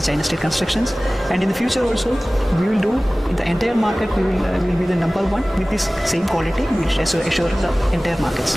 the China state constructions. And in the future also, we will do in the entire market. We will be the number one with this same quality. We will assure the entire markets.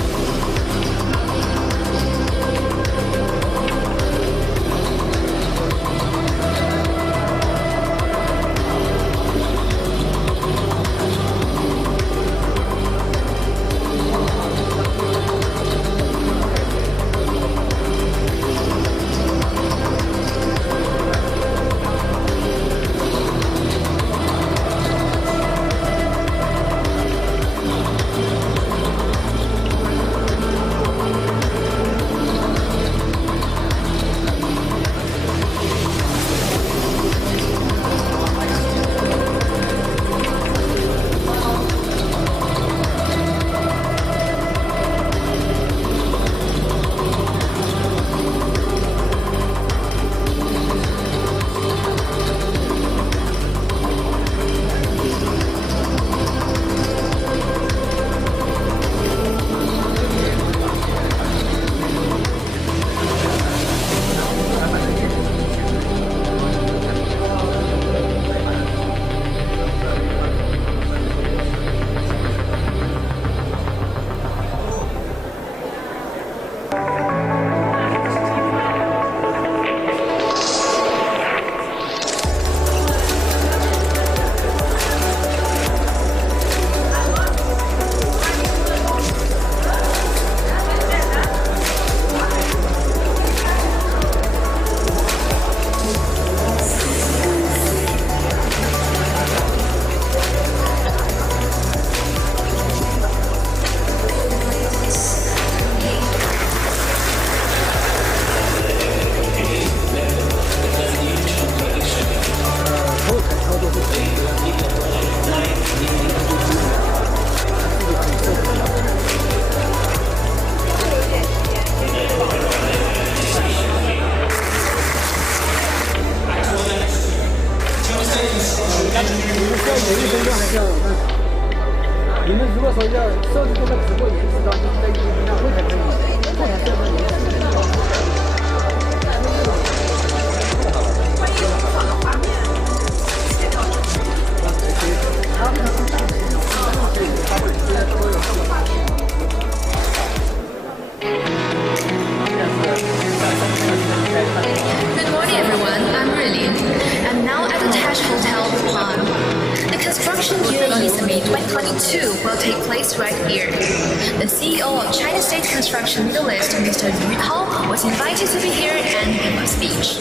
Will take place right here. The CEO of China State Construction Middle East, Mr. Jumeirah, was invited to be here and give a speech.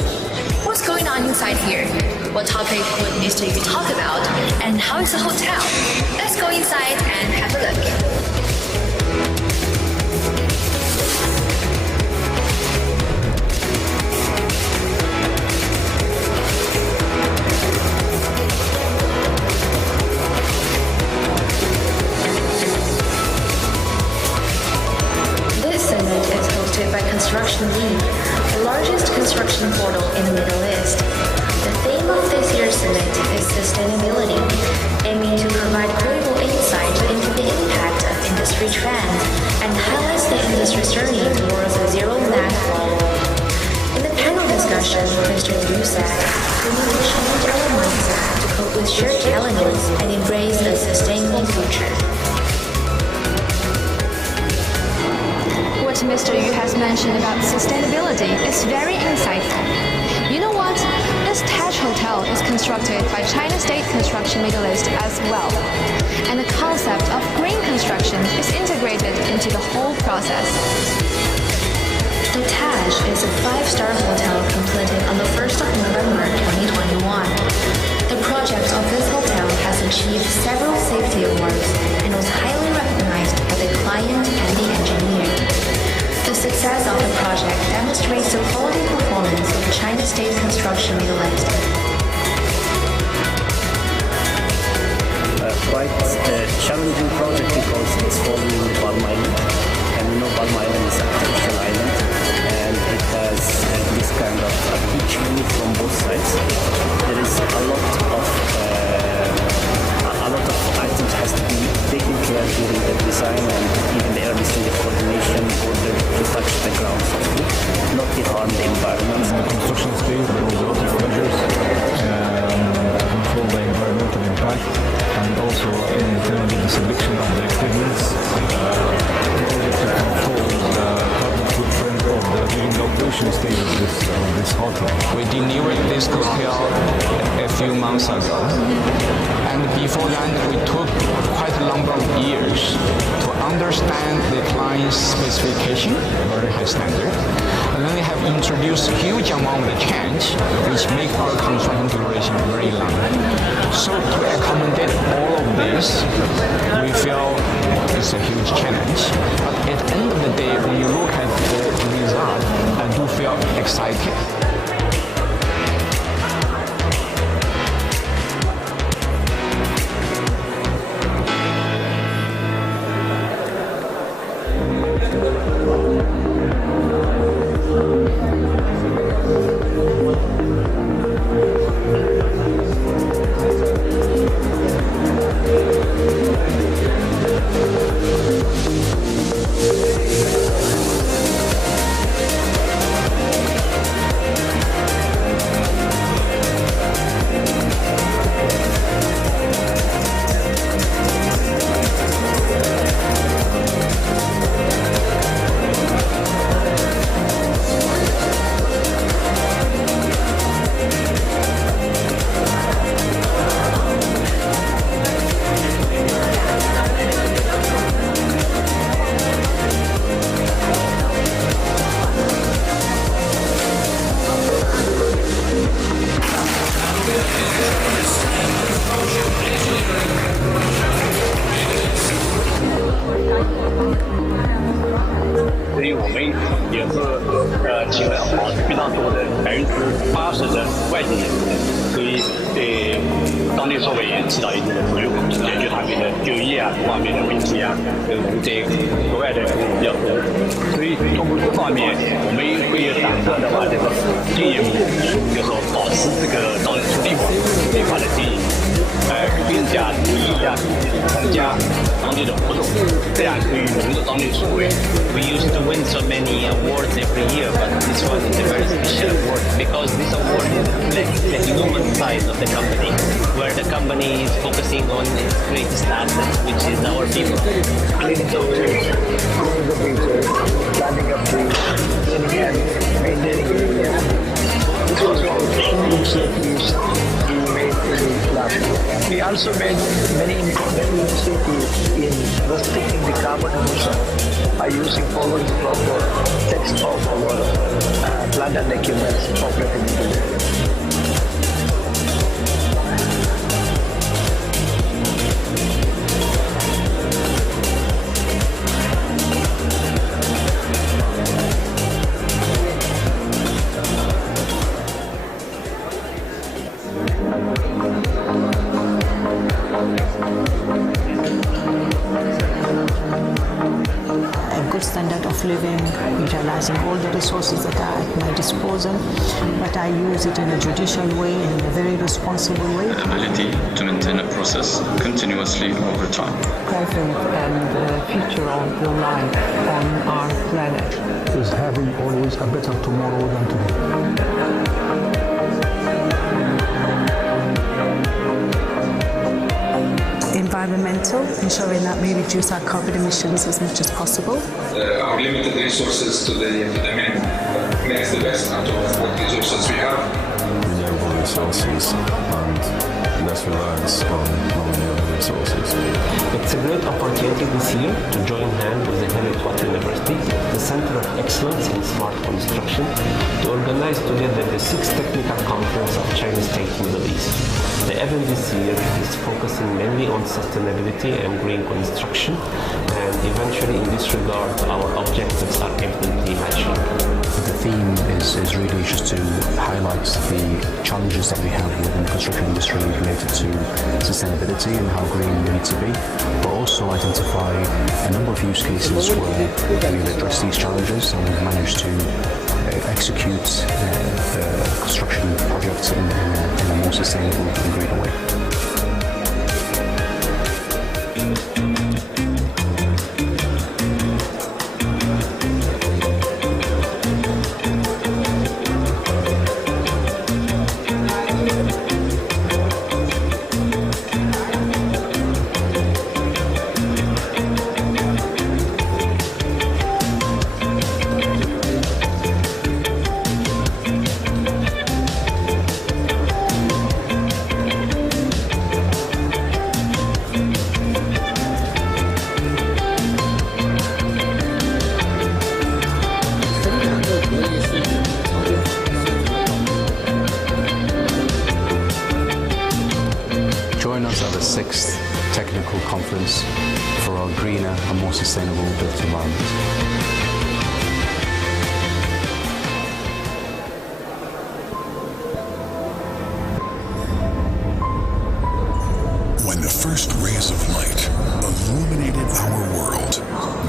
What's going on inside here? What topic would Mr. Yu talk about? And how is the hotel? Let's go inside and have a look. By Construction Week, the largest construction portal in the Middle East. The theme of this year's summit is sustainability, aiming to provide critical insight into the impact of industry trends and highlights the industry's journey towards a zero-net world. In the panel discussion, Mr. Yu said, we need to change our mindset to cope with shared challenges and embrace a sustainable future. What Mr. Yu has mentioned about sustainability is very insightful. You know what? This Taj Hotel is constructed by China State Construction Middle East as well. And the concept of green construction is integrated into the whole process. The Taj is a 5-star hotel completed on the 1st of November 2021. The project of this hotel has achieved several safety awards and was highly recognized by the client and the engineer. The success of the project demonstrates the quality performance of China State Construction Middle East. Quite a challenging project because it's falling in the Palm Island, and we know Palm Island is a artificial island, and it has this kind of a beach view from both sides. There is a lot of items has to be taken care during the design and even the early stage of coordination in order to touch the ground softly, not to harm the environment. In the construction stage, there was a lot of measures selection objectiveness to control the carbon footprint of the during the operation stage of this hotel. We delivered this hotel a few months ago, and before that we took quite a number of years to understand the client's specification, very high standard, and then we have introduced a huge amount of change which make our construction duration very long. So to accommodate all of this, we feel it's a huge challenge. But at the end of the day, when you look at the result, I do feel excited. We used to win so many awards every year, but this one is a very special award because this award reflects the human side of the company, where the company is focusing on its greatest asset, which is our people. Cleaning the trees, growing the beaches, planting up trees, cleaning and maintaining the area. This was all initiatives we made in last year. We also made many important initiatives in restricting the carbon emission by following the proper text of our plant and equipment operating in the area. Standard of living, utilizing all the resources that are at my disposal, but I use it in a judicial way and in a very responsible way. The ability to maintain a process continuously over time. Present and the future of the life on our planet is having always a better tomorrow than today. Environmental, ensuring that we reduce our carbon emissions as much as possible. Our limited resources to the minimum makes the best out of what resources we have. Renewable resources and less reliance on non-renewable resources. It's a great opportunity this year to join hands with the Heriot-Watt University, the Center of Excellence in Smart Construction, to organize together the 6th Technical Conference of China State Middle East. The event this year is focusing mainly on sustainability and green construction, and eventually in this regard our objectives are evidently matching. The theme is really just to highlight the challenges that we have within the construction industry related to sustainability and how green we need to be, but also identify a number of use cases where we've addressed these challenges and we've managed to execute construction projects in a more sustainable and greener way. difference for our greener and more sustainable built environment. When the first rays of light illuminated our world,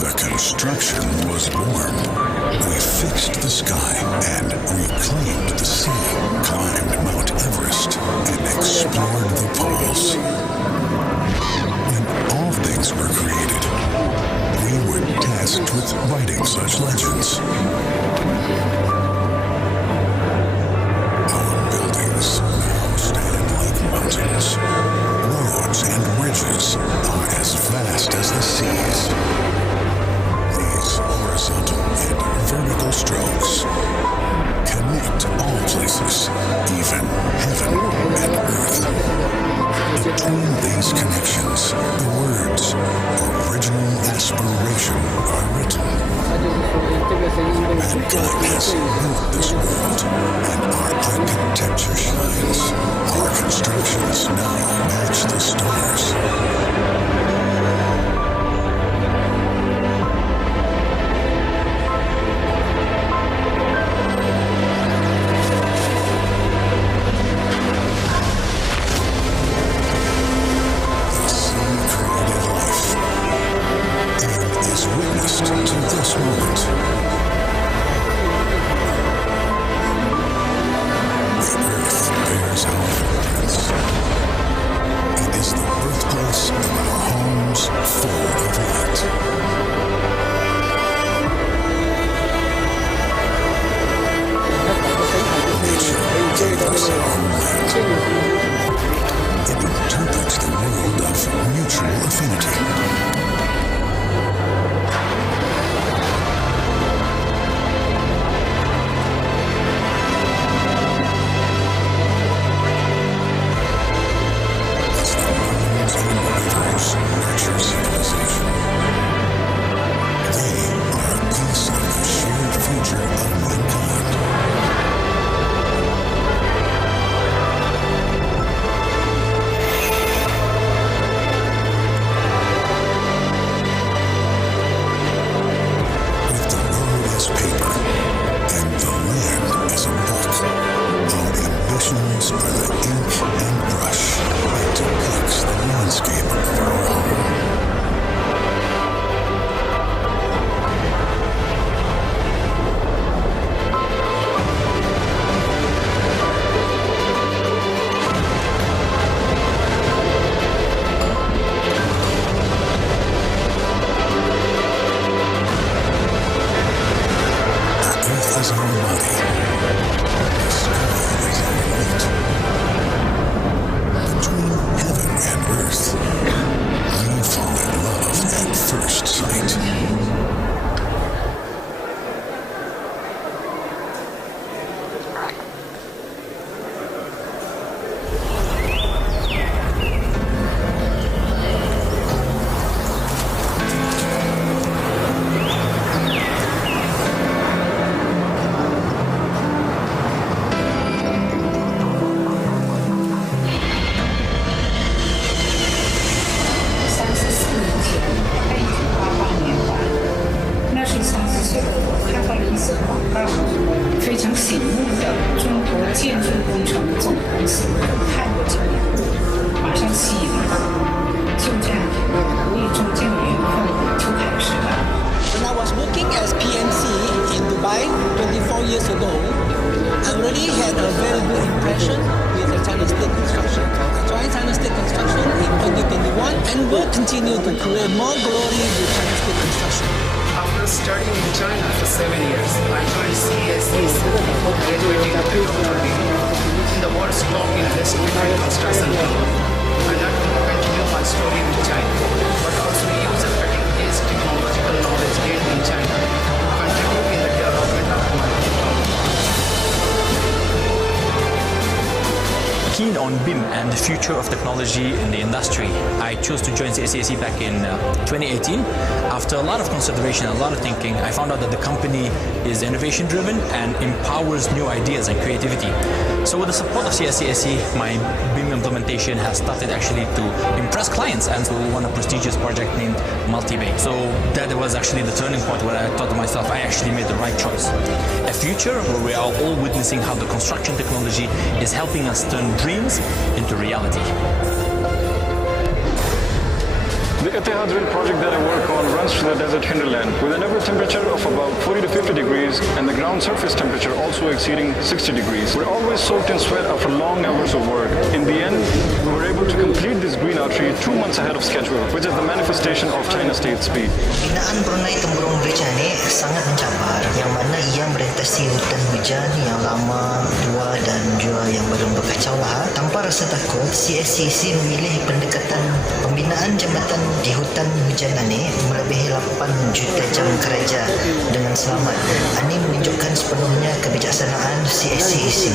the construction was born. We fixed the sky and reclaimed the sea, climbed Mount Everest, and explored the poles. When all things were created, we were tasked with writing such legends. Our buildings now stand like mountains. Roads and bridges are as vast as the seas. These horizontal and vertical strokes connect all places, even heaven and earth. Between these connections, the words original inspiration are written. Mankind has built this world, and our architecture shines. Our constructions now match the stars. When I was working as PMC in Dubai 24 years ago, I already had a very good impression with the China State Construction. I joined China State Construction in 2021 and will continue to create more glory with China State Construction. After studying in China for 7 years, I joined CSCEC, graduating with a doctoral degree in the world's top in electrical construction field. I not only continue my story with China, but also use a cutting-edge technological knowledge gained in China to contribute in the development of my technology. Keen on BIM and the future of technology in the industry. I chose to join CSCEC back in 2018. After a lot of consideration, a lot of thinking, I found out that the company is innovation driven and empowers new ideas and creativity. So with the support of CSCEC, my BIM implementation has started actually to impress clients, and so we won a prestigious project named Multi-Bay. So that was actually the turning point where I thought to myself, I actually made the right choice. A future where we are all witnessing how the construction technology is helping us turn dreams into reality. The Etihad Wind project that I work on runs through the desert hinterland with an average temperature of about 40 to 50 degrees and the ground surface temperature also exceeding 60 degrees. We're always soaked in sweat after long hours of work. In the end, we were able to complete this green artery 2 months ahead of schedule, which is the manifestation of China State speed. Pembinaan Brunei Temburung Bridge ini sangat mencabar, yang mana ia merentasi hutan hujan yang lama, tua dan juga yang belum berkacau lah. Tanpa rasa takut, CSCEC memilih pendekatan pembinaan jambatan di hutan hujan ini melebihi 8 juta jam kerja dengan selamat. Ini menunjukkan sepenuhnya kebijaksanaan CSCEC.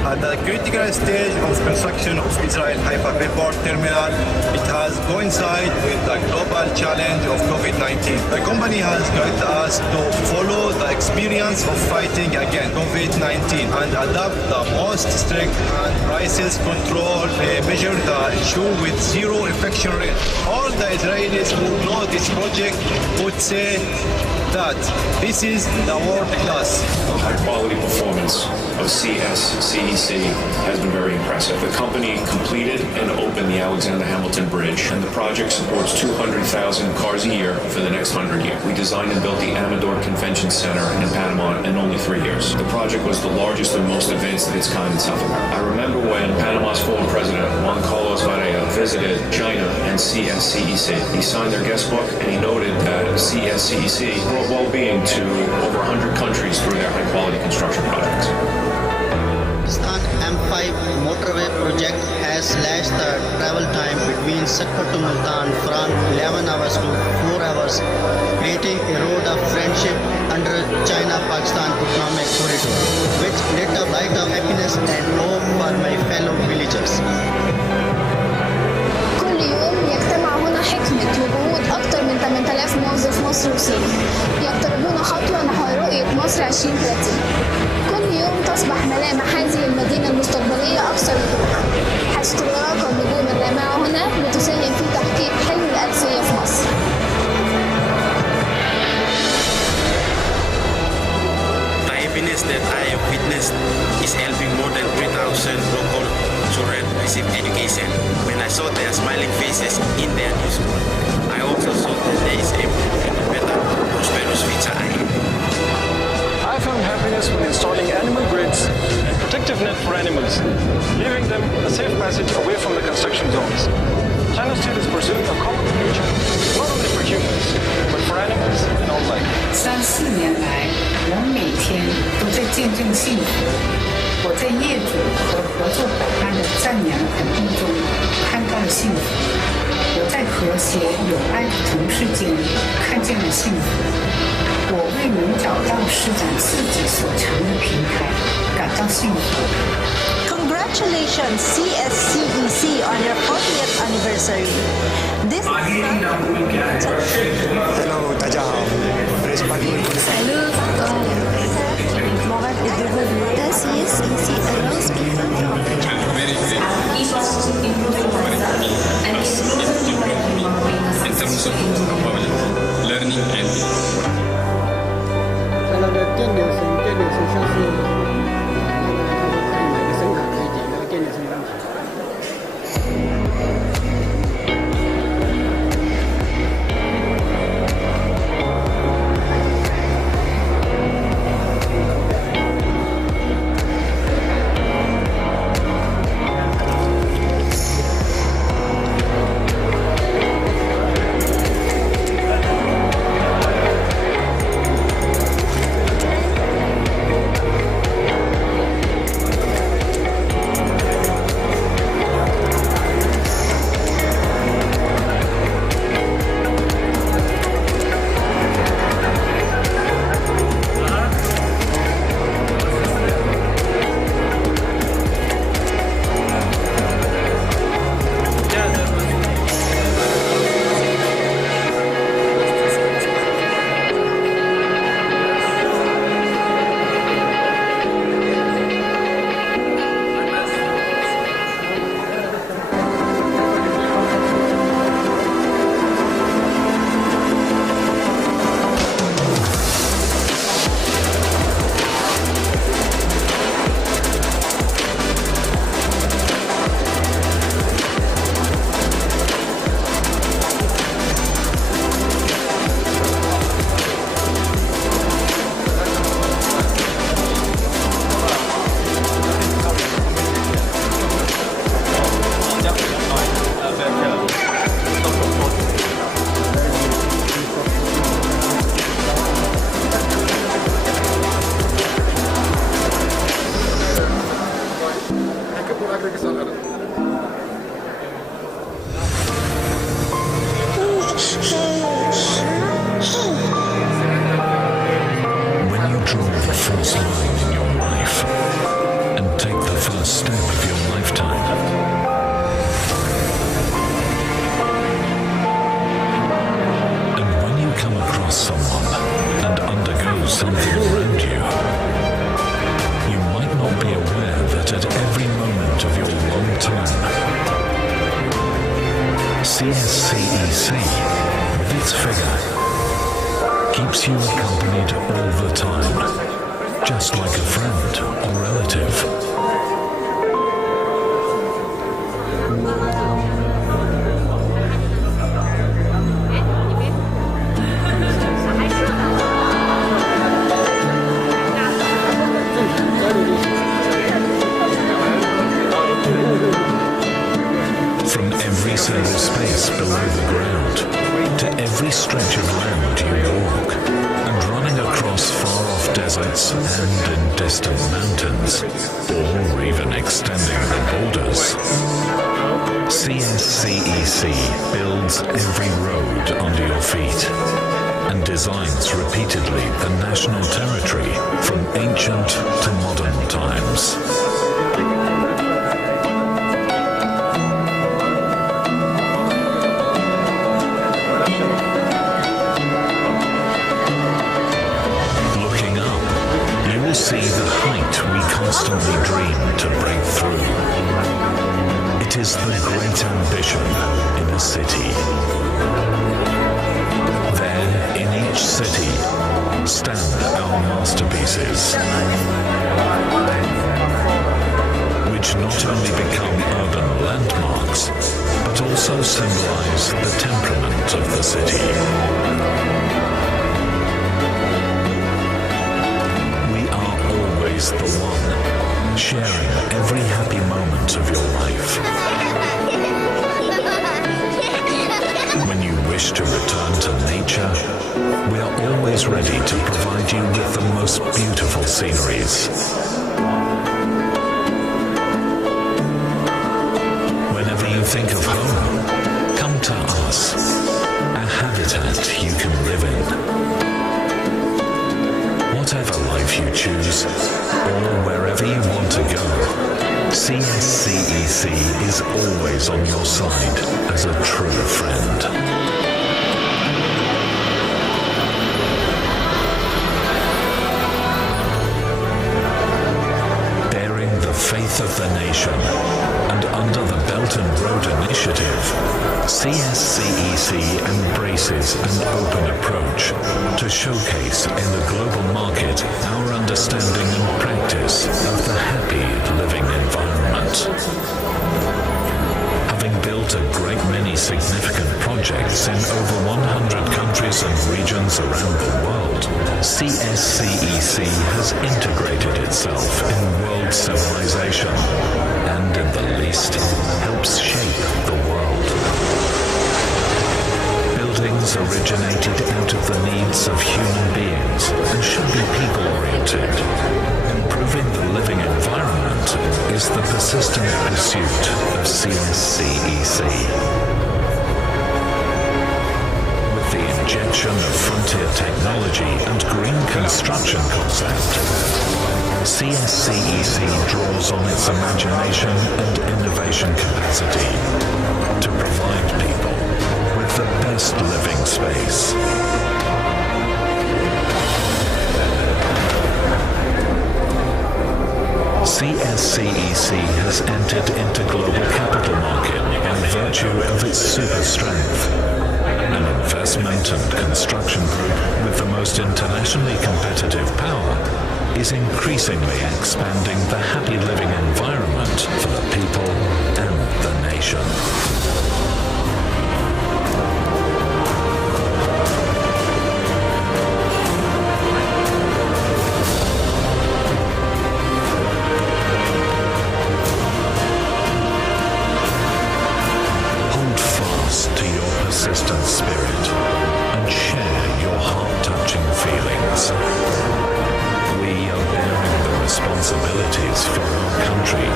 At the critical stage of construction of Israel Haifa Airport Terminal, it has coincided with the global challenge of COVID-19. The company has guided us to follow the experience of fighting against COVID-19 and adopt the most strict and crisis control measure the issue with zero infection rate. All the Israelis who know this project would say that this is the world class. The high quality performance of CSCEC has been very impressive. The company completed and opened the Alexander Hamilton Bridge, and the project supports 200,000 cars a year for the next 100 years. We designed and built the Amador Convention Center in Panama in only 3 years. The project was the largest and most advanced of its kind in South America. I remember when Panama's former president, Juan Carlos Varela, visited China and CSCEC. He signed their guest book, and he noted that CSCEC brought well-being to over 100 countries through their high-quality construction projects. Pakistan M5 motorway project has slashed the travel time between Sakpur to Multan from 11 hours to 4 hours, creating a road of friendship under China-Pakistan economic corridor, which lit a light of happiness and hope for my fellow villagers. كل يوم يجتمع هنا حكمة وجهود أكثر من 8000 موظف مصري وصيني يقتربون خطوة نحو رؤية مصر 2030. كل يوم تصبح ملامح هذه المدينة المستقبلية أكثر وضوحا، حيث تتراكم نجوم اللامعة هنا لتساهم في تحقيق حلم الألفية في مصر. The happiness that I have witnessed is helping more than 3,000 local children receive education. When I saw their smiling faces in their new school, I also saw that there is a better, prosperous future ahead. I found happiness when installing animal grids and protective net for animals, leaving them a safe passage away from the construction zones. China State is pursuing a common future, not only for humans, but for animals and all life. 3、4年来，我每天都在见证幸福。我在业主和合作伙伴的赞扬肯定中看到了幸福。我在和谐有爱的同事间看见了幸福。我为能找到施展自己所长的平台感到幸福。Congratulations, CSCEC, on your 40th anniversary. This Hello, 大家好。Salut, the CSCEC allows people to in terms of learning and 那个电流声像是每个声卡可以解那个电流声问题。When you draw the first line in your life and take the first step of your lifetime, and when you come across someone and undergo something around you, you might not be aware that at every moment of your long time, CSCEC, with its figure, keeps you accompanied all the time, just like a friend or relative. From every single space below the ground to every stretch of land you walk, and running across far-off deserts and in distant mountains, or even extending the borders, CSCEC builds every road under your feet and designs repeatedly the national territory from ancient to modern times. See the height we constantly dream to break through. It is the great ambition in a city. There, in each city, stand our masterpieces, which not only become urban landmarks, but also symbolize the temperament of the city. The one, sharing every happy moment of your life. When you wish to return to nature, we are always ready to provide you with the most beautiful sceneries. Whenever you think of home, come to us, a habitat you can live in. Whatever life you choose, or wherever you want to go, CSCEC is always on your side as a true friend. Bearing the faith of the nation and under the Belt and Road Initiative, CSCEC embraces an open approach to showcase in the global market our understanding and practice of the happy living environment. Having built a great many significant projects in over 100 countries and regions around the world, CSCEC has integrated itself in world civilization and, in the least, helps shape the world. Buildings originated out of the needs of human beings and should be people-oriented. Improving the living environment is the persistent pursuit of CSCEC. With the injection of frontier technology and green construction concept, CSCEC draws on its imagination and innovation capacity to provide people with the best living space. CSCEC has entered into global capital market by virtue of its super strength. An investment and construction group with the most internationally competitive power is increasingly expanding the happy living environment for the people and the nation. Hold fast to your persistent spirit and share your heart-touching feelings. We are bearing the responsibilities for our country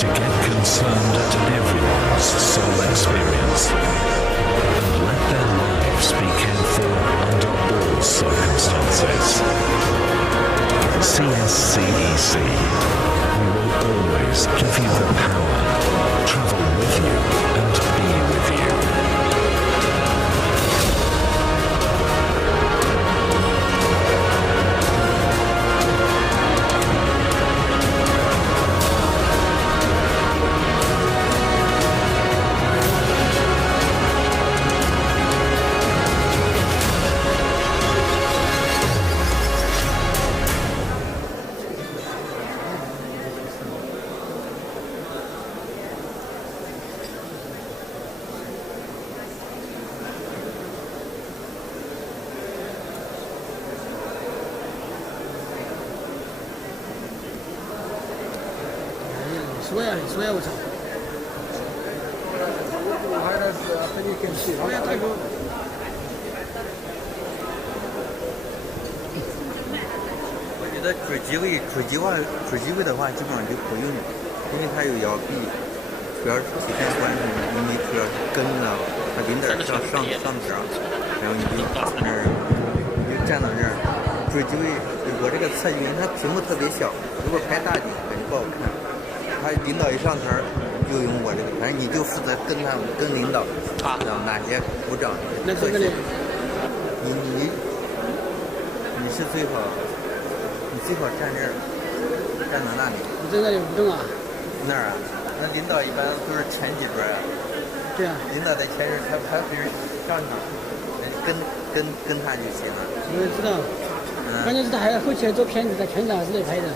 to get concerned at everyone's soul experience and let their lives CSCEC. We will always give you the power, travel with you, and be with you. swear我操！我觉得主机位的话，基本上就不用，因为它有摇臂，主要是体现关系，因为主要是跟了它领点上边，然后你就那儿，你就站到这儿。主机位我这个侧机，因为它屏幕特别小，如果拍大景感觉不好看。他领导一上台就用我这个，反正你就负责跟领导然后哪些鼓掌，那这个呢？你是最好站这儿，站到那里。你在那里舞动啊？那儿啊？那领导一般都是前几桌啊。对啊。领导在前面，他别人上去，跟他就行了。我也知道。关键是他还要后期还做片子，在全场是得拍的。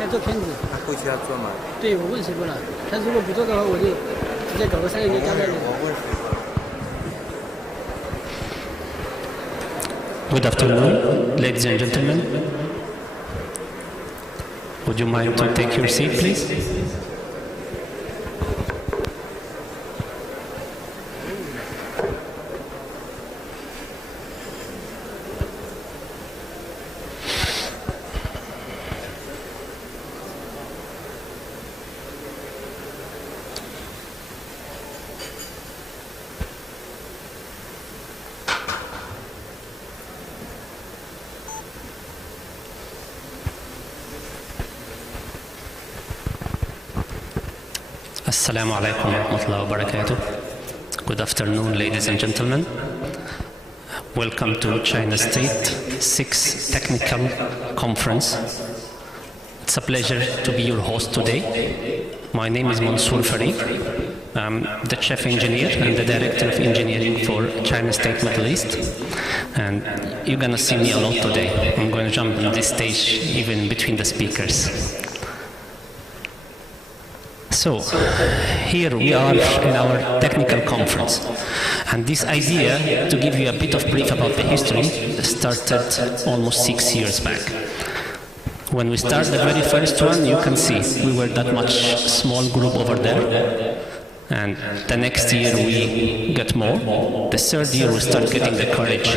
还做片子，他后期要做吗？对，我问谁过了。他如果不做的话，我就直接搞个3个月交代你。我问谁过了。Good afternoon, ladies and gentlemen. Would you mind to take your seat, please? Assalamu alaikum wa rahmatullahi wa barakatuh. Good afternoon, ladies and gentlemen. Welcome to China State 6th Technical Conference. It's a pleasure to be your host today. My name is Mansour Farid. I'm the Chief Engineer and the Director of Engineering for China State Middle East. And you're going to see me a lot today. I'm going to jump on this stage even between the speakers. So, here we are in our technical conference, and this idea to give you a bit of brief about the history started almost 6 years back. When we started the very first one, you can see we were that much small group over there, and the next year we get more. The third year we start getting the courage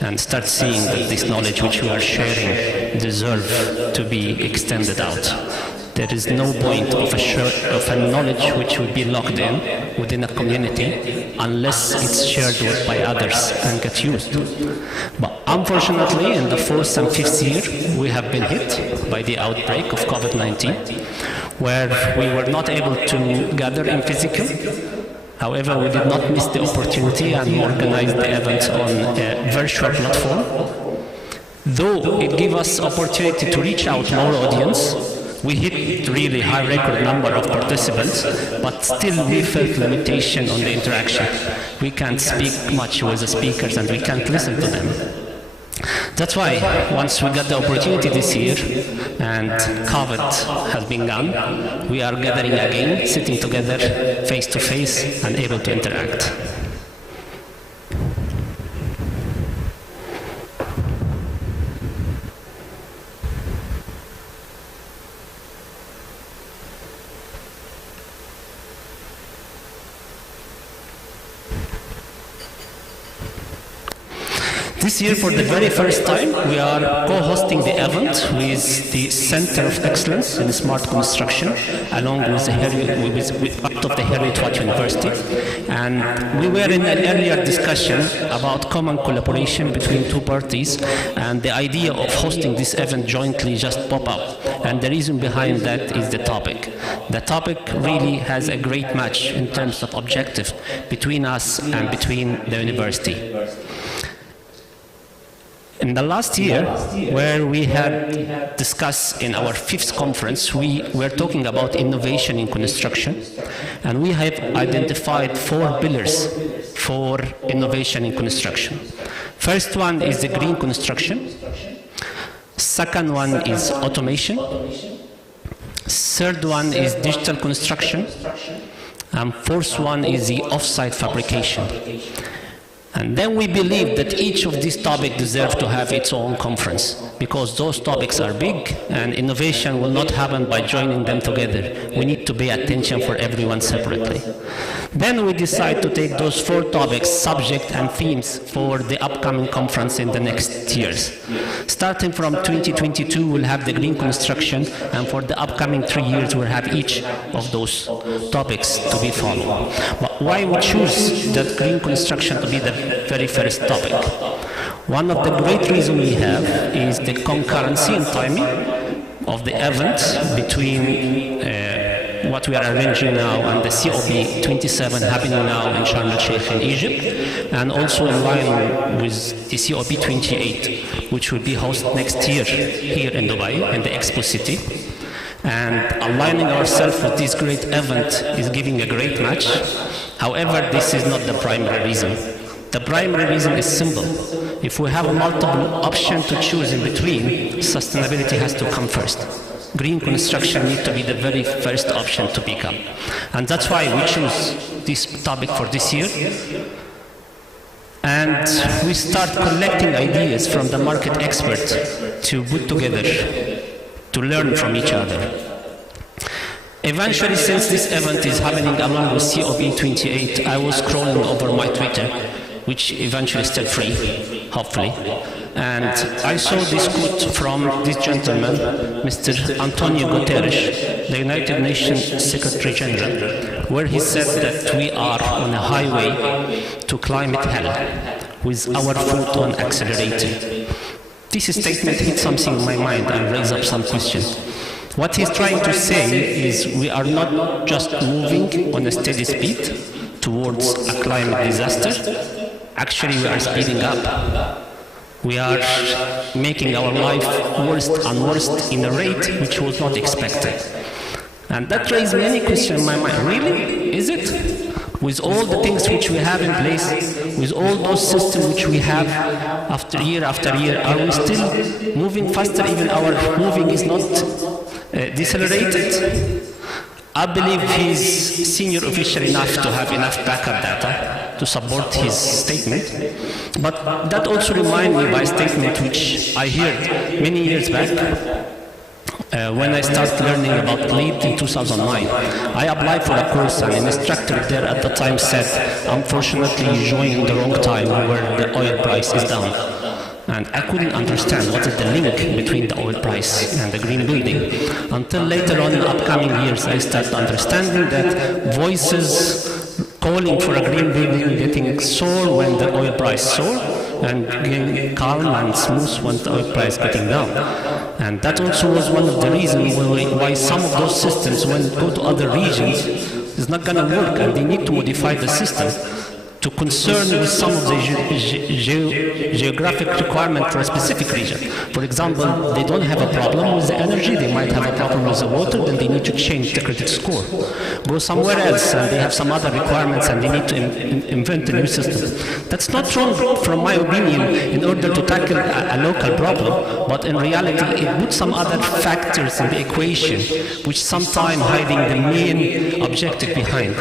and start seeing that this knowledge which we are sharing deserve to be extended out. There is no point of a knowledge which will be locked in within a community unless it's shared by others and get used. But unfortunately, in the 4th and 5th year, we have been hit by the outbreak of COVID-19, where we were not able to gather in physical. However, we did not miss the opportunity and organized the event on a virtual platform. Though it gave us opportunity to reach out more audience, we hit really high record number of participants, but still we felt limitation on the interaction. We can't speak much with the speakers and we can't listen to them. That's why once we got the opportunity this year and COVID has been gone, we are gathering again, sitting together face to face and able to interact. This year, for the very first time, we are co-hosting the event with the Center of Excellence in Smart Construction, along with part of the Heriot-Watt University. And we were in an earlier discussion about common collaboration between two parties, and the idea of hosting this event jointly just popped up. And the reason behind that is the topic. The topic really has a great match in terms of objective between us and between the university. In the last year, where we had discussed in our 5th conference, we were talking about innovation in construction, and we have identified 4 pillars for innovation in construction. First one is the green construction. Second one is automation. Third one is digital construction. And fourth one is the off-site fabrication. And then we believe that each of these topics deserve to have its own conference, because those topics are big and innovation will not happen by joining them together. We need to pay attention for everyone separately. Then we decide to take those 4 topics, subject and themes, for the upcoming conference in the next years. Starting from 2022, we'll have the green construction, and for the upcoming 3 years, we'll have each of those topics to be followed. But why we choose that green construction to be the very first topic? One of the great reasons we have is the concurrency and timing of the event between what we are arranging now and the COP27 happening now in Sharm el-Sheikh in Egypt, and also in line with the COP28, which will be hosted next year here in Dubai, in the Expo City. And aligning ourselves with this great event is giving a great match. However, this is not the primary reason. The primary reason is simple. If we have multiple options to choose in between, sustainability has to come first. Green construction needs to be the very first option to pick up. And that's why we choose this topic for this year. And we start collecting ideas from the market experts to put together, to learn from each other. Eventually, since this event is happening along with COP28, I was scrolling over my Twitter, which eventually is still free, hopefully. And I saw this quote from this gentleman, Mr. Antonio Guterres, the United Nations Secretary General, where he said that we are on a highway to climate hell with our foot on accelerator. This statement hit something in my mind and raised up some questions. What he's trying to say is we are not just moving on a steady speed towards a climate disaster. Actually, we are speeding up. We are making our life worse and worse in a rate which was not expected. And that raised many questions in my mind. Really? Is it? With all the things which we have in place, with all those systems which we have after year, are we still moving faster? Even our moving is not decelerated? I believe he's senior official enough to have enough backup data to support his statement. But that also reminds me by a statement which I heard many years back when I started learning about LEED in 2009. I applied for a course, and an instructor there at the time said, unfortunately you joined the wrong time where the oil price is down. And I couldn't understand what is the link between the oil price and the green building. Until later on in the upcoming years, I started understanding that voices calling for a green building getting sore when the oil price soar, and getting calm and smooth when the oil price getting down. And that also was one of the reasons why some of those systems, when go to other regions, is not going to work, and they need to modify the system to concern with some of the geographic requirement for a specific region. For example, they don't have a problem with the energy, they might have a problem with the water, then they need to change the credit score. Go somewhere else and they have some other requirements and they need to invent a new system. That's not wrong from my opinion in order to tackle a local problem, but in reality it puts some other factors in the equation which sometimes hiding the main objective behind,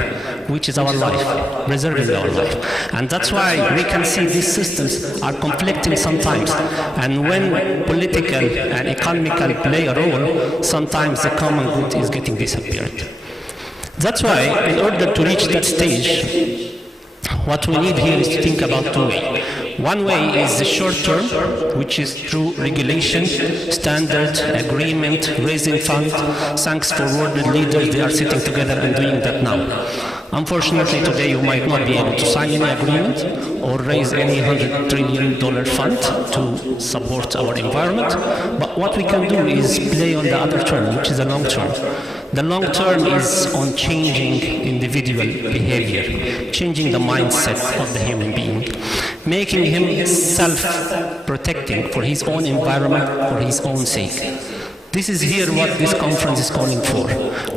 which is our life, preserving our life. And that's why we can see these systems are conflicting sometimes. And when political and economical play a role, sometimes the common good is getting disappeared. That's why, in order to reach that stage, what we need here is to think about two ways. One way is the short term, which is through regulation, standard, agreement, raising funds. Thanks for world leaders, they are sitting together and doing that now. Unfortunately, today you might not be able to sign any agreement or raise any $100 trillion fund to support our environment. But what we can do is play on the other term, which is the long term. The long term is on changing individual behavior, changing the mindset of the human being, making him self-protecting for his own environment, for his own sake. This is here what this conference is calling for,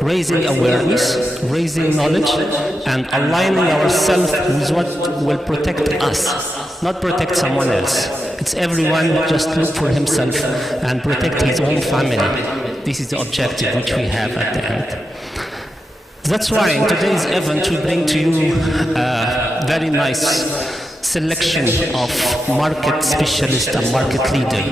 raising awareness, raising knowledge, and aligning ourselves with what will protect us, not protect someone else. It's everyone just look for himself and protect his own family. This is the objective which we have at the end. That's why in today's event we bring to you a very nice selection of market specialist and market leader,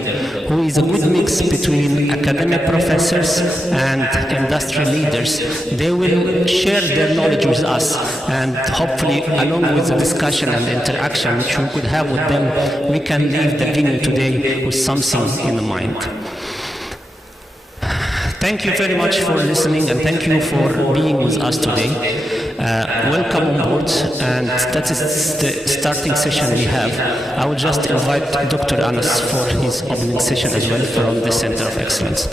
who is a good mix between academic professors and industry leaders. They will share their knowledge with us, and hopefully along with the discussion and interaction which we could have with them, we can leave the venue today with something in the mind. Thank you very much for listening, and thank you for being with us today. Welcome on board, and that is the starting session we have. I would just invite Dr. Anas for his opening session as well from the Center of Excellence.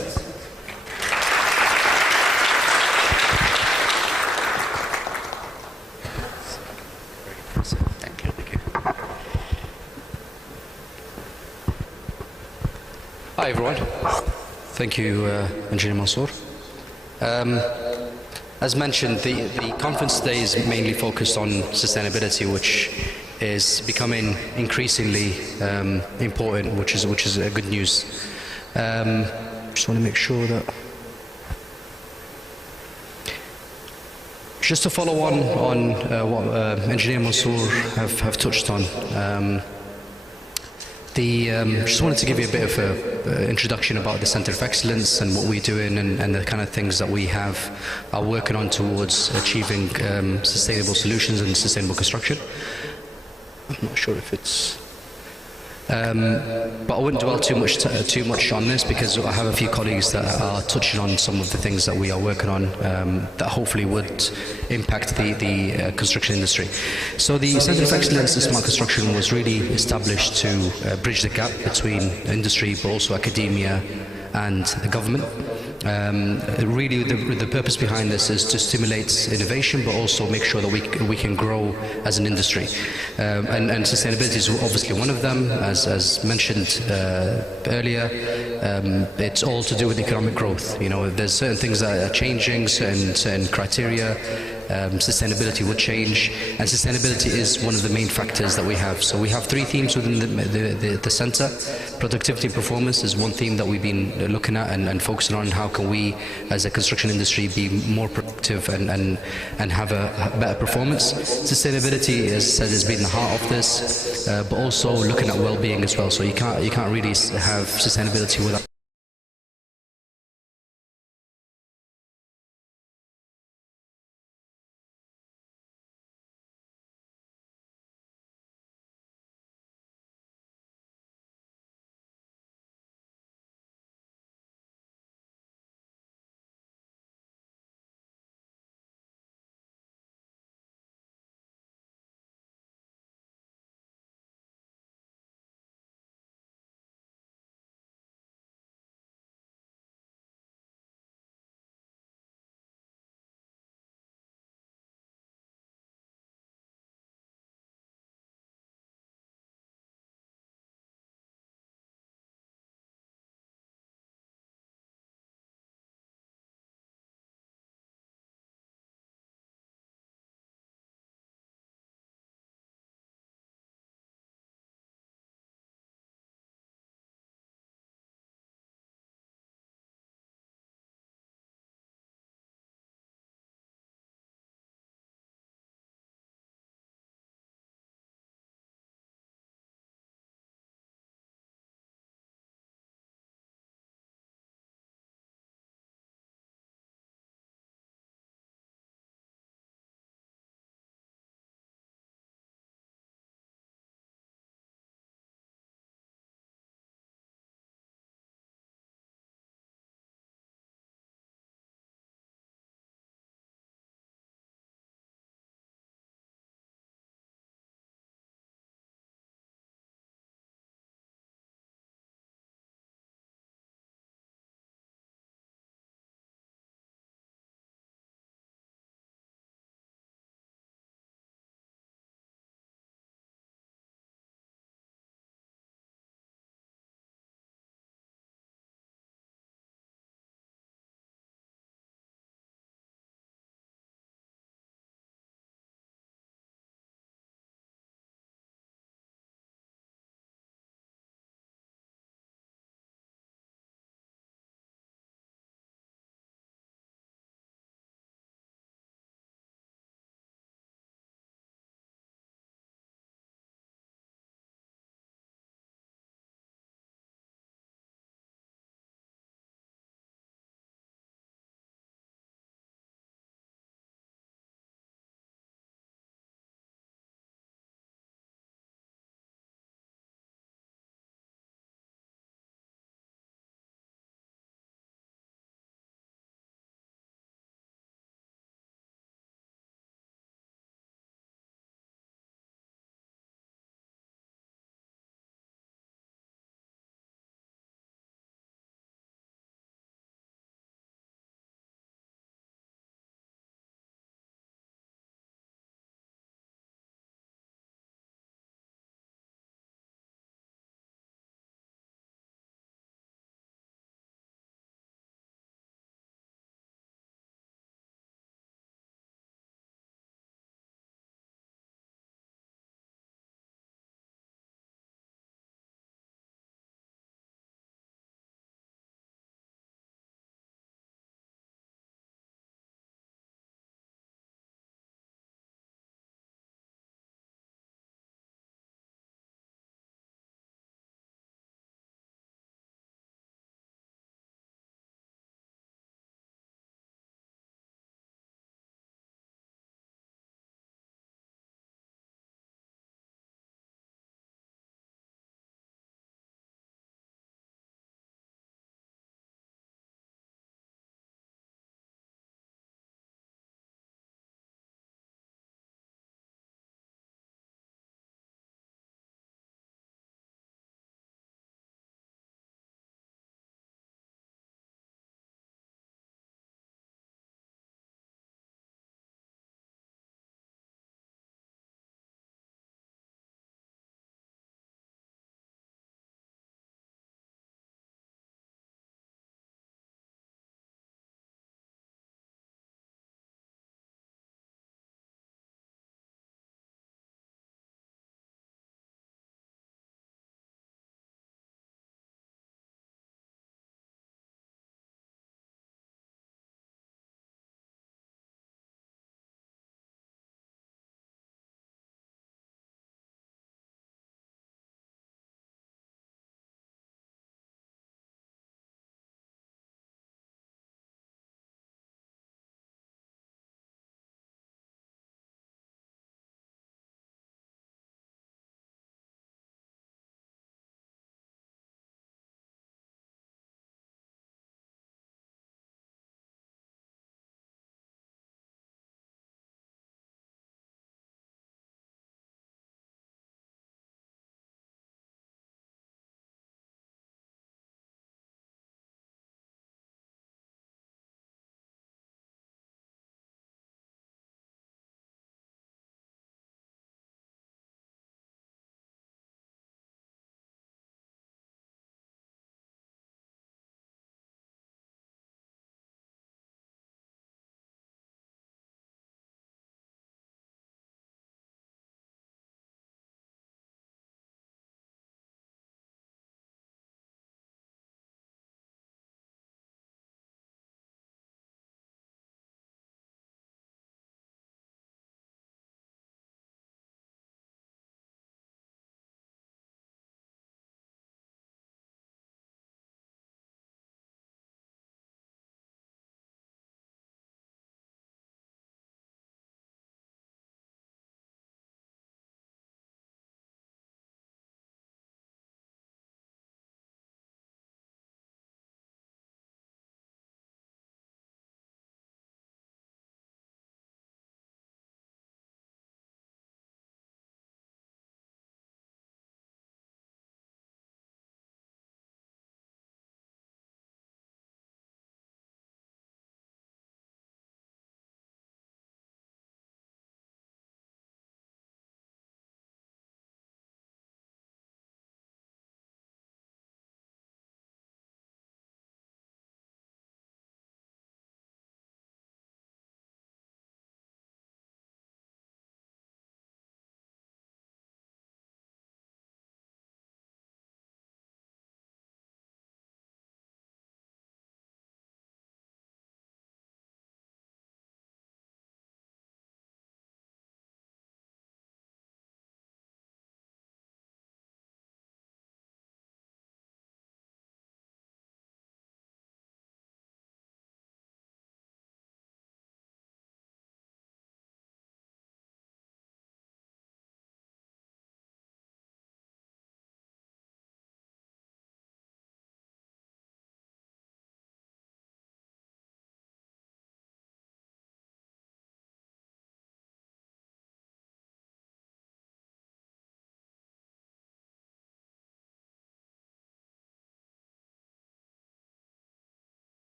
Thank you. Hi everyone. Thank you, Engineer Mansour. As mentioned, the conference today is mainly focused on sustainability, which is becoming increasingly important, which is good news. Just want to make sure that. Just to follow on what Engineer Mansour have touched on. Just wanted to give you a bit of an introduction about the Center of Excellence and what we're doing and the kind of things that we are working on towards achieving sustainable solutions and sustainable construction. I'm not sure if it's... but I wouldn't dwell too much on this, because I have a few colleagues that are touching on some of the things that we are working on that hopefully would impact the construction industry. So the Center of Excellence in Smart Construction was really established to bridge the gap between industry but also academia and the government. Really the purpose behind this is to stimulate innovation but also make sure that we can grow as an industry. And sustainability is obviously one of them, as mentioned earlier. It's all to do with economic growth. You know, there's certain things that are changing, certain criteria. Sustainability would change, and sustainability is one of the main factors that we have. So we have three themes within the centre. Productivity and performance is one theme that we've been looking at and focusing on. How can we, as a construction industry, be more productive and have a better performance? Sustainability, as I said, has been the heart of this, but also looking at well-being as well. So you can't really have sustainability without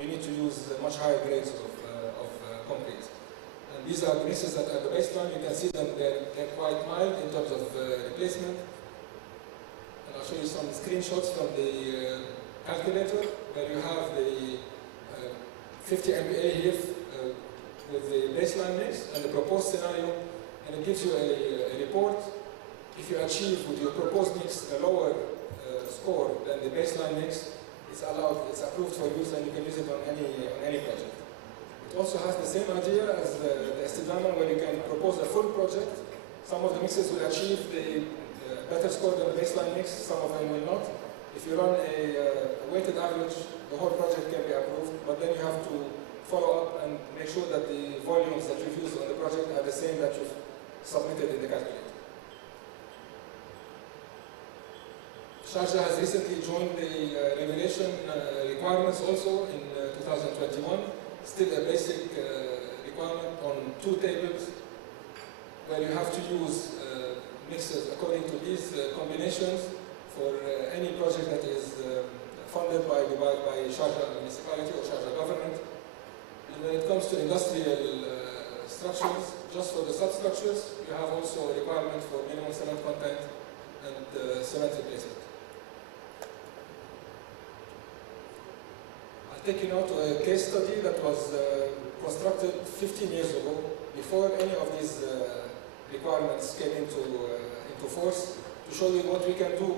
You need to use much higher grades of concrete. And these are the mixes that are the baseline. You can see them, they're quite mild in terms of replacement. And I'll show you some screenshots from the calculator, where you have the 50 MPa here with the baseline mix and the proposed scenario, and it gives you a report. If you achieve with your proposed mix a lower score than the baseline mix, it's allowed, it's approved for use, and you can use it on any project. It also has the same idea as the Estidama, where you can propose a full project. Some of the mixes will achieve the better score than the baseline mix, some of them will not. If you run a weighted average, the whole project can be approved, but then you have to follow up and make sure that the volumes that you've used on the project are the same that you've submitted in the calculator. Sharjah has recently joined the regulation requirements also in 2021. Still a basic requirement on 2 tables, where you have to use mixes according to these combinations for any project that is funded by Sharjah municipality or Sharjah government. And when it comes to industrial structures, just for the substructures, you have also a requirement for minimum cement content and cement replacement. I'll take you now to a case study that was constructed 15 years ago, before any of these requirements came into force, to show you what we can do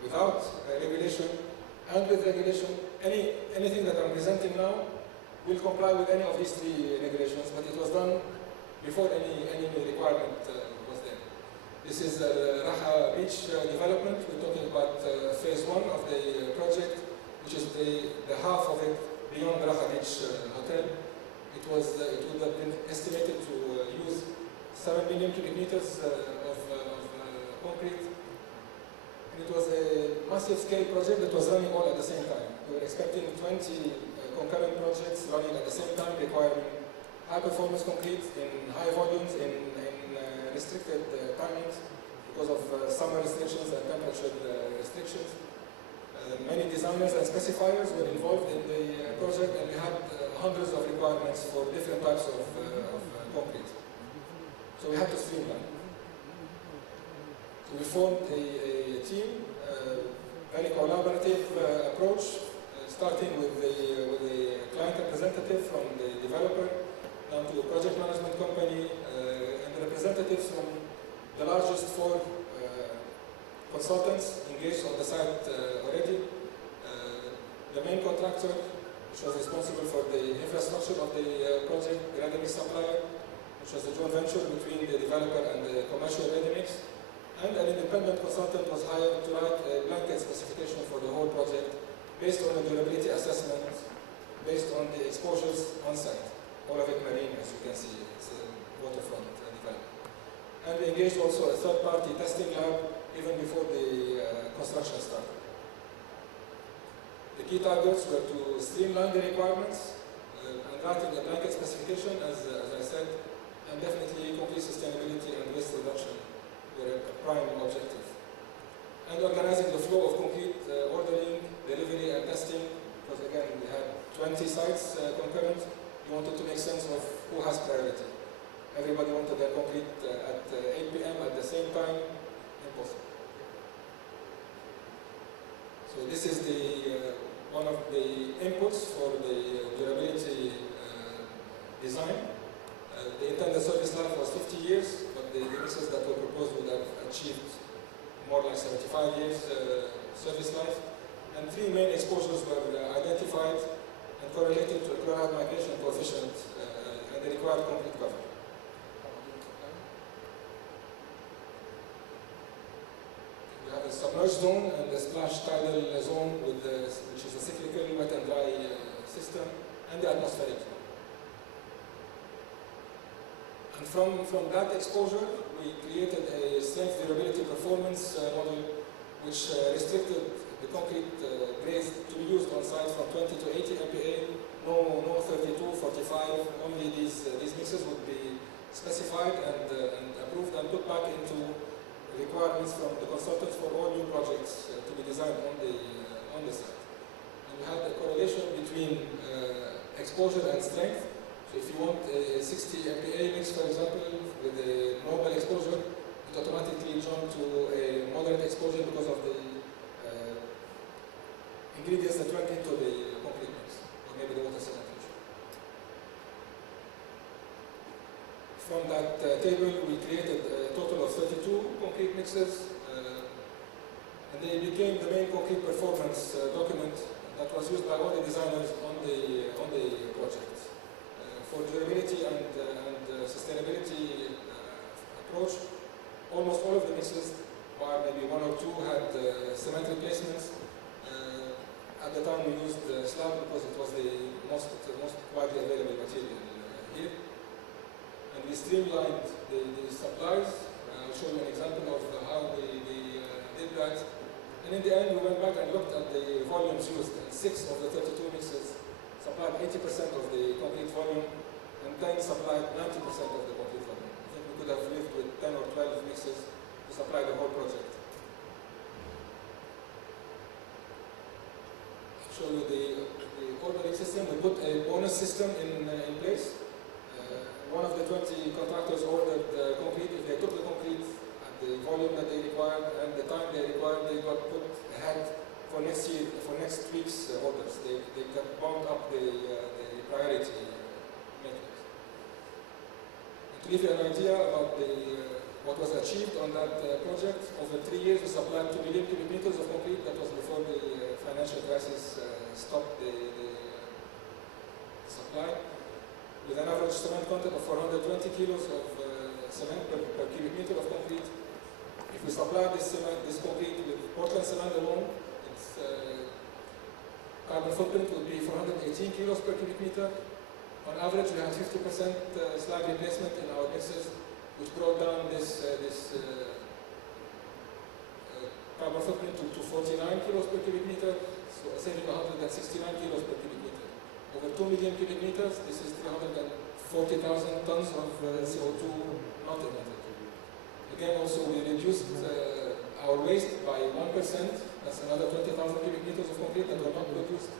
without regulation and with regulation. Anything that I'm presenting now will comply with any of these 3 regulations, but it was done before any requirement was there. This is Raha Beach development. We're talking about phase 1 of the project, which is the half of it beyond Raha Beach Hotel. It would have been estimated to use 7 million cubic meters of concrete. And it was a massive scale project that was running all at the same time. We were expecting 20 concurrent projects running at the same time, requiring high performance concrete in high volumes, in restricted timings because of summer restrictions and temperature restrictions. Many designers and specifiers were involved in the project, and we had hundreds of requirements for different types of concrete. So we had to streamline. So we formed a team, very collaborative approach, starting with the client representative from the developer, down to the project management company, and the representatives from the largest 4 consultants engaged on the site already. The main contractor, which was responsible for the infrastructure of the project, the ready-mix supplier, which was a joint venture between the developer and the commercial ready-mix, and an independent consultant was hired to write a blanket specification for the whole project based on a durability assessment, based on the exposures on site. All of it marine, as you can see, it's a waterfront development. And we engaged also a third-party testing lab even before the construction started. The key targets were to streamline the requirements and writing a blanket specification, as I said, and definitely complete sustainability and waste reduction were a prime objective. And organizing the flow of concrete ordering, delivery, and testing, because again, we had 20 sites concurrent. We wanted to make sense of who has priority. Everybody wanted their concrete at 8 p.m. at the same time. Impossible. So this is one of the inputs for the durability design. The intended service life was 50 years, but the mixes that were proposed would have achieved more like 75 years service life. And 3 main exposures were identified and correlated to a chloride migration coefficient and the required concrete cover. We have a submerged zone and a splash tidal zone, which is a cyclical wet and dry system, and the atmospheric zone. And from that exposure, we created a strength durability performance model which restricted the concrete grades to be used on site from 20 to 80 MPa, no 32, 45, only these mixes would be specified and approved and put back into requirements from the consultants for all new projects to be designed on the site. And we had a correlation between exposure and strength. So if you want a 60 MPa mix, for example, with a normal exposure, it automatically jumps to a moderate exposure because of the ingredients that went into the concrete mix, or maybe the water cement ratio. From that table, we created a total of 32 concrete mixes, and they became the main concrete performance document that was used by all the designers on the project. For durability and sustainability approach, almost all of the mixes, or maybe one or two, had cement replacements. At the time we used slab because it was the most widely available material here. And we streamlined the supplies. I'll show you an example of how we did that. And in the end, we went back and looked at the volumes used, and 6 of the 32 mixes supplied 80% of the concrete volume, and then supplied 90% of the concrete volume. I think we could have lived with 10 or 12 mixes to supply the whole project. I'll show you the ordering system. We put a bonus system in place. One of the 20 contractors ordered concrete. If they took the concrete at the volume that they required and the time they required, they got put ahead for next year, for next week's orders. They got bumped up the priority matrix. To give you an idea about what was achieved on that project, over 3 years we supplied 2 million cubic meters of concrete. That was before the financial crisis stopped the supply, with an average cement content of 420 kilos of cement per cubic meter of concrete. If we supply this concrete with Portland cement alone, its carbon footprint would be 418 kilos per cubic meter. On average, we had 50% slag replacement in our mixes, which brought down this carbon footprint to 49 kilos per cubic meter, so saving 169 kilos per cubic meter. Over 2 million cubic meters, this is 340,000 tons of CO2 not emitted. Again, also we reduced our waste by 1%. That's another 20,000 cubic meters of concrete that were not produced.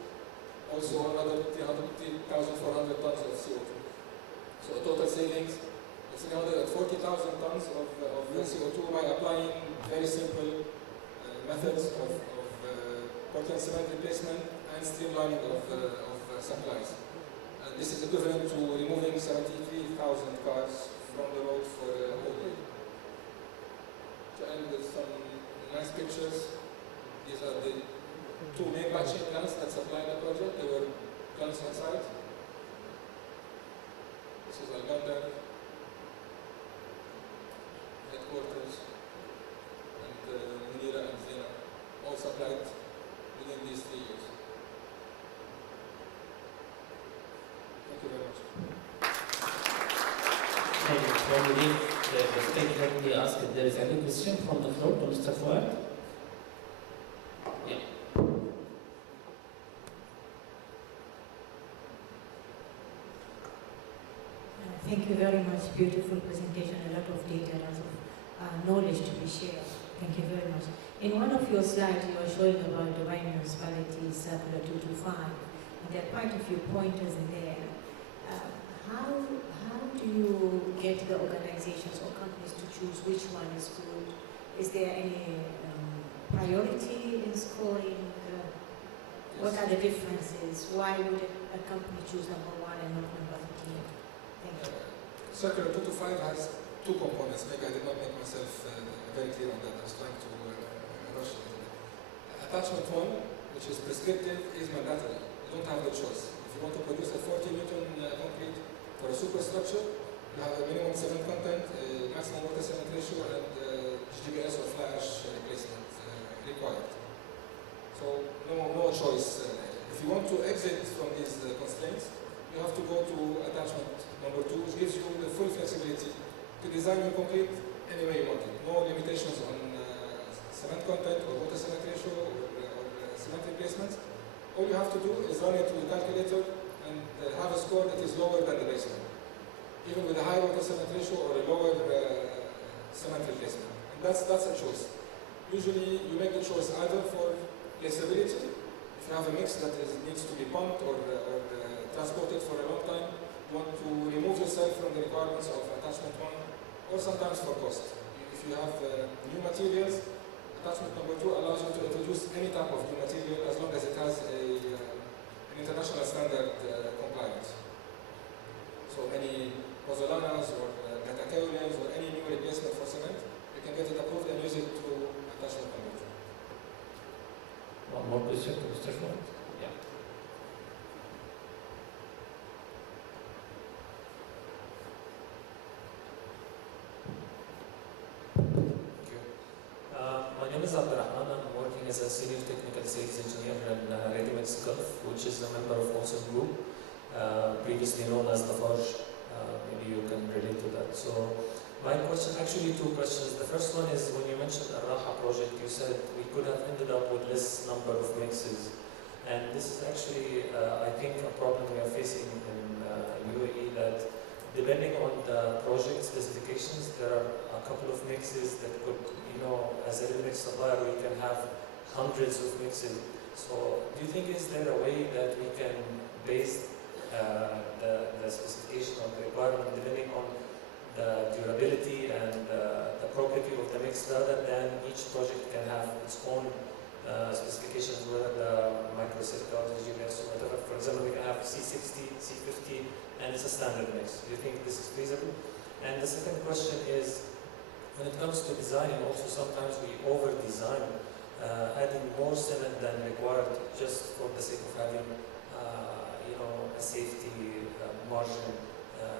Also another 3,400 tons of CO2. So a total savings of 340,000 tons of CO2 by applying very simple methods of Portland cement replacement and streamlining of supplies. And this is equivalent to removing 73,000 cars from the road for a whole year. To end with some nice pictures, these are the 2 main batching plants that supply the project. There were plants on site. This is Alganda, headquarters, and Jumeirah and Zena, all supplied within these 3 years. Thank you very much. Thank you. Before we leave the stage, let me ask if there is any question from the floor to Mr. Fuad. Yeah. Thank you very much. Beautiful presentation, a lot of data, a lot of knowledge to be shared. Thank you very much. In one of your slides, you were showing about Dubai Municipality Circular 225, and there are quite a few pointers in there. How do you get the organizations or companies to choose which one is good? Is there any priority in scoring? What are the differences? Why would a company choose number 1 and not number 15? Thank you. Circular 225 has 2 components. Maybe I did not make myself very clear on that. I was trying to rush it. Attachment 1, which is prescriptive, is mandatory. You don't have the choice. If you want to produce a 40 Newton concrete for a superstructure, you have a minimum cement content, a maximum water cement ratio, and GGBS or fly ash replacement required. So no choice. If you want to exit from these constraints, you have to go to attachment number 2, which gives you the full flexibility to design your concrete any way you want it. No limitations on cement content or water cement ratio or cement replacements. All you have to do is run it with a calculator and have a score that is lower than the baseline, even with a high water cement ratio or a lower cement replacement. And that's a choice. Usually you make the choice either for placeability, If you have a mix that needs to be pumped or transported for a long time, you want to remove yourself from the requirements of attachment 1, or sometimes for cost. If you have new materials, attachment number 2 allows you to introduce any type of new material as long as it has an international standard compliance. So any pozzolanas or catakaolins or any new replacement for cement, you can get it approved and use it through attachment number 2. One more question to Mr. Schwartz? Yeah. My name is Abdurrahman. I'm working as a senior technical sales engineer in Ready-Mix Gulf, which is a member of Olsen Group, previously known as Lafarge. Maybe you can relate to that. So my question, actually 2 questions. The first one is when you mentioned the Raha project, you said we could have ended up with less number of mixes. And this is actually, I think, a problem we are facing in UAE, that depending on the project specifications, there are a couple of mixes that could, as a ready-mix supplier, we can have hundreds of mixes. So do you think, is there a way that we can base the specification of the requirement depending on the durability and the property of the mix, rather than each project can have its own specifications, whether the microcircular, GBS, or whatever. For example, we can have C60, C50, and it's a standard mix. Do you think this is feasible? And the second question is, when it comes to designing, also sometimes we over-design, adding more cement than required just for the sake of having a safety margin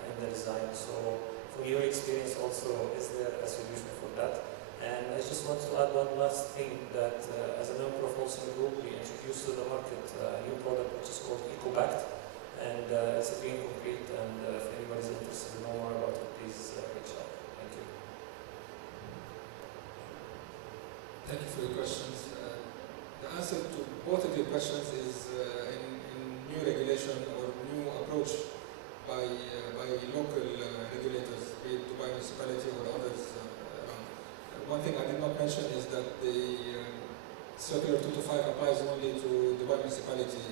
in the design. So from your experience also, is there a solution for that? And I just want to add one last thing, that as a member of Olsen Group, we introduced to the market a new product which is called EcoBact, and it's a green concrete, and if anybody's interested to know more about it, please reach out. Thank you. Thank you for your questions. The answer to both of your questions is in new regulation or new approach by local regulators, be it Dubai municipality or others around. One thing I did not mention is that the Circular 225 applies only to Dubai municipality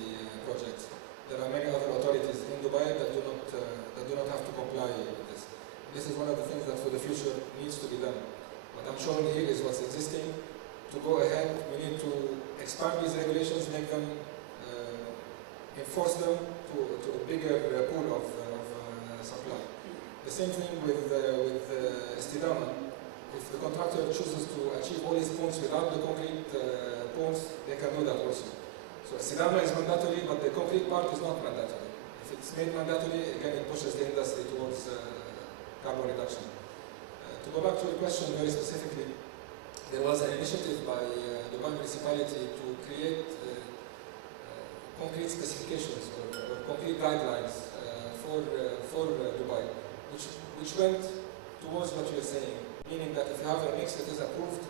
projects. There are many other authorities in Dubai that do not have to comply with this. This is one of the things that for the future needs to be done. What I'm showing here is what's existing. To go ahead, we need to expand these regulations, make them, enforce them to a bigger pool of supply. The same thing with Istidama. If the contractor chooses to achieve all his points without the concrete points, they can do that also. So Istidama is mandatory, but the concrete part is not mandatory. If it's made mandatory, again, it pushes the industry towards carbon reduction. To go back to your question very specifically, there was an initiative by the Dubai municipality to create concrete specifications or concrete guidelines for Dubai, which went towards what you're saying, meaning that if you have a mix that is approved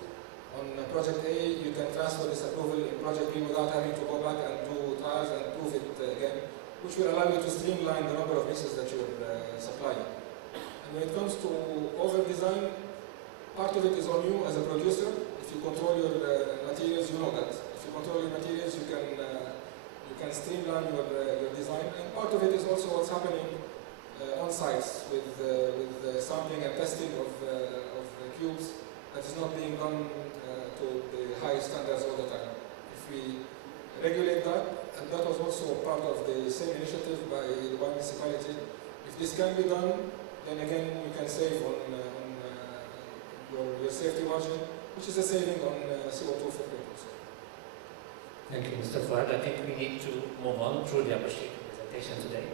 on project A, you can transfer this approval in project B without having to go back and do trials and prove it again, which will allow you to streamline the number of mixes that you're supplying. And when it comes to over-design, part of it is on you as a producer. If you control your materials, you know that. If you control your materials, you can streamline your design. And part of it is also what's happening on sites with sampling and testing of cubes that is not being done to the highest standards all the time. If we regulate that, and that was also part of the same initiative by the Dubai municipality, if this can be done, then again you can save on your safety margin, which is a saving on CO2 footprint also. Thank you, Mr. Fuad. I think we need to move on. Truly appreciate the presentation today.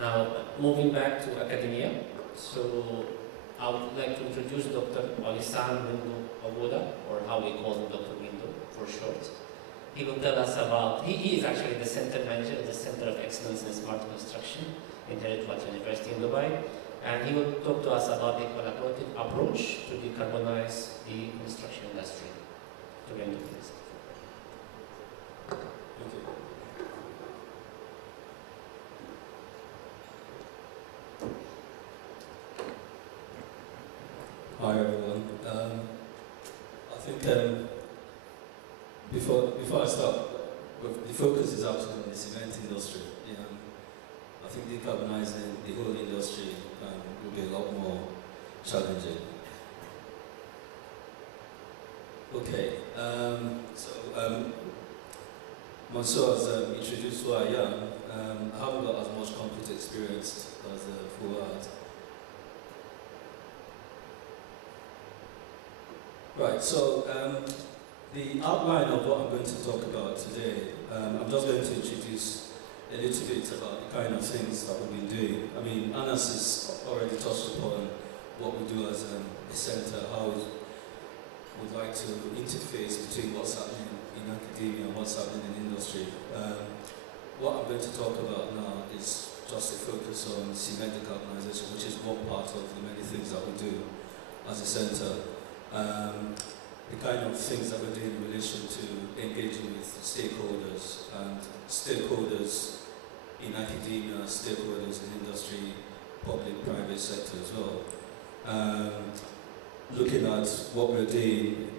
Now, moving back to academia, so I would like to introduce Dr. Alisan Windu Awoda, or how we call him Dr. Windu for short. He will tell us about, he is actually the center manager of the Center of Excellence in Smart Construction in Heriot-Watt University in Dubai, and he will talk to us about the collaborative approach to decarbonize the construction industry. To end please. Thank you. Hi everyone. I think before I start, the focus is actually on the cement industry. I think decarbonizing the whole industry will be a lot more challenging. Okay, Mansour has introduced who I am. I haven't got as much complete experience as Fuad. Right, so the outline of what I'm going to talk about today, I'm just going to introduce a little bit about the kind of things that we've been doing. I mean, Anas has already touched upon what we do as a centre, how we'd like to interface between what's happening in academia and what's happening in industry. What I'm going to talk about now is just a focus on cement decarbonization, which is one part of the many things that we do as a centre. The kind of things that we're doing in relation to engaging with stakeholders, and stakeholders in academia, stakeholders in industry, public, private sector as well. Looking at what we're doing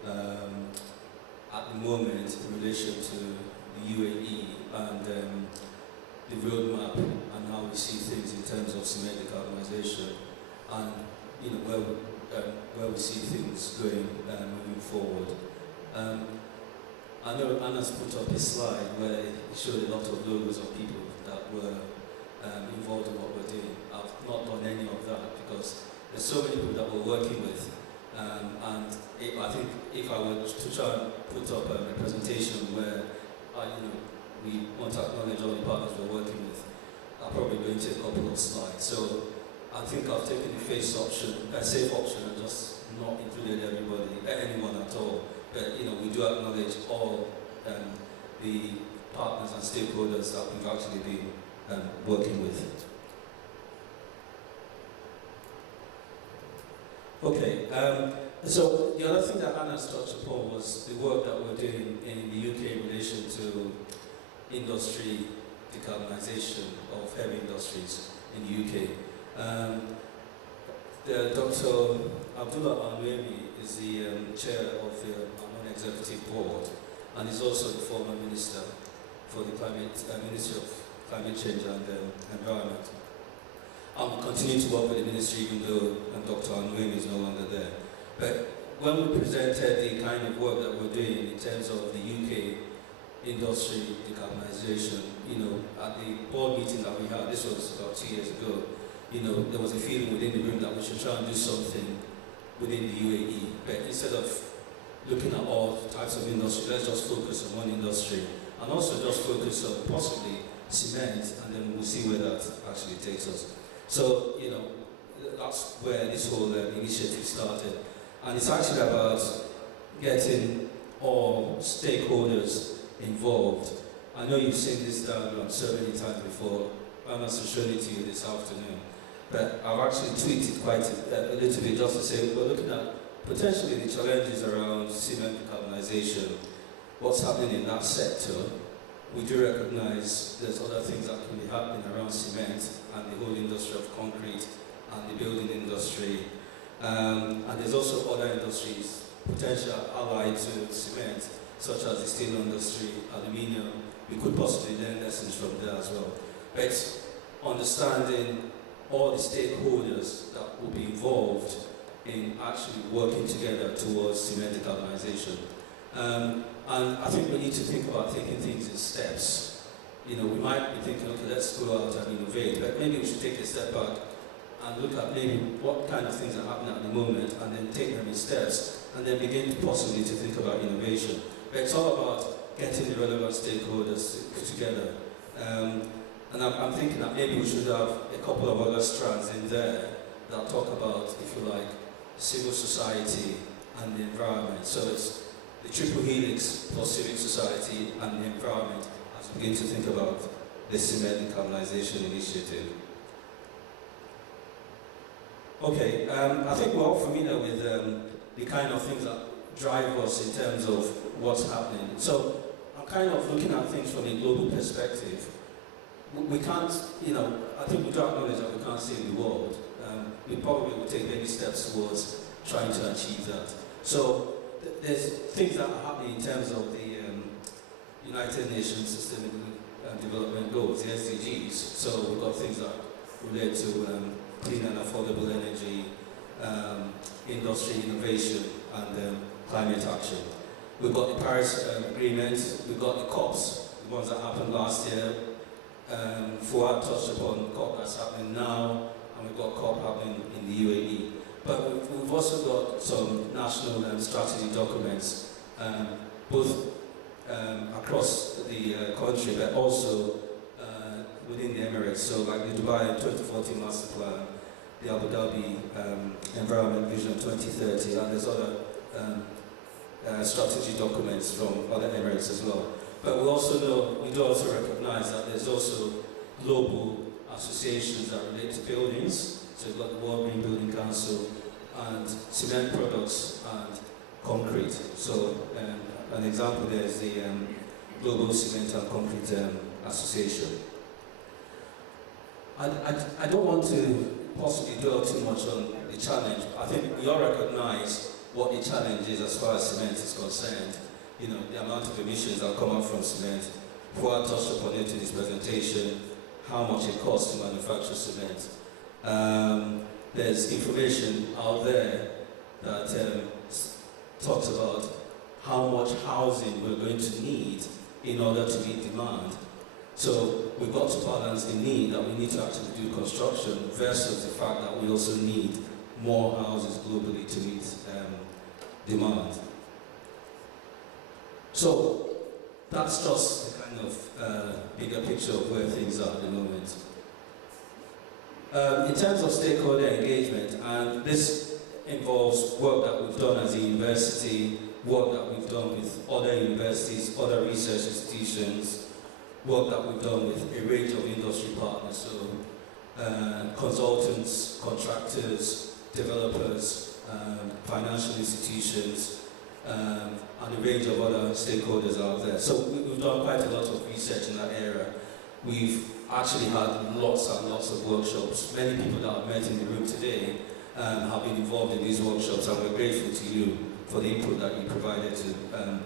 at the moment in relation to the UAE and the roadmap and how we see things in terms of cement decarbonisation, and where we see things going moving forward. I know Anna's put up a slide where he showed a lot of logos of people that were involved in what we're doing. I've not done any of that because there's so many people that we're working with, and I think if I were to try and put up a presentation where we want to acknowledge all the partners we're working with, I'll probably go into a couple of slides. So I think I've taken the safe option, and just not included anyone at all. But we do acknowledge all the partners and stakeholders that we've actually been working with. Okay, so the other thing that Anna's touched upon was the work that we're doing in the UK in relation to industry decarbonisation of heavy industries in the UK. Dr. Abdullah Al-Nuaimi is the chair of the non-executive board, and is also the former minister for the Ministry of Climate Change and Environment. I'm continuing to work with the ministry even though Dr. Al-Nuaimi is no longer there. But when we presented the kind of work that we're doing in terms of the UK industry decarbonisation, at the board meeting that we had, this was about 2 years ago, there was a feeling within the room that we should try and do something within the UAE. But instead of looking at all types of industry, let's just focus on one industry, and also just focus on possibly cement, and then we'll see where that actually takes us. So, that's where this whole initiative started. And it's actually about getting all stakeholders involved. I know you've seen this diagram so many times before. I'm not showing it to you this afternoon. But I've actually tweaked it quite a little bit just to say we're looking at potentially the challenges around cement decarbonisation, what's happening in that sector. We do recognise there's other things that can be happening around cement and the whole industry of concrete and the building industry. And there's also other industries, potential allied to cement, such as the steel industry, aluminium. We could possibly learn lessons from there as well. But understanding all the stakeholders that will be involved in actually working together towards cement decarbonisation. And I think we need to think about taking things in steps. We might be thinking, okay, let's go out and innovate, but maybe we should take a step back and look at maybe what kind of things are happening at the moment, and then take them in steps, and then begin to possibly to think about innovation. But it's all about getting the relevant stakeholders together. And I'm thinking that maybe we should have a couple of other strands in there that talk about, if you like, civil society and the environment. So it's the triple helix for civic society and the environment as we begin to think about the cement decarbonisation initiative. Okay, I think we're all familiar with the kind of things that drive us in terms of what's happening. So I'm kind of looking at things from a global perspective. We can't, I think we do acknowledge that we can't save the world. We probably will take many steps towards trying to achieve that. So there's things that are happening in terms of the United Nations Sustainable Development Goals, the SDGs. So we've got things that relate to clean and affordable energy, industry innovation, and climate action. We've got the Paris Agreement, we've got the COPs, the ones that happened last year. Fuad touched upon COP that's happening now, and we've got COP happening in the UAE. But we've also got some national strategy documents, both across the country, but also within the Emirates. So like the Dubai 2014 Master Plan, the Abu Dhabi Environment Vision 2030, and there's other strategy documents from other Emirates as well. But we do also recognize that there's also global associations that relate to buildings. So you've got the World Green Building Council and cement products and concrete. So an example there is the Global Cement and Concrete Association. I don't want to possibly dwell too much on the challenge. I think we all recognize what the challenge is as far as cement is concerned. You know, the amount of emissions that come out from cement. Fuad touched upon it in his presentation, how much it costs to manufacture cement. There's information out there that talks about how much housing we're going to need in order to meet demand. So we've got to balance the need that we need to actually do construction versus the fact that we also need more houses globally to meet demand. So that's just the kind of bigger picture of where things are at the moment. In terms of stakeholder engagement, and this involves work that we've done as a university, work that we've done with other universities, other research institutions, work that we've done with a range of industry partners, so consultants, contractors, developers, financial institutions, and a range of other stakeholders out there. So we've done quite a lot of research in that area. We've actually had lots and lots of workshops. Many people that I've met in the room today have been involved in these workshops, and we're grateful to you for the input that you provided to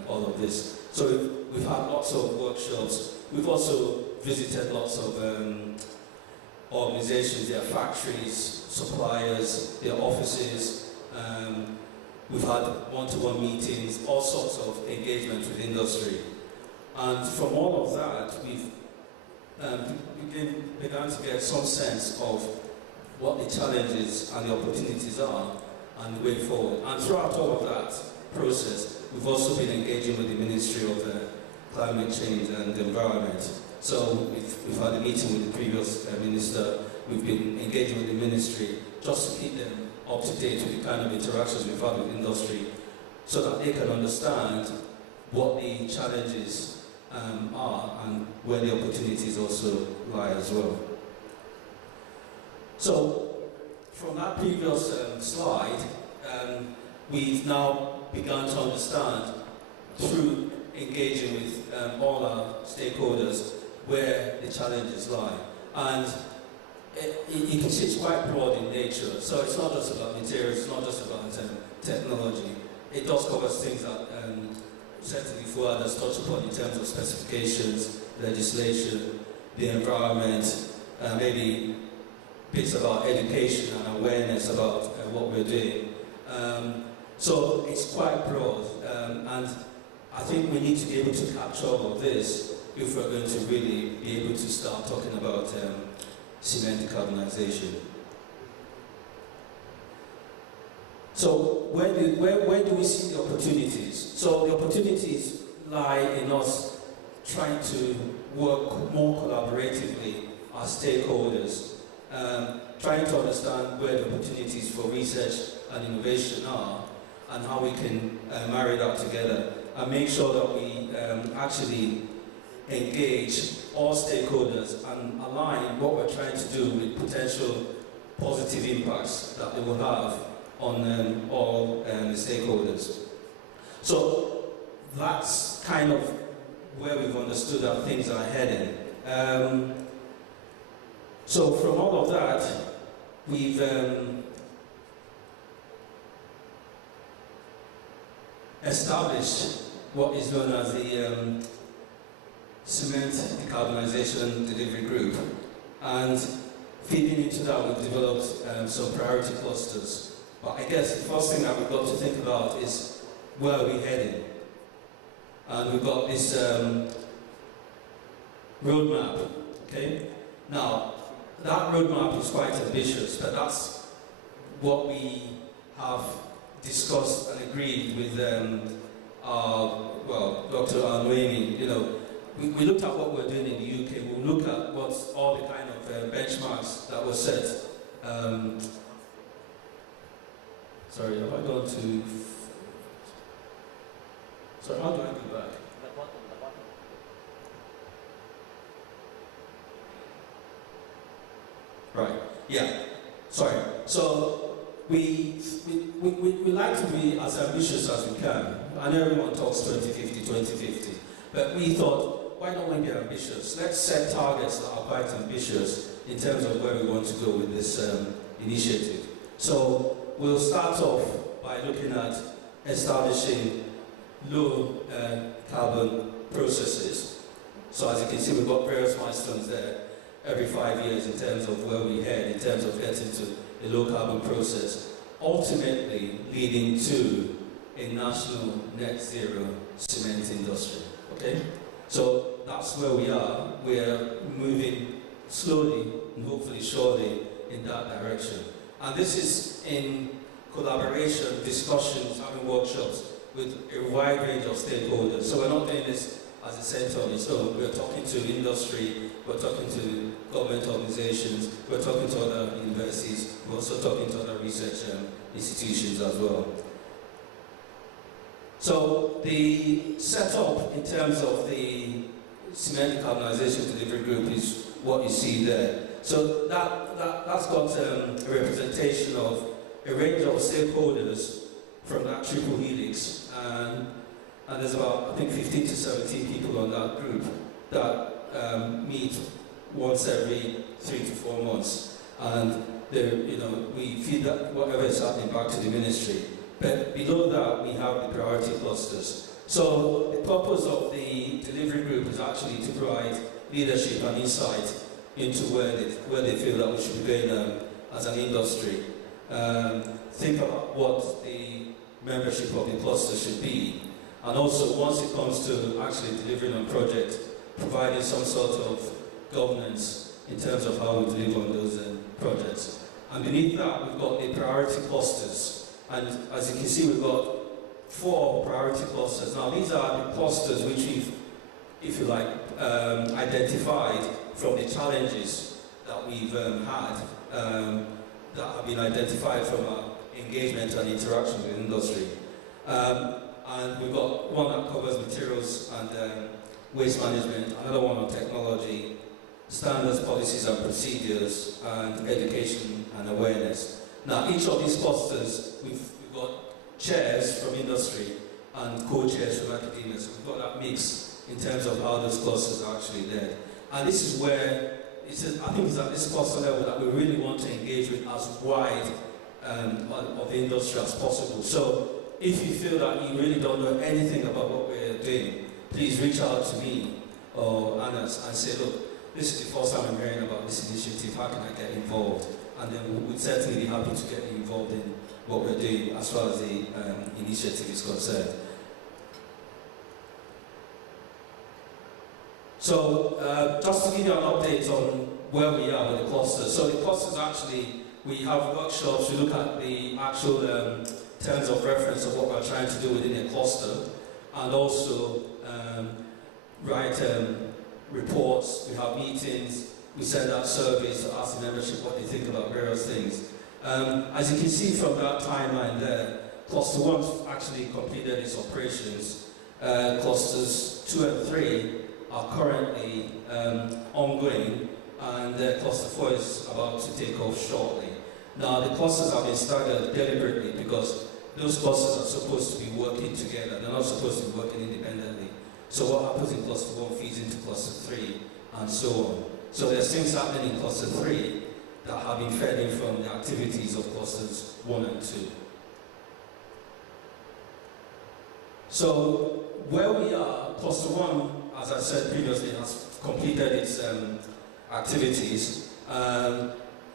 all of this. So we've had lots of workshops. We've also visited lots of organizations, their factories, suppliers, their offices. We've had one-to-one meetings, all sorts of engagement with industry. And from all of that, we've began to get some sense of what the challenges and the opportunities are and the way forward. And throughout all of that process, we've also been engaging with the Ministry of Climate Change and Environment. So we've had a meeting with the previous minister. We've been engaging with the ministry just to keep them up to date with the kind of interactions we've had with industry so that they can understand what the challenges are and where the opportunities also lie as well. So from that previous slide, we've now begun to understand through engaging with all our stakeholders where the challenges lie. And you can see it's quite broad in nature. So it's not just about materials, it's not just about technology. It does cover things that certainly Fuad has touched upon in terms of specifications, legislation, the environment, maybe bits about education and awareness about what we're doing. So it's quite broad, and I think we need to be able to capture all of this if we're going to really be able to start talking about cement decarbonization. So where do we see the opportunities? So the opportunities lie in us trying to work more collaboratively as stakeholders, trying to understand where the opportunities for research and innovation are and how we can marry that together and make sure that we actually engage all stakeholders and align what we're trying to do with potential positive impacts that they will have on all the stakeholders. So that's kind of where we've understood that things are heading. So from all of that, we've established what is known as the cement decarbonization delivery group, and feeding into that, we've developed some priority clusters. But I guess the first thing that we've got to think about is where are we heading? And we've got this roadmap, okay? Now, that roadmap is quite ambitious, but that's what we have discussed and agreed with Dr. Al-Nuaimi. You know, we looked at what we're doing in the UK. We'll look at what's all the kind of benchmarks that were set. Sorry, have I gone to... Sorry, how do I go back? Right, yeah, sorry. So we like to be as ambitious as we can. I know everyone talks 2050, but we thought, why don't we be ambitious? Let's set targets that are quite ambitious in terms of where we want to go with this initiative. So we'll start off by looking at establishing low carbon processes. So as you can see, we've got various milestones there every 5 years in terms of where we head, in terms of getting to a low carbon process, ultimately leading to a national net zero cement industry, okay? So that's where we are. We're moving slowly and hopefully surely in that direction. And this is in collaboration, discussions, having workshops with a wide range of stakeholders. So we're not doing this as a center on its own. We're talking to industry, we're talking to government organizations, we're talking to other universities, we're also talking to other research institutions as well. So the setup in terms of the cement decarbonization delivery group is what you see there. So that's got a representation of a range of stakeholders from that triple helix, and there's about, I think, 15 to 17 people on that group that meet once every 3 to 4 months, and we feed that whatever is happening back to the ministry. But below that, we have the priority clusters. So the purpose of the delivery group is actually to provide leadership and insight into where they feel that we should be going as an industry. Think about what the membership of the cluster should be. And also, once it comes to actually delivering on projects, providing some sort of governance in terms of how we deliver on those projects. And beneath that, we've got the priority clusters. And as you can see, we've got 4 priority clusters. Now, these are the clusters which we've, if you like, identified from the challenges that we've had, that have been identified from our engagement and interaction with industry. And we've got one that covers materials and waste management, another one on technology, standards, policies and procedures, and education and awareness. Now, each of these clusters, we've got chairs from industry and co-chairs from academia, so we've got that mix in terms of how those clusters are actually led. And this is where, I think it's at this cluster level that we really want to engage with as wide of the industry as possible. So if you feel that you really don't know anything about what we're doing, please reach out to me or Anas and say, look, this is the first time I'm hearing about this initiative, how can I get involved? And then we'd certainly be happy to get involved in what we're doing as far as the initiative is concerned. So just to give you an update on where we are with the clusters. So the clusters actually, we have workshops, we look at the actual terms of reference of what we're trying to do within a cluster, and also write reports, we have meetings, we send out surveys to ask the membership what they think about various things. As you can see from that timeline there, Cluster 1 actually completed its operations. Clusters 2 and 3 are currently ongoing, and Cluster 4 is about to take off shortly. Now, the clusters have been staggered deliberately because those clusters are supposed to be working together. They're not supposed to be working independently. So what happens in Cluster 1 feeds into Cluster 3, and so on. So there's things happening in Cluster 3 that have been fed in from the activities of Clusters 1 and 2. So where we are, Cluster 1 as I said previously, has completed its activities.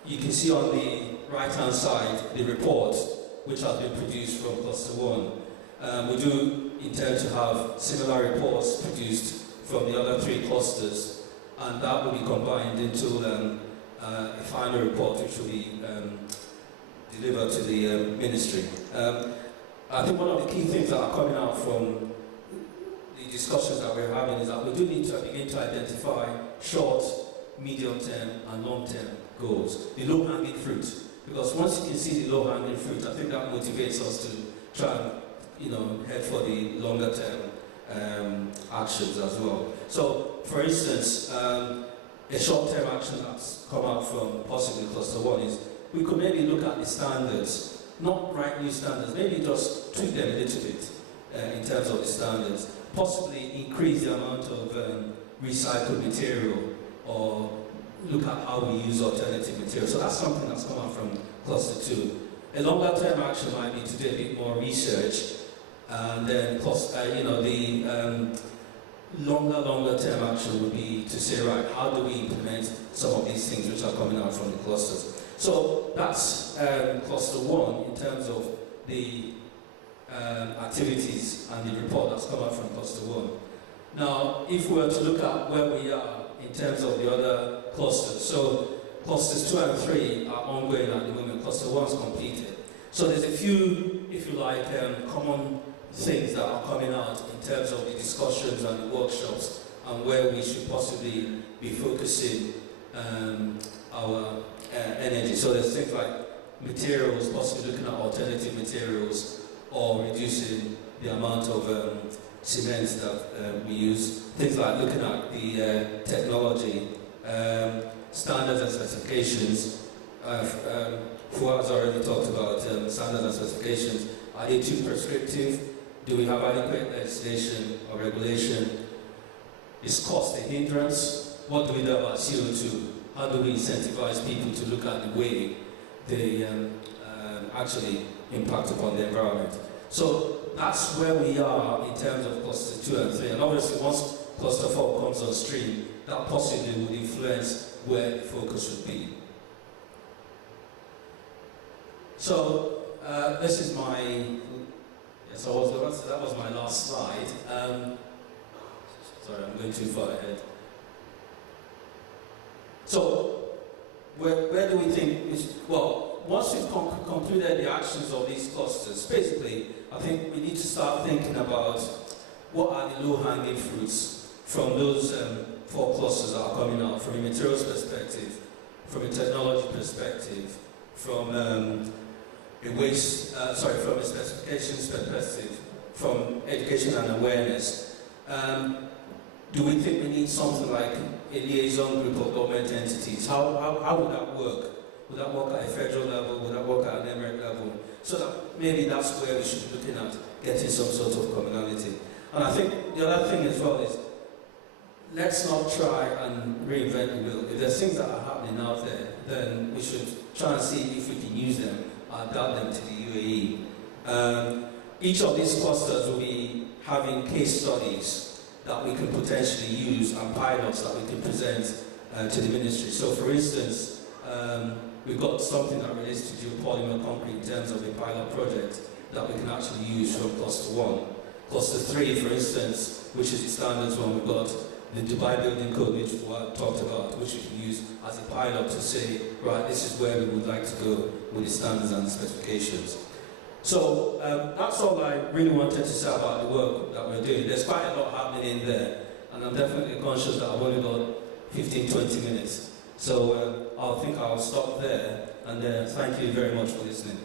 You can see on the right-hand side the report which has been produced from Cluster 1. We do intend to have similar reports produced from the other 3 clusters, and that will be combined into a final report which will be delivered to the ministry. I think one of the key things that are coming out from the discussions that we're having is that we do need to begin to identify short, medium-term and long-term goals, the low-hanging fruit. Because once you can see the low-hanging fruit, I think that motivates us to try and head for the longer-term actions as well. So, for instance, a short-term action that's come out from possibly Cluster 1 is we could maybe look at the standards, not write new standards, maybe just tweak them a little bit in terms of the standards, possibly increase the amount of recycled material or look at how we use alternative material. So that's something that's come out from Cluster 2. A longer term action might be to do a bit more research, and then the longer term action would be to say, right, how do we implement some of these things which are coming out from the clusters? So that's Cluster 1 in terms of the activities and the report that's come out from Cluster 1. Now, if we were to look at where we are in terms of the other clusters, so clusters 2 and 3 are ongoing at the moment, cluster 1 is completed. So there's a few, if you like, common things that are coming out in terms of the discussions and the workshops and where we should possibly be focusing our energy. So there's things like materials, possibly looking at alternative materials or reducing the amount of cement that we use. Things like looking at the technology, standards and specifications. Fuad has already talked about standards and specifications. Are they too prescriptive? Do we have adequate legislation or regulation? Is cost a hindrance? What do we do about CO2? How do we incentivize people to look at the way they actually impact upon the environment? So that's where we are in terms of cluster 2 and 3. And obviously once cluster 4 comes on stream, that possibly would influence where the focus should be. So this is my, that was my last slide. Sorry, I'm going too far ahead. So where do we think, well, once we've concluded the actions of these clusters, basically, I think we need to start thinking about what are the low-hanging fruits from those 4 clusters that are coming out, from a materials perspective, from a technology perspective, from a from a specifications perspective, from education and awareness. Do we think we need something like a liaison group of government entities? How would that work? Would that work at a federal level? Would that work at an emirate level? So that maybe that's where we should be looking at getting some sort of commonality. And I think the other thing as well is, let's not try and reinvent the wheel. If there's things that are happening out there, then we should try and see if we can use them and adapt them to the UAE. Each of these clusters will be having case studies that we can potentially use and pilots that we can present to the ministry. So for instance, we've got something that relates to geopolymer concrete in terms of a pilot project that we can actually use from cluster 1. Cluster 3, for instance, which is the standards one, we've got the Dubai Building Code, which we talked about, which we can use as a pilot to say, right, this is where we would like to go with the standards and the specifications. So that's all I really wanted to say about the work that we're doing. There's quite a lot happening in there, and I'm definitely conscious that I've only got 15-20 minutes. So I think I'll stop there, and thank you very much for listening.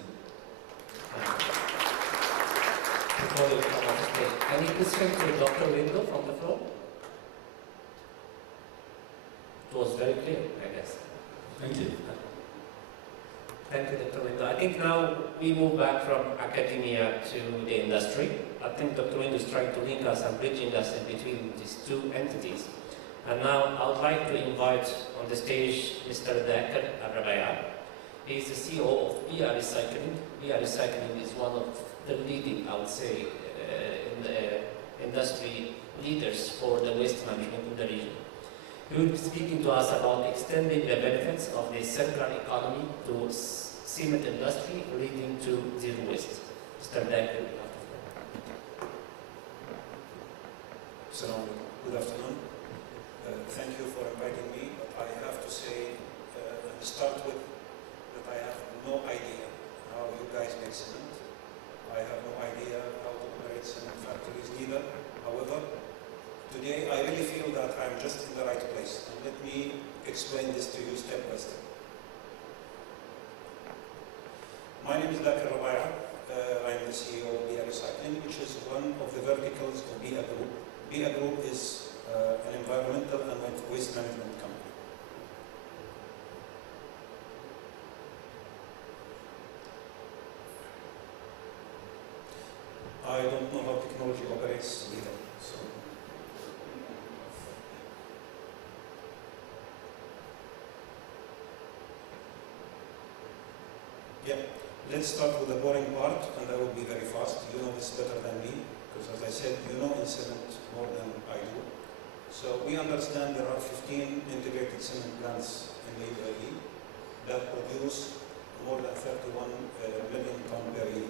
Before you come off stage, any question to Dr. Lindo from the floor? It was very clear, I guess. Thank you. Thank you, Dr. Lindo. I think now we move back from academia to the industry. I think Dr. Lindo is trying to link us and bridging us in between these two entities. And now I would like to invite on the stage Mr. Dakar Arabaya. He is the CEO of BR Recycling. BR Recycling is one of the leading, I would say, in the industry leaders for the waste management in the region. He will be speaking to us about extending the benefits of the circular economy to cement industry, leading to zero waste. Mr. Dakar. Good afternoon. Thank you for inviting me. But I have to say, and start with, that I have no idea how you guys make cement. I have no idea how to operate cement factories either. However, today I really feel that I'm just in the right place. And let me explain this to you step by step. My name is Jumeirah. I'm the CEO of BIA Recycling, which is one of the verticals of BIA Group. BIA Group is an environmental and waste management company. I don't know how technology operates either. So. Yeah, let's start with the boring part, and I will be very fast. You know this better than me, because as I said, you know in cement more than I do. So we understand there are 15 integrated cement plants in the UAE that produce more than 31 million tonnes per year.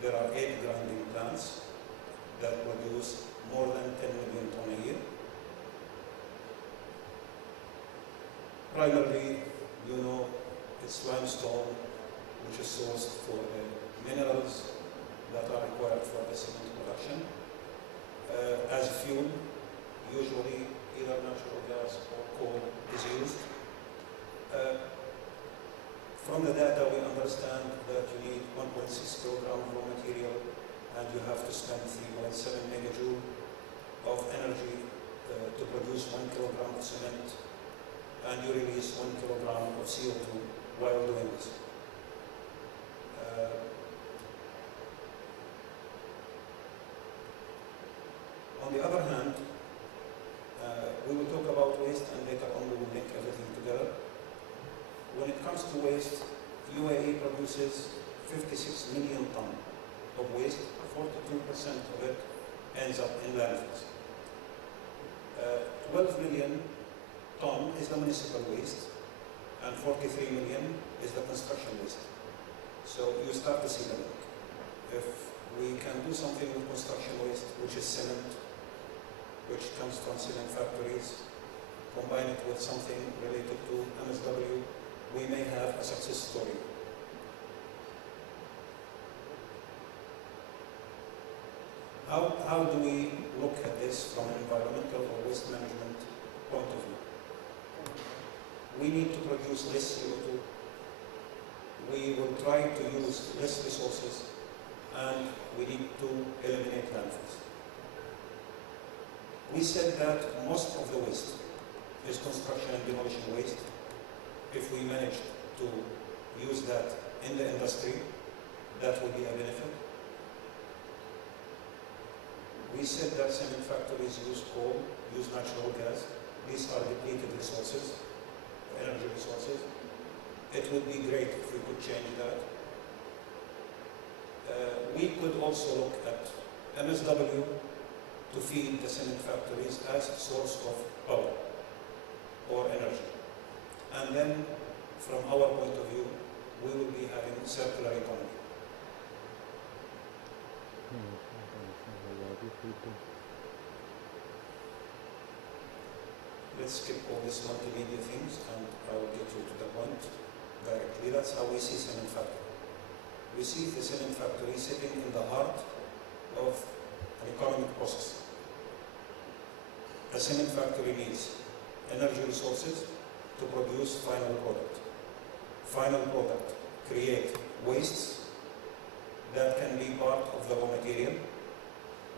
There are 8 grinding plants that produce more than 10 million tonnes a year. Primarily, you know, it's limestone, which is sourced for the minerals that are required for the cement production. As fuel, usually either natural gas or coal is used. From the data, we understand that you need 1.6 kilogram raw material, and you have to spend 3.7 megajoule of energy to produce 1 kilogram of cement, and you release 1 kilogram of CO2 while doing this. On the other hand, we will talk about waste, and later on we will link everything together. When it comes to waste, UAE produces 56 million tonnes of waste. 42% of it ends up in landfills. 12 million tonnes is the municipal waste, and 43 million is the construction waste. So you start to see the link. If we can do something with construction waste, which is cement, which comes from cement factories, combine it with something related to MSW, we may have a success story. How do we look at this from an environmental or waste management point of view? We need to produce less CO2. We will try to use less resources, and we need to eliminate landfills. We said that most of the waste is construction and demolition waste. If we manage to use that in the industry, that will be a benefit. We said that cement factories use coal, use natural gas. These are depleted resources, energy resources. It would be great if we could change that. We could also look at MSW to feed the cement factories as a source of power or energy. And then, from our point of view, we will be having circular economy. Let's skip all these multimedia things, and I will get you to the point directly. That's how we see cement factory. We see the cement factory sitting in the heart of an economic process. A cement factory needs energy resources to produce final product. Final product create wastes that can be part of the raw material.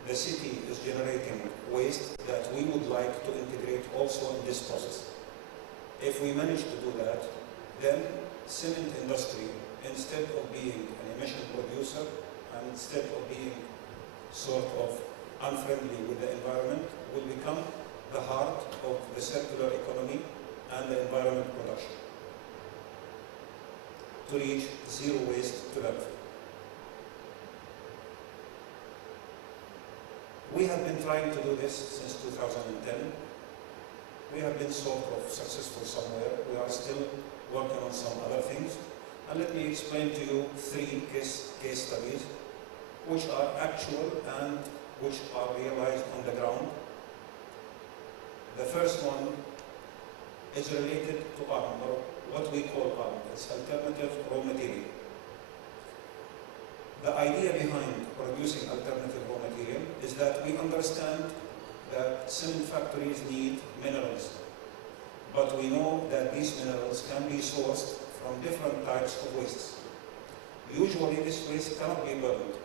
The city is generating waste that we would like to integrate also in this process. If we manage to do that, then cement industry, instead of being an emission producer and instead of being sort of unfriendly with the environment, will become the heart of the circular economy and the environment production to reach zero waste to landfill. We have been trying to do this since 2010. We have been sort of successful somewhere. We are still working on some other things. And let me explain to you 3 case studies which are actual and which are realized on the ground. The first one is related to ARM, or what we call ARM. It's alternative raw material. The idea behind producing alternative raw material is that we understand that cement factories need minerals, but we know that these minerals can be sourced from different types of wastes. Usually this waste cannot be burned,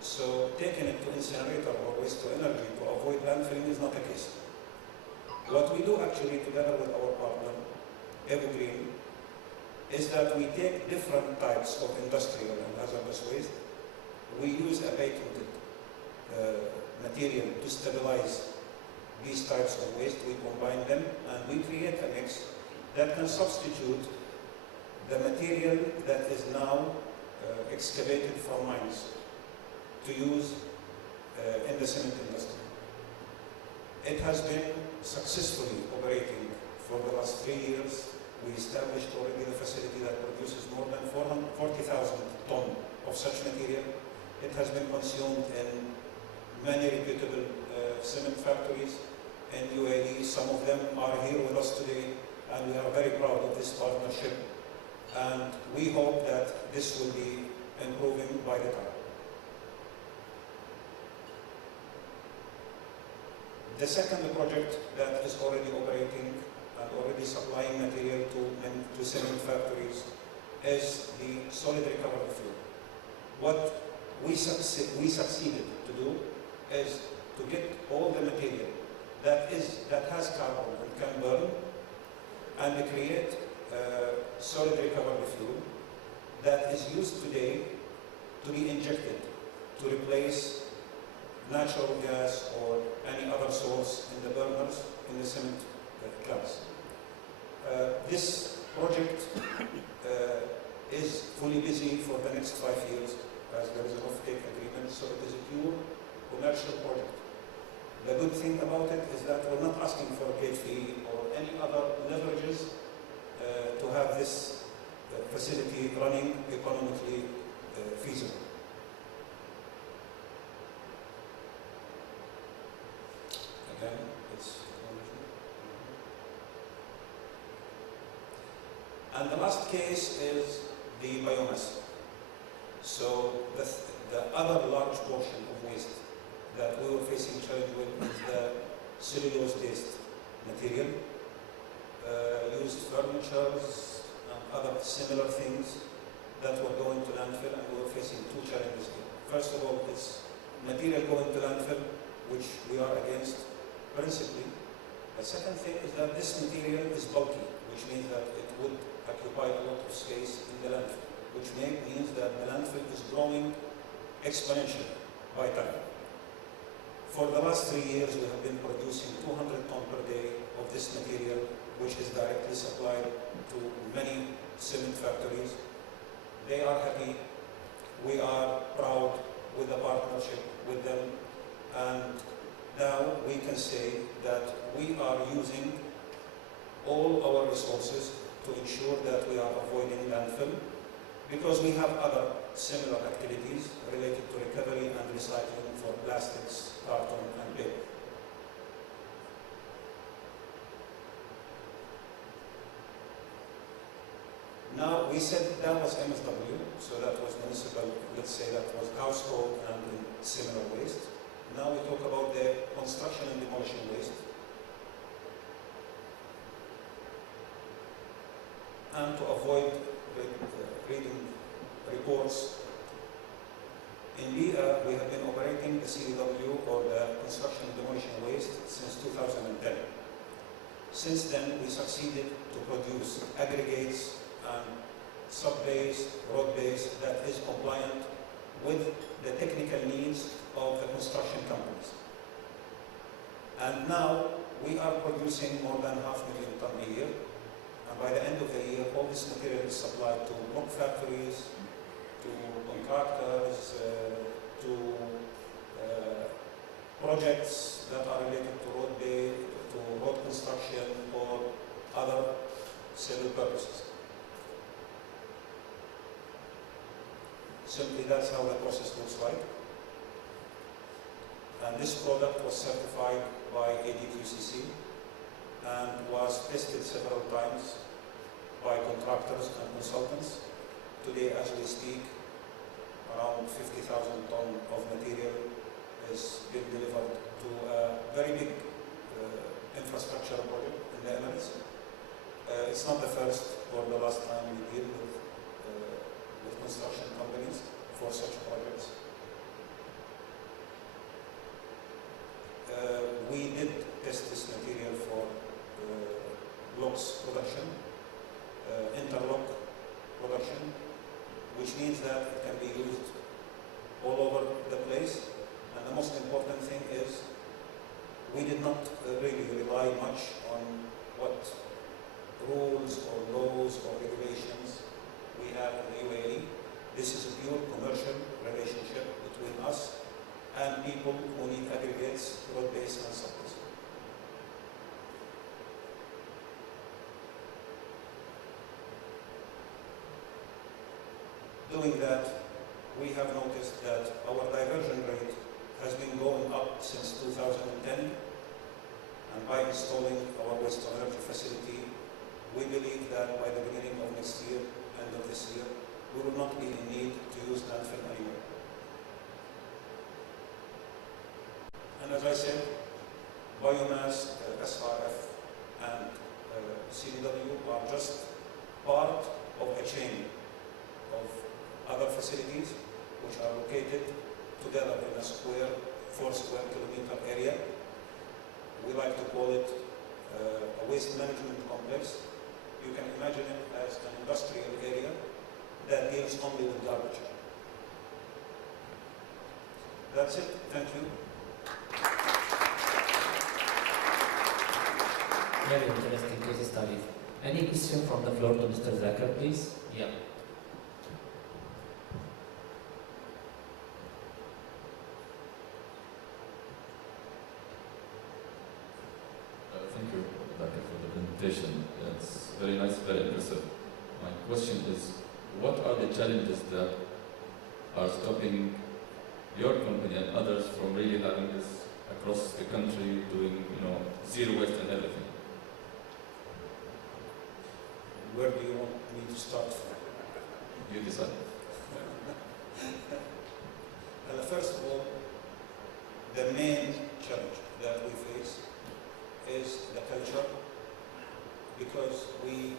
so taking it to incinerator or waste to energy to avoid landfilling is not the case. What we do actually together with our partner, Evergreen, is that we take different types of industrial and hazardous waste. We use a patented material to stabilize these types of waste. We combine them and we create a mix that can substitute the material that is now excavated from mines to use in the cement industry. It has been successfully operating for the last 3 years. We established already the facility that produces more than 40,000 tons of such material. It has been consumed in many reputable cement factories in UAE. Some of them are here with us today, and we are very proud of this partnership. And we hope that this will be improving by the time. The second project that is already operating and already supplying material to cement factories is the solid recovery fuel. What we succeeded to do is to get all the material that has carbon and can burn, and to create solid recovery fuel that is used today to be injected to replace natural gas or any other source in the burners in the cement plants. This project is fully busy for the next 5 years, as there is an off-take agreement, so it is a pure commercial project. The good thing about it is that we're not asking for a gate fee or any other leverages to have this facility running economically feasible. Again, it's and the last case is the biomass. So the other large portion of waste that we were facing challenge with is the cellulose-based material, used furnitures and other similar things that were going to landfill, and we were facing 2 challenges here. First of all, it's material going to landfill, which we are against principally. The second thing is that this material is bulky, which means that it would occupy a lot of space in the landfill, which means that the landfill is growing exponentially by time. For the last 3 years, we have been producing 200 tons per day of this material, which is directly supplied to many cement factories. They are happy. We are proud with the partnership with them. And now we can say that we are using all our resources to ensure that we are avoiding landfill, because we have other similar activities related to recovery and recycling for plastics, carton, and paper. Now, we said that was MSW, so that was municipal, let's say that was household and similar waste. Now we talk about the construction and demolition waste. And to avoid reading reports, in BIA we have been operating the CDW, or the construction and demolition waste, since 2010. Since then, we succeeded to produce aggregates and sub-base, road base that is compliant with the technical needs of the construction companies. And now we are producing more than 500,000 tons a year. And by the end of the year, all this material is supplied to block factories, to contractors, to projects that are related to road construction or other civil purposes. Simply that's how the process looks like. And this product was certified by ADQCC and was tested several times by contractors and consultants. Today, as we speak, around 50,000 tons of material is being delivered to a very big infrastructure project in the Emirates. It's not the first or the last time we deal with construction companies for such projects. We did test this material for blocks production, interlock production, which means that it can be used all over the place. And the most important thing is we did not really rely much on what rules or laws or regulations we have in the UAE. This is a pure commercial relationship between us and people who need aggregates, road base and surface. Doing that, we have noticed that our diversion rate has been going up since 2010, and by installing our waste-to-energy facility, we believe that by the beginning of next year, end of this year, we will not be in need to use landfill anymore. And as I said, biomass, SRF, and CDW are just part of a chain of other facilities which are located together in a 4 square kilometer area. We like to call it a waste management complex. You can imagine it as an industrial area that deals only with garbage. That's it. Thank you. Very interesting case study. Any question from the floor to Mr. Zakir, please? Yeah. Thank you, Zakir, for the presentation. It's very nice, very impressive. My question is, what are the challenges that are stopping your company and others from really having this across the country, doing, zero waste and everything? Where do you want me to start from? You decide. Well, first of all, the main challenge that we face is the culture, because we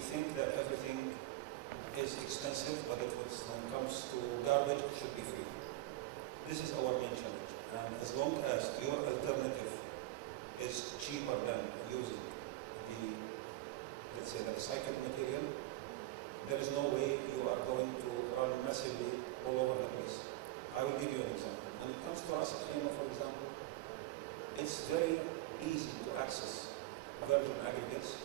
think that everything is expensive, but when it comes to garbage, it should be free. This is our main challenge. And as long as your alternative is cheaper than using the, let's say, the recycled material, there is no way you are going to run massively all over the place. I will give you an example. When it comes to Ras Al Khaimah, for example, it's very easy to access virgin aggregates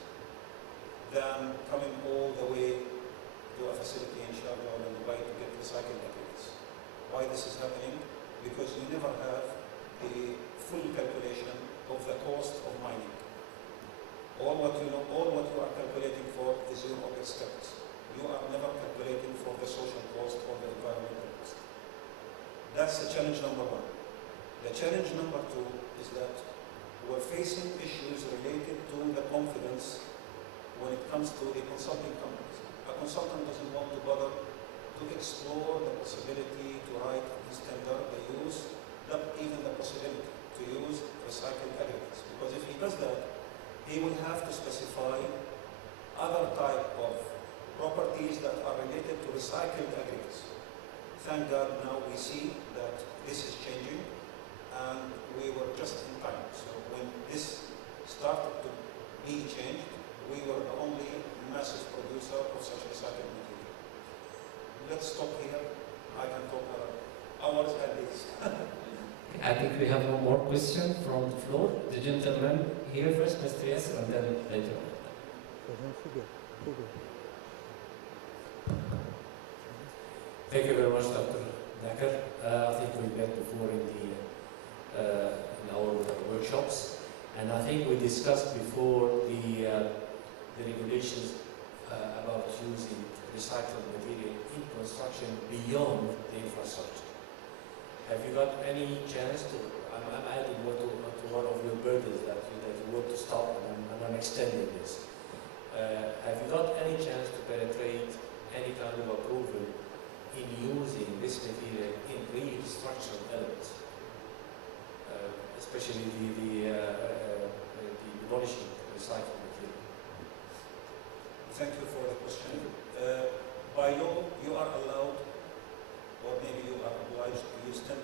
than coming all the way to a facility in Sharjah or in Dubai to get recycled aggregates. Why this is happening? Because you never have the full calculation of the cost of mining. All what you are calculating for is your OpEx tax. You are never calculating for the social cost or the environmental cost. That's the challenge number one. The challenge number two is that we're facing issues related to the confidence when it comes to the consulting companies. A consultant doesn't want to bother to explore the possibility to write in his tender not even the possibility to use recycled aggregates. Because if he does that, he will have to specify other type of properties that are related to recycled aggregates. Thank God now we see that this is changing, and we were just in time. So when this started to be changed, we were the only massive producer of such recycled material. Let's stop here. I can talk hours and days. I think we have one more question from the floor. The gentleman here first, Mr. Yasser, and then later. Thank you very much, Dr. Zakir. I think we met before in the in our workshops. And I think we discussed before the regulations about using recycled material in construction beyond the infrastructure. Have you got any chance to, I'm adding to one of your burdens that you want to stop, and I'm extending this. Have you got any chance to penetrate any kind of approval in using this material in real structural elements, especially the demolishing recycled material? Thank you for the question. By law, you are allowed, or maybe you are obliged to use 10%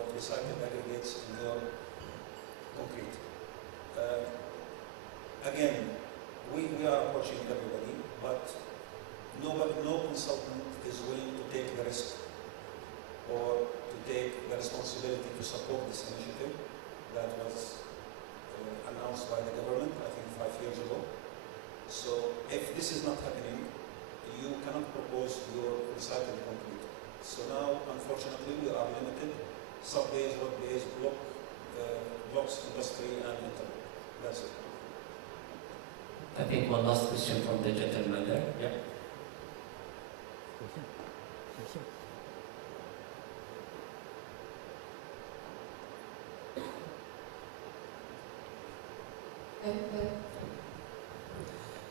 of recycled aggregates in your concrete. Again, we are approaching everybody, but no consultant is willing to take the risk or to take the responsibility to support this initiative that was announced by the government, I think 5 years ago. So if this is not happening, you cannot propose your recycled concrete. So now, unfortunately, we are limited. Sub-base, road-base, blocks, industry, and internet. That's it. I think one last question from the gentleman there. Yeah.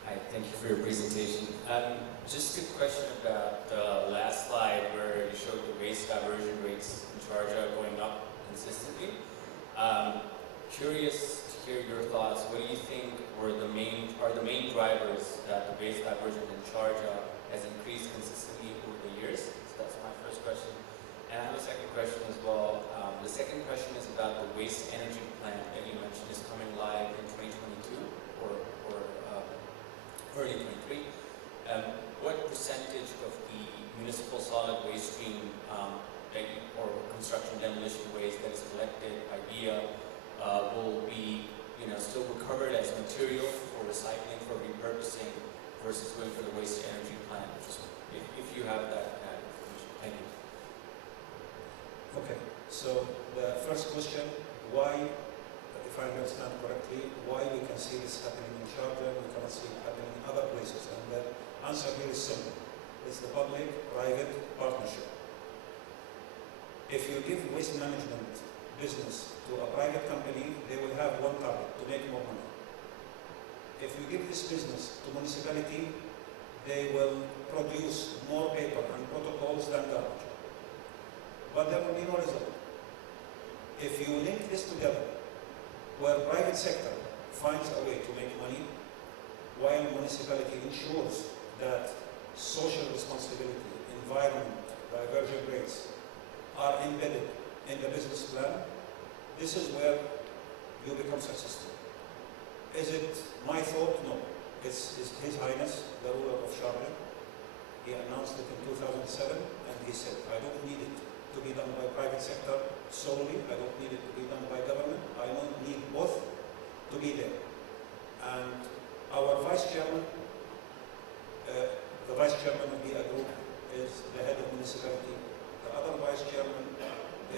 Hi, thank you for your presentation. Just a question about the last slide where you showed the waste diversion rates in Sharjah going up consistently. Curious to hear your thoughts. What do you think are the main drivers that the waste diversion in Sharjah has increased consistently over the years? So that's my first question. And I have a second question as well. The second question is about the waste energy plant that you mentioned is coming live in 2022 or early 23. What percentage of the municipal solid waste stream or construction demolition waste that is collected by VIA will be still recovered as material for recycling, for repurposing, versus going for the waste energy plant? Just if you have that information. Thank you. Okay, so the first question, why, if I understand correctly, why we can see this happening in Sharjah, we cannot see it happening in other places? And the answer here is simple. It's the public-private partnership. If you give waste management business to a private company, they will have one target, to make more money. If you give this business to municipality, they will produce more paper and protocols than garbage. But there will be no result. If you link this together, where private sector finds a way to make money, while municipality ensures that social responsibility, environment, diversion rates are embedded in the business plan, this is where you become successful. Is it my thought? No. It's His Highness, the ruler of Sharjah. He announced it in 2007, and he said, I don't need it to be done by private sector solely. I don't need it to be done by government. I don't need both to be there. And our vice chairman, the vice chairman of BIA Group is the head of municipality. The other vice chairman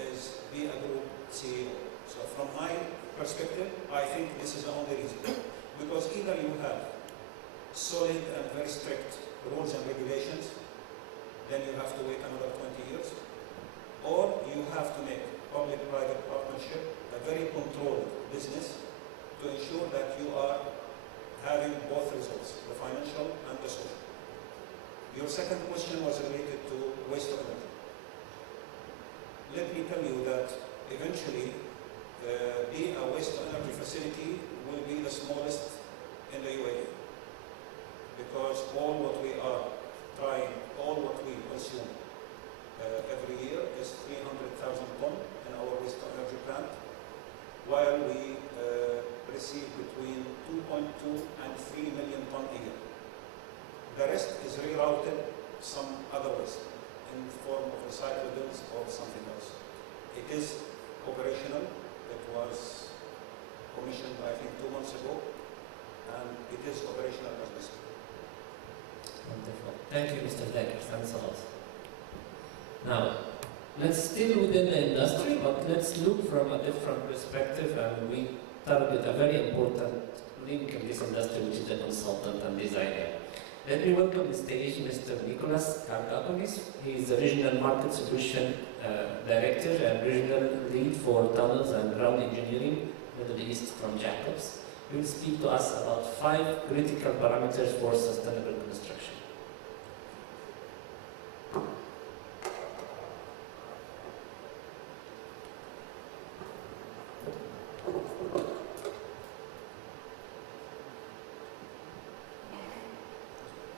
is BIA Group CEO. So from my perspective, I think this is the only reason. Because either you have solid and very strict rules and regulations, then you have to wait another 20 years. Or you have to make public-private partnership a very controlled business to ensure that you are having both results, the financial and the social. Your second question was related to waste to energy. Let me tell you that eventually a waste to energy facility will be the smallest in the UAE, because all what we are trying, all what we consume every year is 300,000 ton in our waste to energy plant, while we receive between 2.2 and 3 million ton a year. The rest is rerouted some other waste in the form of recyclables or something else. It is operational. It was commissioned, I think, 2 months ago, and it is operational as we speak. Wonderful. Thank you, Mr. Decker. Thanks a lot. Now, let's still within the industry, but let's look from a different perspective, and we target a very important link in this industry, which is the consultant and designer. Let me welcome on stage Mr. Nicholas Kargapolis. He is the Regional Market Solution Director and Regional Lead for Tunnels and Ground Engineering, Middle East from Jacobs. He will speak to us about 5 critical parameters for sustainable construction.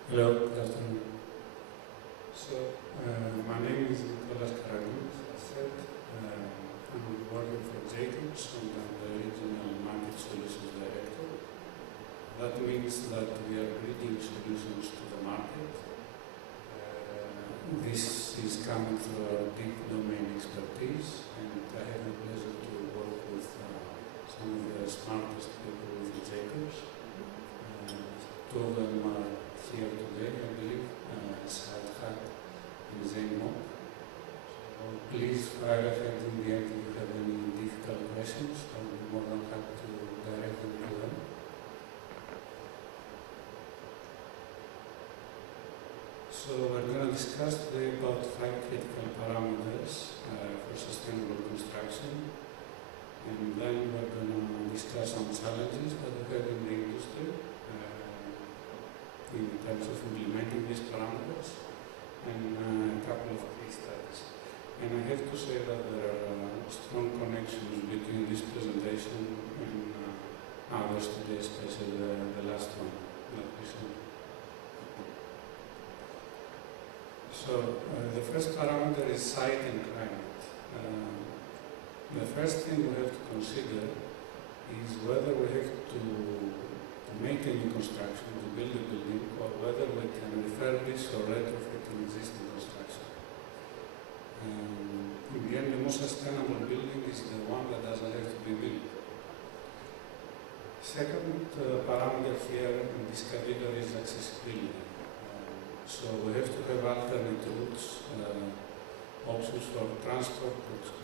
Hello, good afternoon. So, my name is Nicholas Kargapolis, as I said. I'm working for Jacobs and I'm the Regional Market Solutions Director. That means that we are bringing solutions to the market. This is coming through our deep domain expertise, and I have the pleasure to work with some of the smartest people within Jacobs. 2 of them are here today, I believe, Saad Khan and Zain Mok. So please fire ahead in the end if you have any difficult questions. I'll be more than happy to direct them to them. So we're going to discuss today about 5 critical parameters for sustainable construction, and then we're going to discuss some challenges that we have in the industry in terms of implementing these parameters, and a couple of case studies. And I have to say that there are strong connections between this presentation and others today, especially the last one, not recent. So the first parameter is site and climate. The first thing we have to consider is whether we have to make a new construction, to build a building, or whether we can refurbish or retrofit an existing construction. In the end, the most sustainable building is the one that doesn't have to be built. Second parameter here in this category is accessibility. So we have to have alternate routes, options for transport,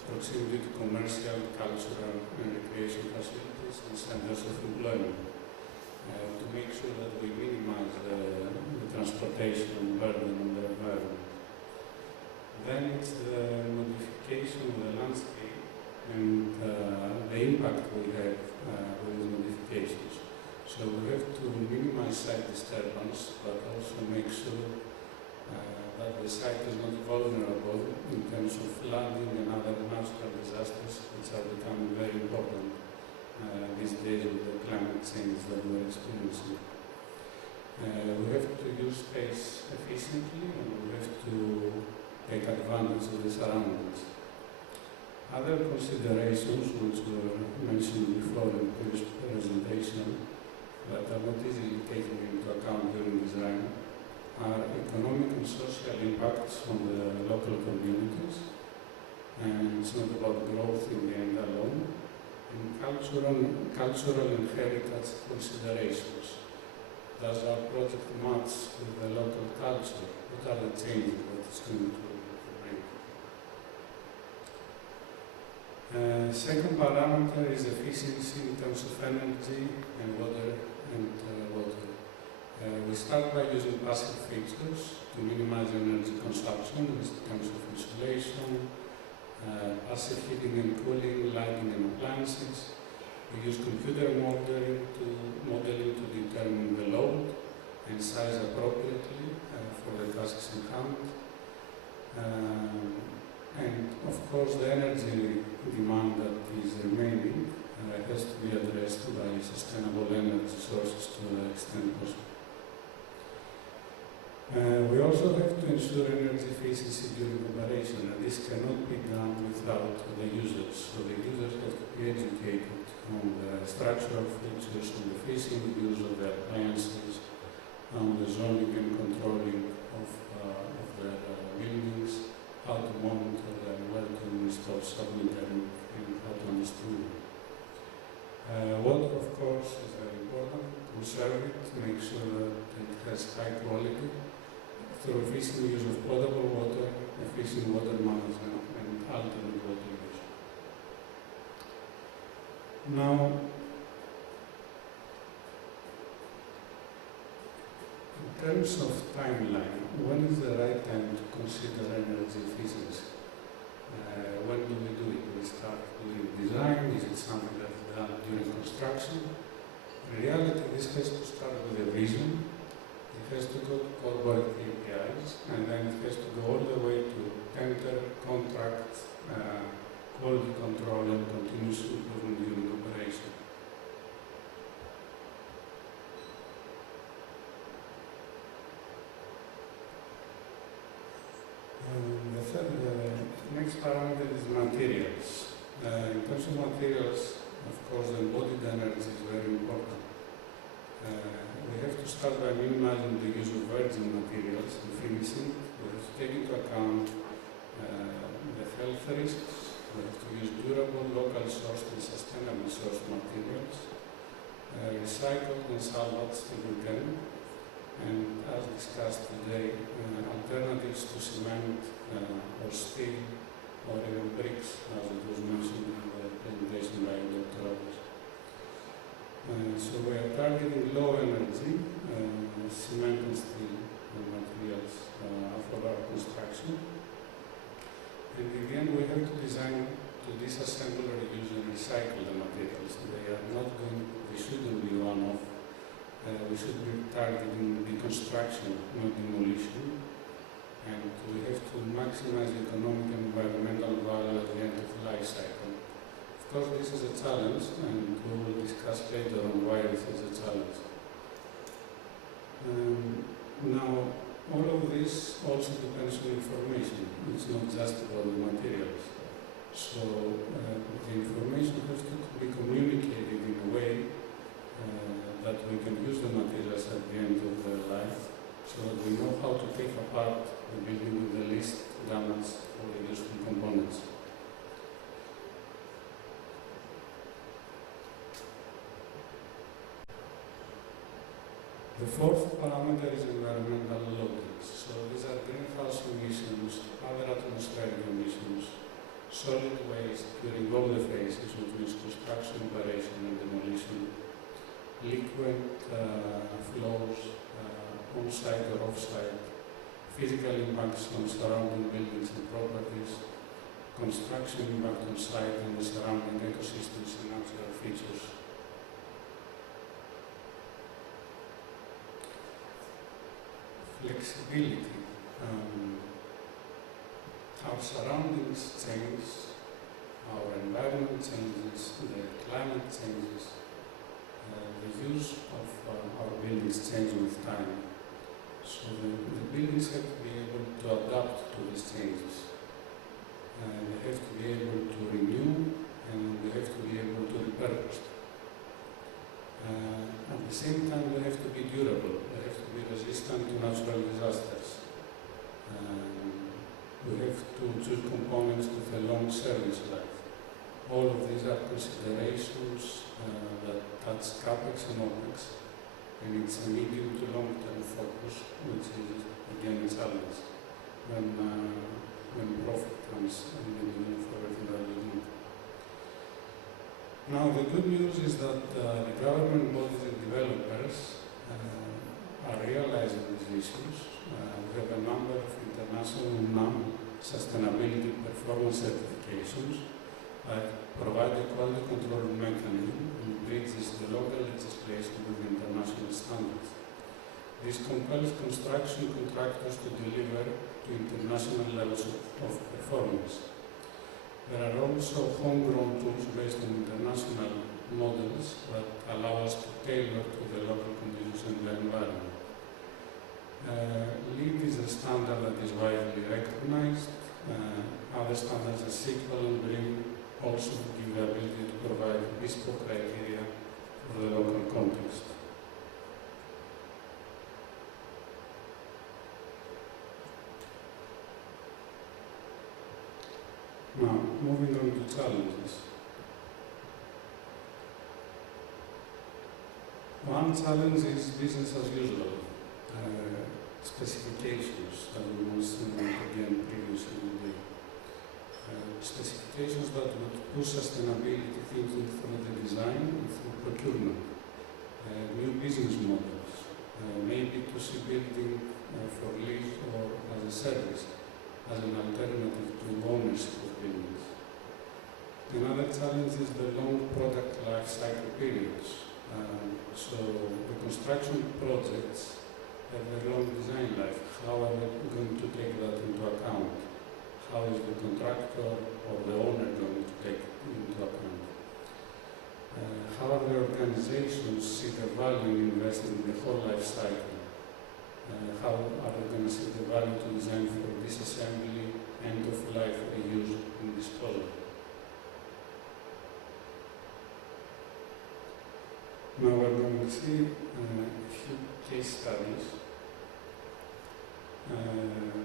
proximity to commercial, cultural, and recreation facilities, and centers of employment. To make sure that we minimize the transportation burden on the environment. Then it's the modification of the landscape and the impact we have with the modifications. So we have to minimize site disturbance, but also make sure that the site is not vulnerable in terms of flooding and other natural disasters, which are becoming very important these days with the climate change that we're experiencing. We have to use space efficiently, and we have to take advantage of the surroundings. Other considerations which were mentioned before in the previous presentation that are not easily taken into account during design are economic and social impacts on the local communities, and it's not about growth in the end alone, and cultural and heritage considerations. Does our project match with the local culture? What are the changes that it's going to bring? Second parameter is efficiency in terms of energy and water. We start by using passive fixtures to minimize energy consumption in terms of insulation, passive heating and cooling, lighting and appliances. We use computer modeling to determine the load and size appropriately for the tasks in hand. And of course the energy demand that is remaining has to be addressed by sustainable energy sources to the extent possible. We also have to ensure energy efficiency during operation, and this cannot be done without the users. So the users have to be educated on the structural features, on the efficient use of the appliances, on the zoning and controlling of their buildings, how to monitor them, where to install submetering, and how to install them. Water, of course, is very important. Conserve it, make sure that it has high quality, through efficient use of potable water, efficient water management, and alternate water use. Now, in terms of timeline, when is the right time to consider energy efficiency? When do we do it? Do we start doing design? Is it something that is done during construction? In reality, this has to start with a vision. It has to go to corporate KPIs, and then it has to go all the way to tender, contract, quality control, and continuous improvement during operation. The next parameter is materials. In terms of materials, of course, embodied energy is very important. We have to start by minimizing the use of virgin materials in finishing. We have to take into account the health risks. We have to use durable, local sourced and sustainable sourced materials, recycled and salvaged if we can, and as discussed today, alternatives to cement or steel or even bricks, as it was mentioned in the presentation by Dr. Roberts. So we are targeting low energy cement and steel materials for our construction. And again, we have to design to disassemble, reuse and recycle the materials. They are not going, they shouldn't be one-off. We should be targeting reconstruction, not demolition. And we have to maximize economic and environmental value at the end of the life cycle. Of course, this is a challenge, and we will discuss later on why this is a challenge. Now, all of this also depends on information. It's not just about the materials. So the information has to be communicated in a way that we can use the materials at the end of their life, so that we know how to take apart the building with the least damage or the useful components. The fourth parameter is environmental loadings. So these are greenhouse emissions, other atmospheric emissions, solid waste during all the phases, which means construction, operation and demolition, liquid flows, on-site or off-site, physical impacts on surrounding buildings and properties, construction impact on site and the surrounding ecosystems and natural features. Flexibility. Our surroundings change, our environment changes, the climate changes, the use of our buildings change with time. So the buildings have to be able to adapt to these changes. They have to be able to renew, and they have to be able to repurpose. At the same time, they have to be durable. They have to be resistant to natural disasters. We have to choose components with a long service life. All of these are considerations that touch CapEx and OpEx, and it's a medium to long-term focus, which is again a challenge when profit comes in the beginning for everything that we do. Now, the good news is that the government bodies and developers are realizing these issues. We have a number of international non-sustainability performance certifications that provide a quality control mechanism and bridges the local legislation with international standards. This compels construction contractors to deliver to international levels of performance. There are also homegrown tools based on international models that allow us to tailor to the local conditions and the environment. LEED is a standard that is widely recognized. Other standards as SQL and BREEAM also give the ability to provide bespoke criteria for the local context. Now, moving on to challenges. One challenge is business as usual. Specifications that we mentioned again previously today. applications that would push sustainability thinking through the design and through procurement, new business models, maybe to see building for lease or as a service, as an alternative to ownership of buildings. Another challenge is the long product life cycle periods. So the construction projects have a long design life. How are we going to take that into account? How is the contractor or the owner going to take it into account? How are the organizations see the value in investing in the whole life cycle? How are they going to see the value to design for disassembly, end-of-life reuse and disposal? Now we're going to see a few case studies.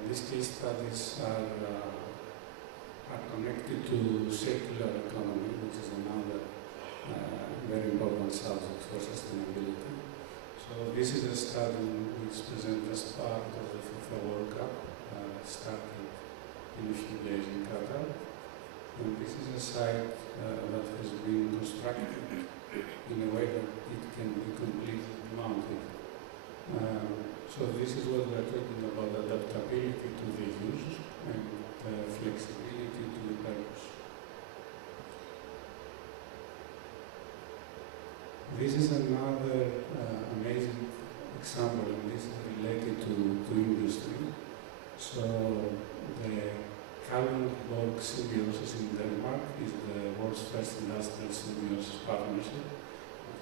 These case studies are connected to circular economy, which is another very important subject for sustainability. So this is a study which is presented as part of the FIFA World Cup, started in a few days in Qatar. And this is a site that has been constructed in a way that it can be completely mounted. So this is what we are talking about, adaptability to the use and flexibility to the purpose. This is another amazing example, and this is related to industry. So the Heriot-Watt Symbiosis in Denmark is the world's first industrial symbiosis partnership.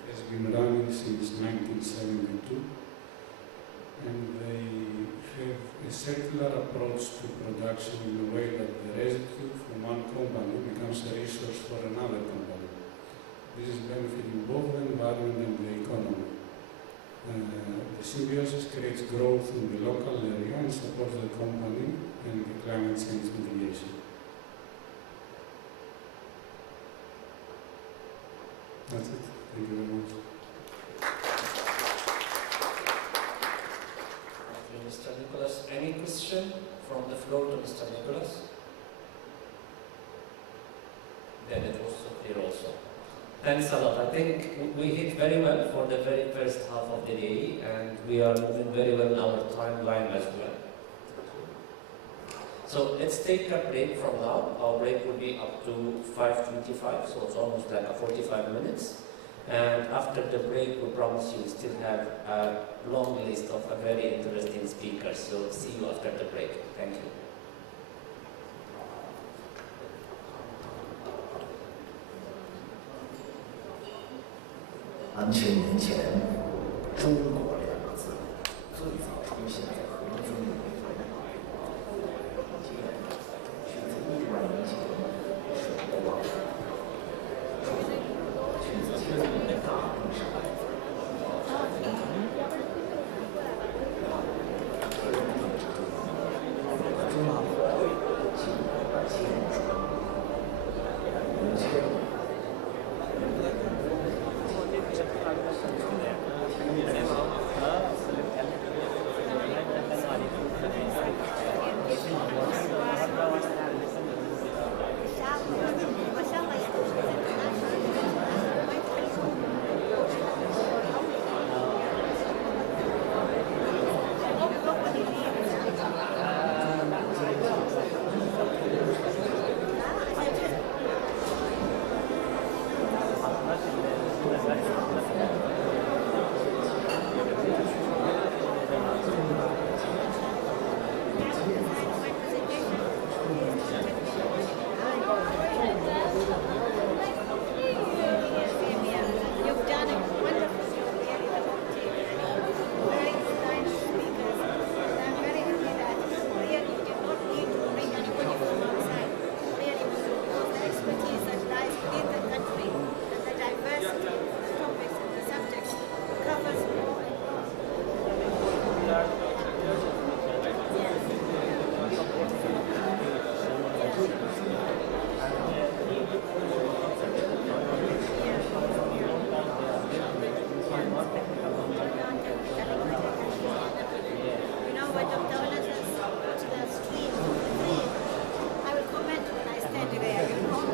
It has been running since 1972, and they have a circular approach to production in a way that the residue from one company becomes a resource for another company. This is benefiting both the environment and the economy. The symbiosis creates growth in the local area and supports the company and the climate change mitigation. That's it. Thank you very much. Thank you, Mr. Nicholas. Any question from the floor to Mr. Nicholas? Then it was so clear also. Thanks a lot. I think we hit very well for the very first half of the day, and we are moving very well in our timeline as well. So let's take a break from now. Our break will be up to 5:25, so it's almost like a 45 minutes. And after the break, we promise you we still have a long list of a very interesting speakers. So see you after the break. Thank you. 安全年前，中国两个字最早出现在河中。却在1万年前水国王，却在千年的大陆上。中华会经过千年5000。 I will comment when I stand there.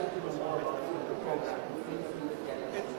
like to know more about the program. Feel free to get in touch.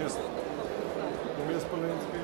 честно. Без половинской.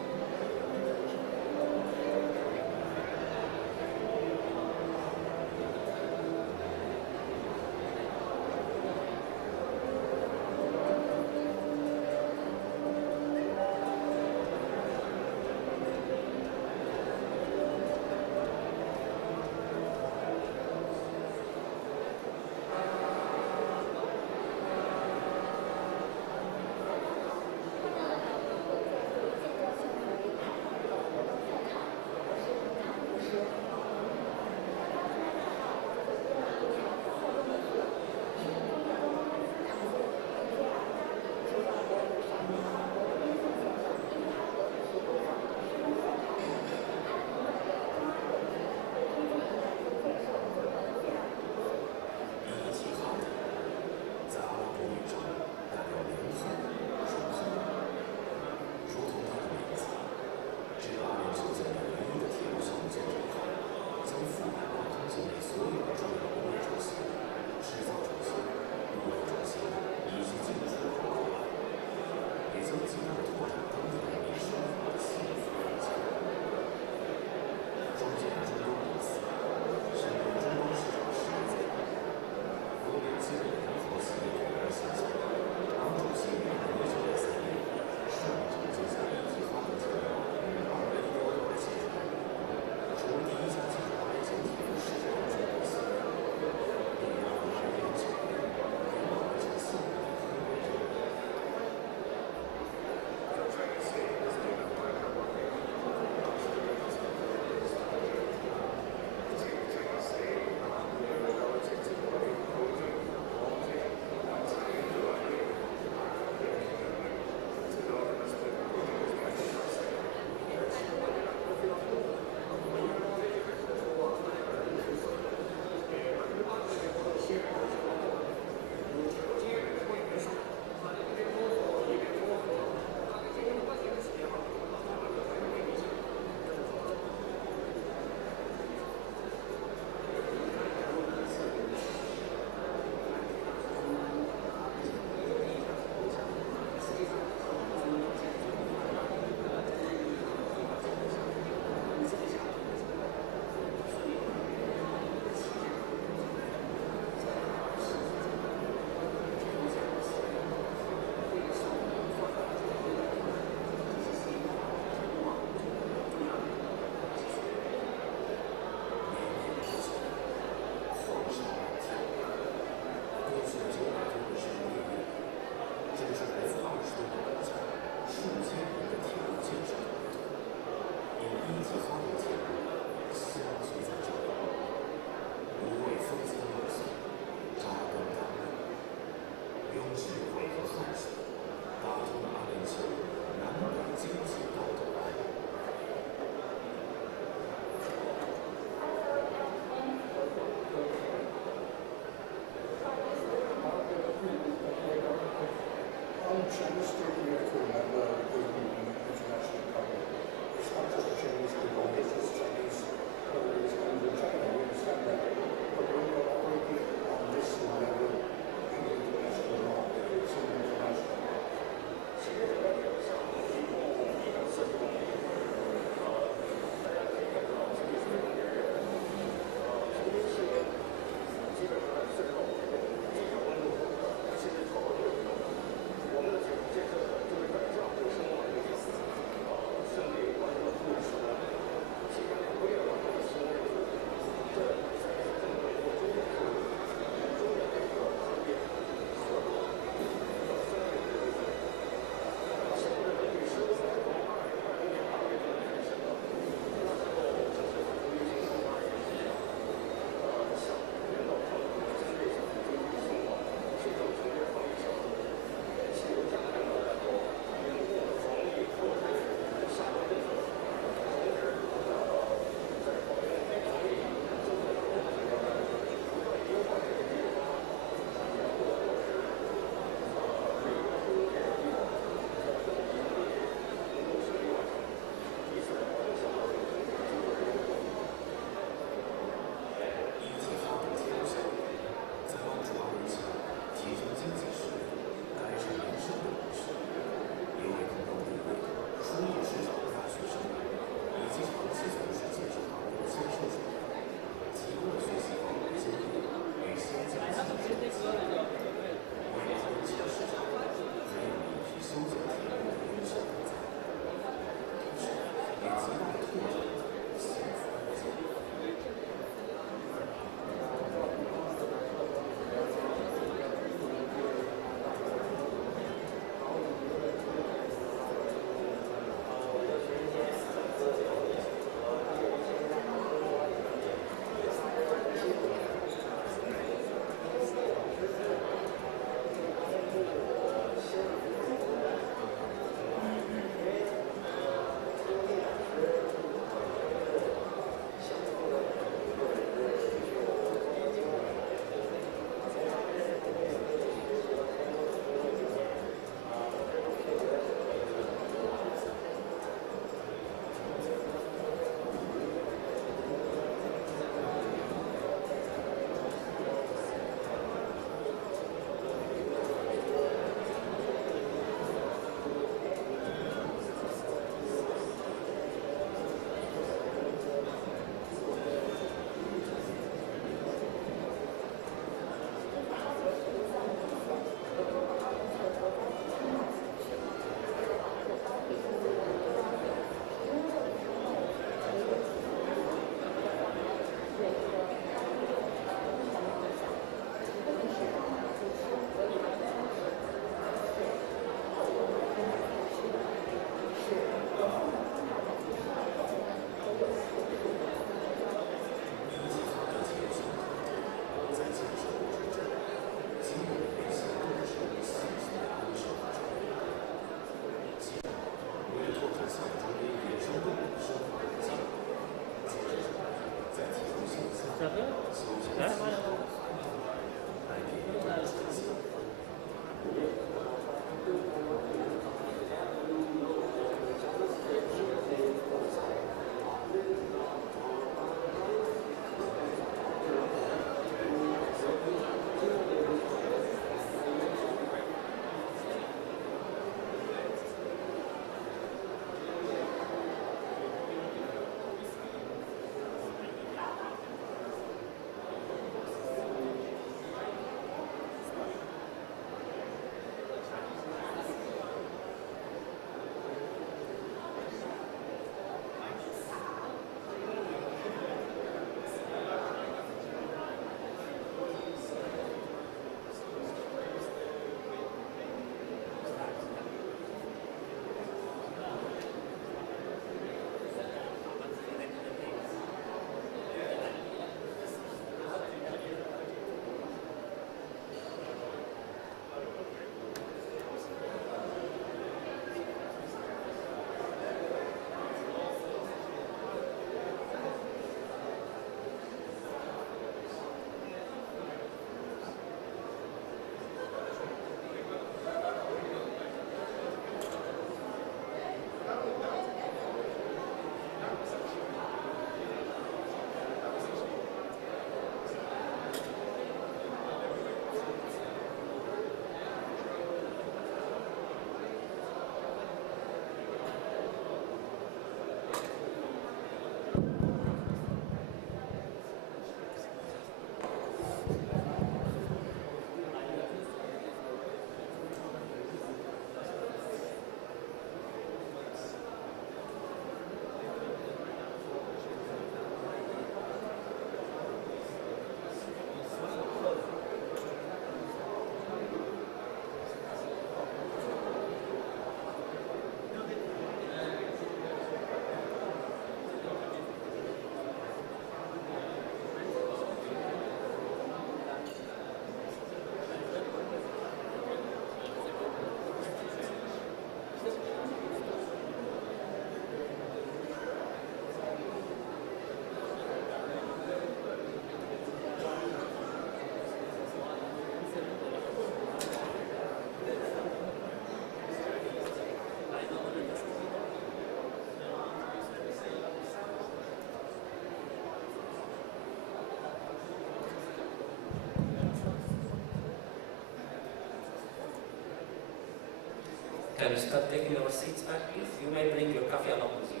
Can you start taking your seats back, please? You may bring your coffee along with you.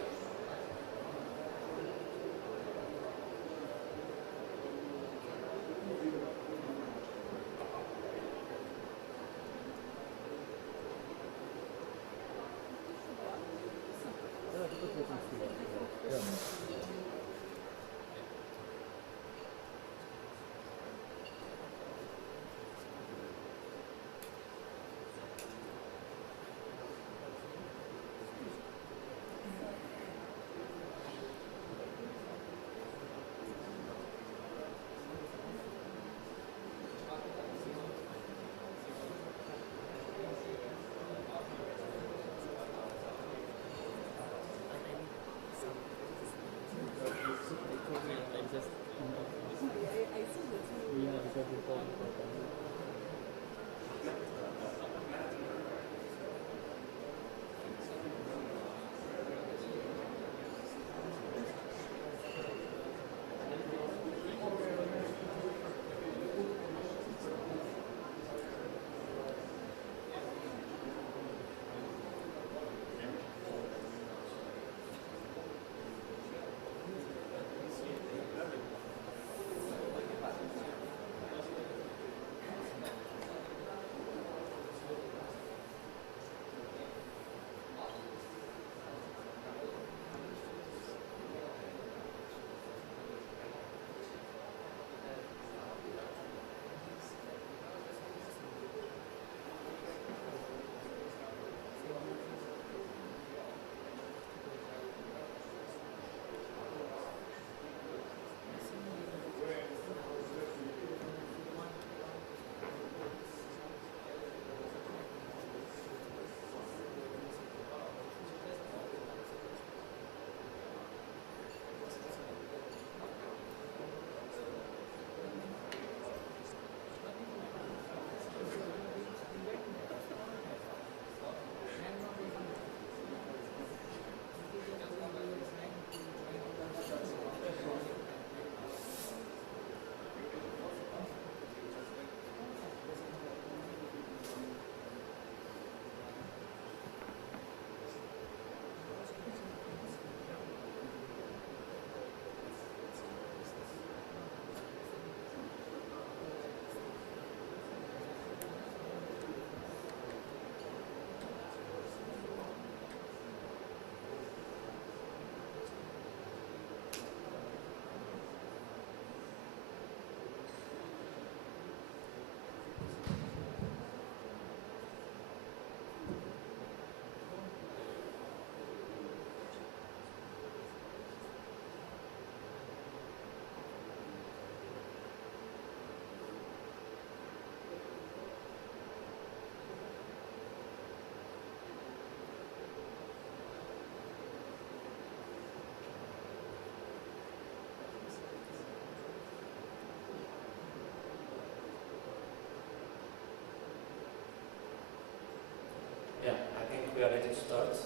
We are ready to start.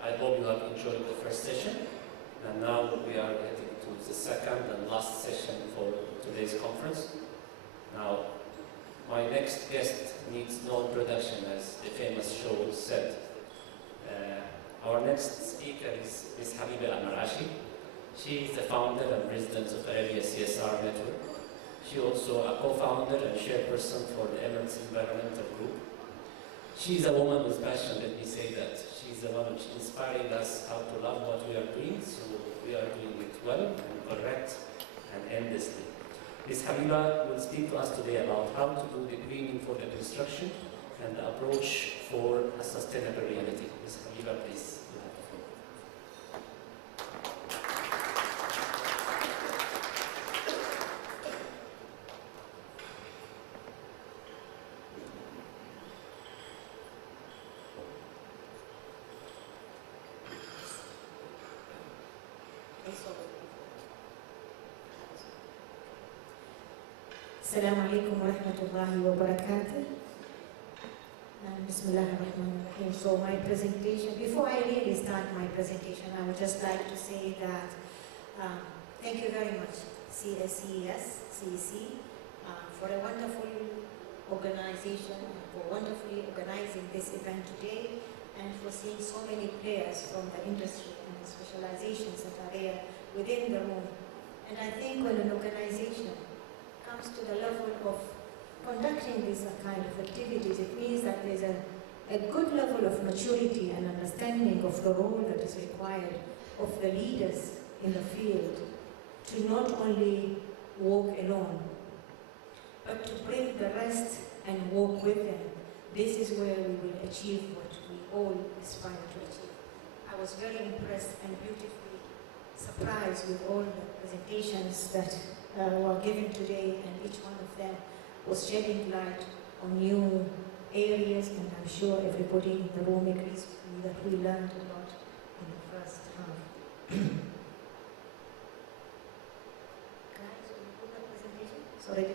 I hope you have enjoyed the first session, and now we are heading to the second and last session for today's conference. Now, my next guest needs no introduction, as the famous show said. Our next speaker is Ms. Habiba Al-Marashi. She is the founder and president of Arabia CSR Network. She also a co-founder and chairperson for the Emirates Environmental Group. She's a woman with passion, let me say that. She's the one who's inspiring us how to love what we are doing, so we are doing it well and correct and endlessly. Ms. Habiba will speak to us today about how to do the greening for the construction and the approach for a sustainable reality. Ms. Habiba, please. Assalamu alaikum wa rahmatullahi wa barakatuh. Bismillahirrahmanirrahim. So my presentation, before I really start my presentation, I would just like to say that thank you very much, CSCEC, for a wonderful organization and for wonderfully organizing this event today, and for seeing so many players from the industry and the specializations that are there within the room. And I think when an organization comes to the level of conducting these kind of activities, it means that there's a good level of maturity and understanding of the role that is required of the leaders in the field to not only walk alone, but to bring the rest and walk with them. This is where we will achieve what we all aspire to achieve. I was very impressed and beautifully surprised with all the presentations that were given today, and each one of them was shedding light on new areas, and I'm sure everybody in the room agrees with me that we learned a lot in the first half. Guys, will you put the presentation? Sorry. Okay.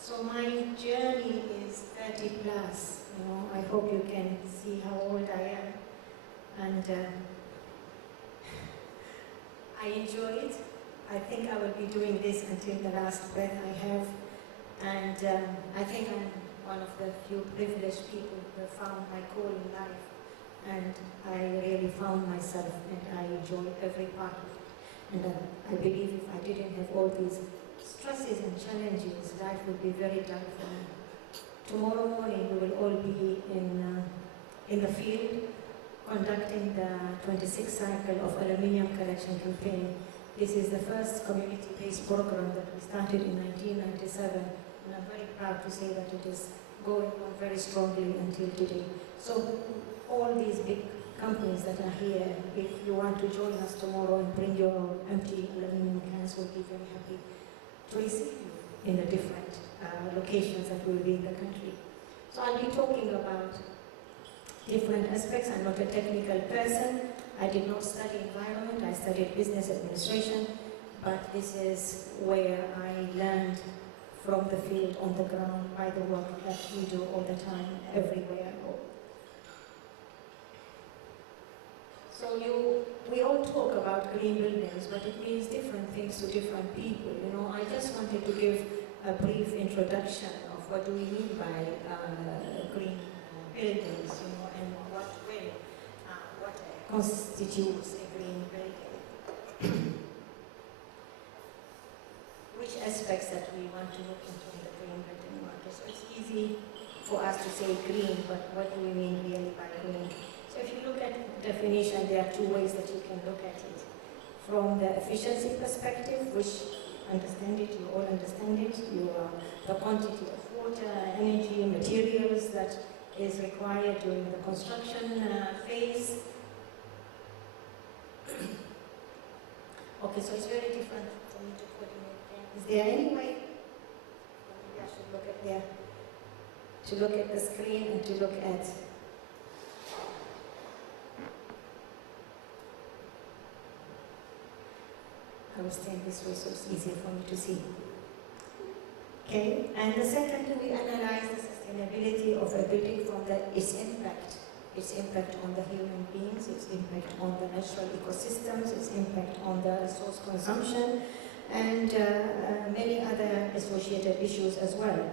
So my journey is 30 plus. You know, I hope you can see how old I am, and I enjoy it. I think I will be doing this until the last breath I have, and I think I'm one of the few privileged people who have found my call in life, and I really found myself, and I enjoy every part of it. And I believe if I didn't have all these stresses and challenges, life would be very dull for me. Tomorrow morning we will all be in the field conducting the 26th cycle of aluminium collection campaign. This is the first community-based program that we started in 1997, and I'm very proud to say that it is going on very strongly until today. So all these big companies that are here, if you want to join us tomorrow and bring your empty aluminum cans, we'll be very happy to receive you in the different locations that will be in the country. So I'll be talking about different aspects. I'm not a technical person. I did not study environment. I studied business administration, but this is where I learned from the field on the ground by the work that we do all the time, everywhere I go. So we all talk about green buildings, but it means different things to different people. You know, I just wanted to give a brief introduction of what do we mean by green buildings, you know, and what constitutes a green building. Which aspects that we want to look into in the green building market. So it's easy for us to say green, but what do we mean really by green? So if you look at the definition, there are two ways that you can look at it. From the efficiency perspective, which understand it, you all understand it, the quantity of water, energy, materials that is required during the construction phase. Okay, so it's very different for me to coordinate. Is there any way? Maybe I should look at there, to look at the screen and to look at I will stand this way so it's easier for me to see. Okay, and the second, we analyze the sustainability of a building from its impact on the human beings, its impact on the natural ecosystems, its impact on the resource consumption, and many other associated issues as well.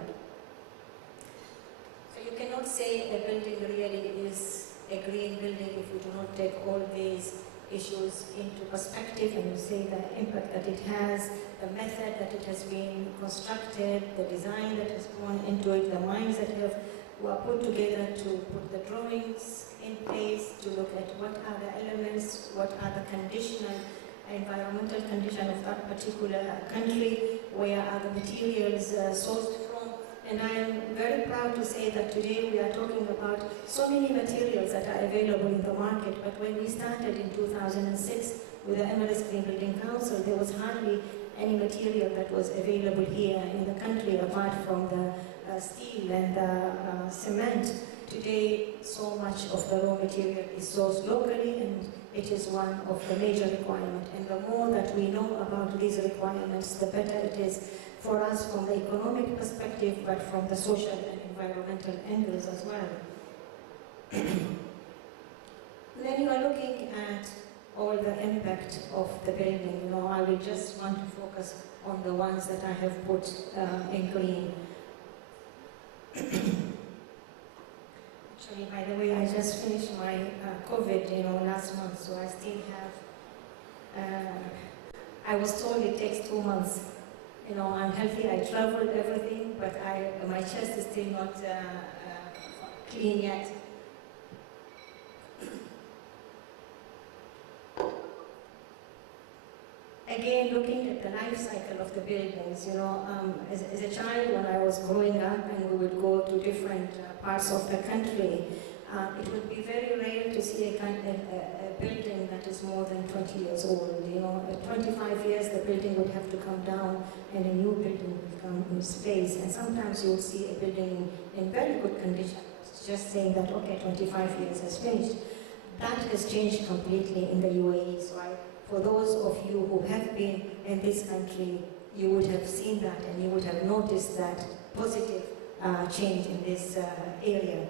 So you cannot say a building really is a green building if you do not take all these issues into perspective and you say the impact that it has, the method that it has been constructed, the design that has gone into it, the minds that were put together to put the drawings in place, to look at what are the elements, what are the environmental condition of that particular country, where are the materials sourced from. And I am very proud to say that today we are talking about so many materials that are available in the market, but when we started in 2006 with the Emirates Green Building Council, there was hardly any material that was available here in the country apart from the steel and the cement. Today, so much of the raw material is sourced locally, and it is one of the major requirements. And the more that we know about these requirements, the better it is for us from the economic perspective, but from the social and environmental angles as well. Then you are looking at all the impact of the building. You know, I will just want to focus on the ones that I have put in green. Actually, by the way, I just finished my COVID, last month, so I still have, I was told it takes 2 months. You know, I'm healthy, I traveled, everything, but my chest is still not clean yet. Again, looking at the life cycle of the buildings, as a child when I was growing up and we would go to different parts of the country, it would be very rare to see a building that is more than 20 years old. You know, at 25 years the building would have to come down and a new building would come in space. And sometimes you will see a building in very good condition, just saying that, okay, 25 years has finished. That has changed completely in the UAE. So for those of you who have been in this country, you would have seen that and you would have noticed that positive change in this area.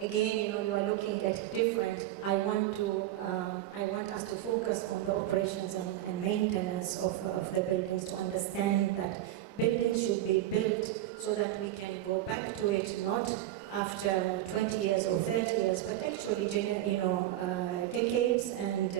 Again, you are looking at different. I want us to focus on the operations and maintenance of the buildings, to understand that buildings should be built so that we can go back to it, not after 20 years or 30 years, but actually, decades and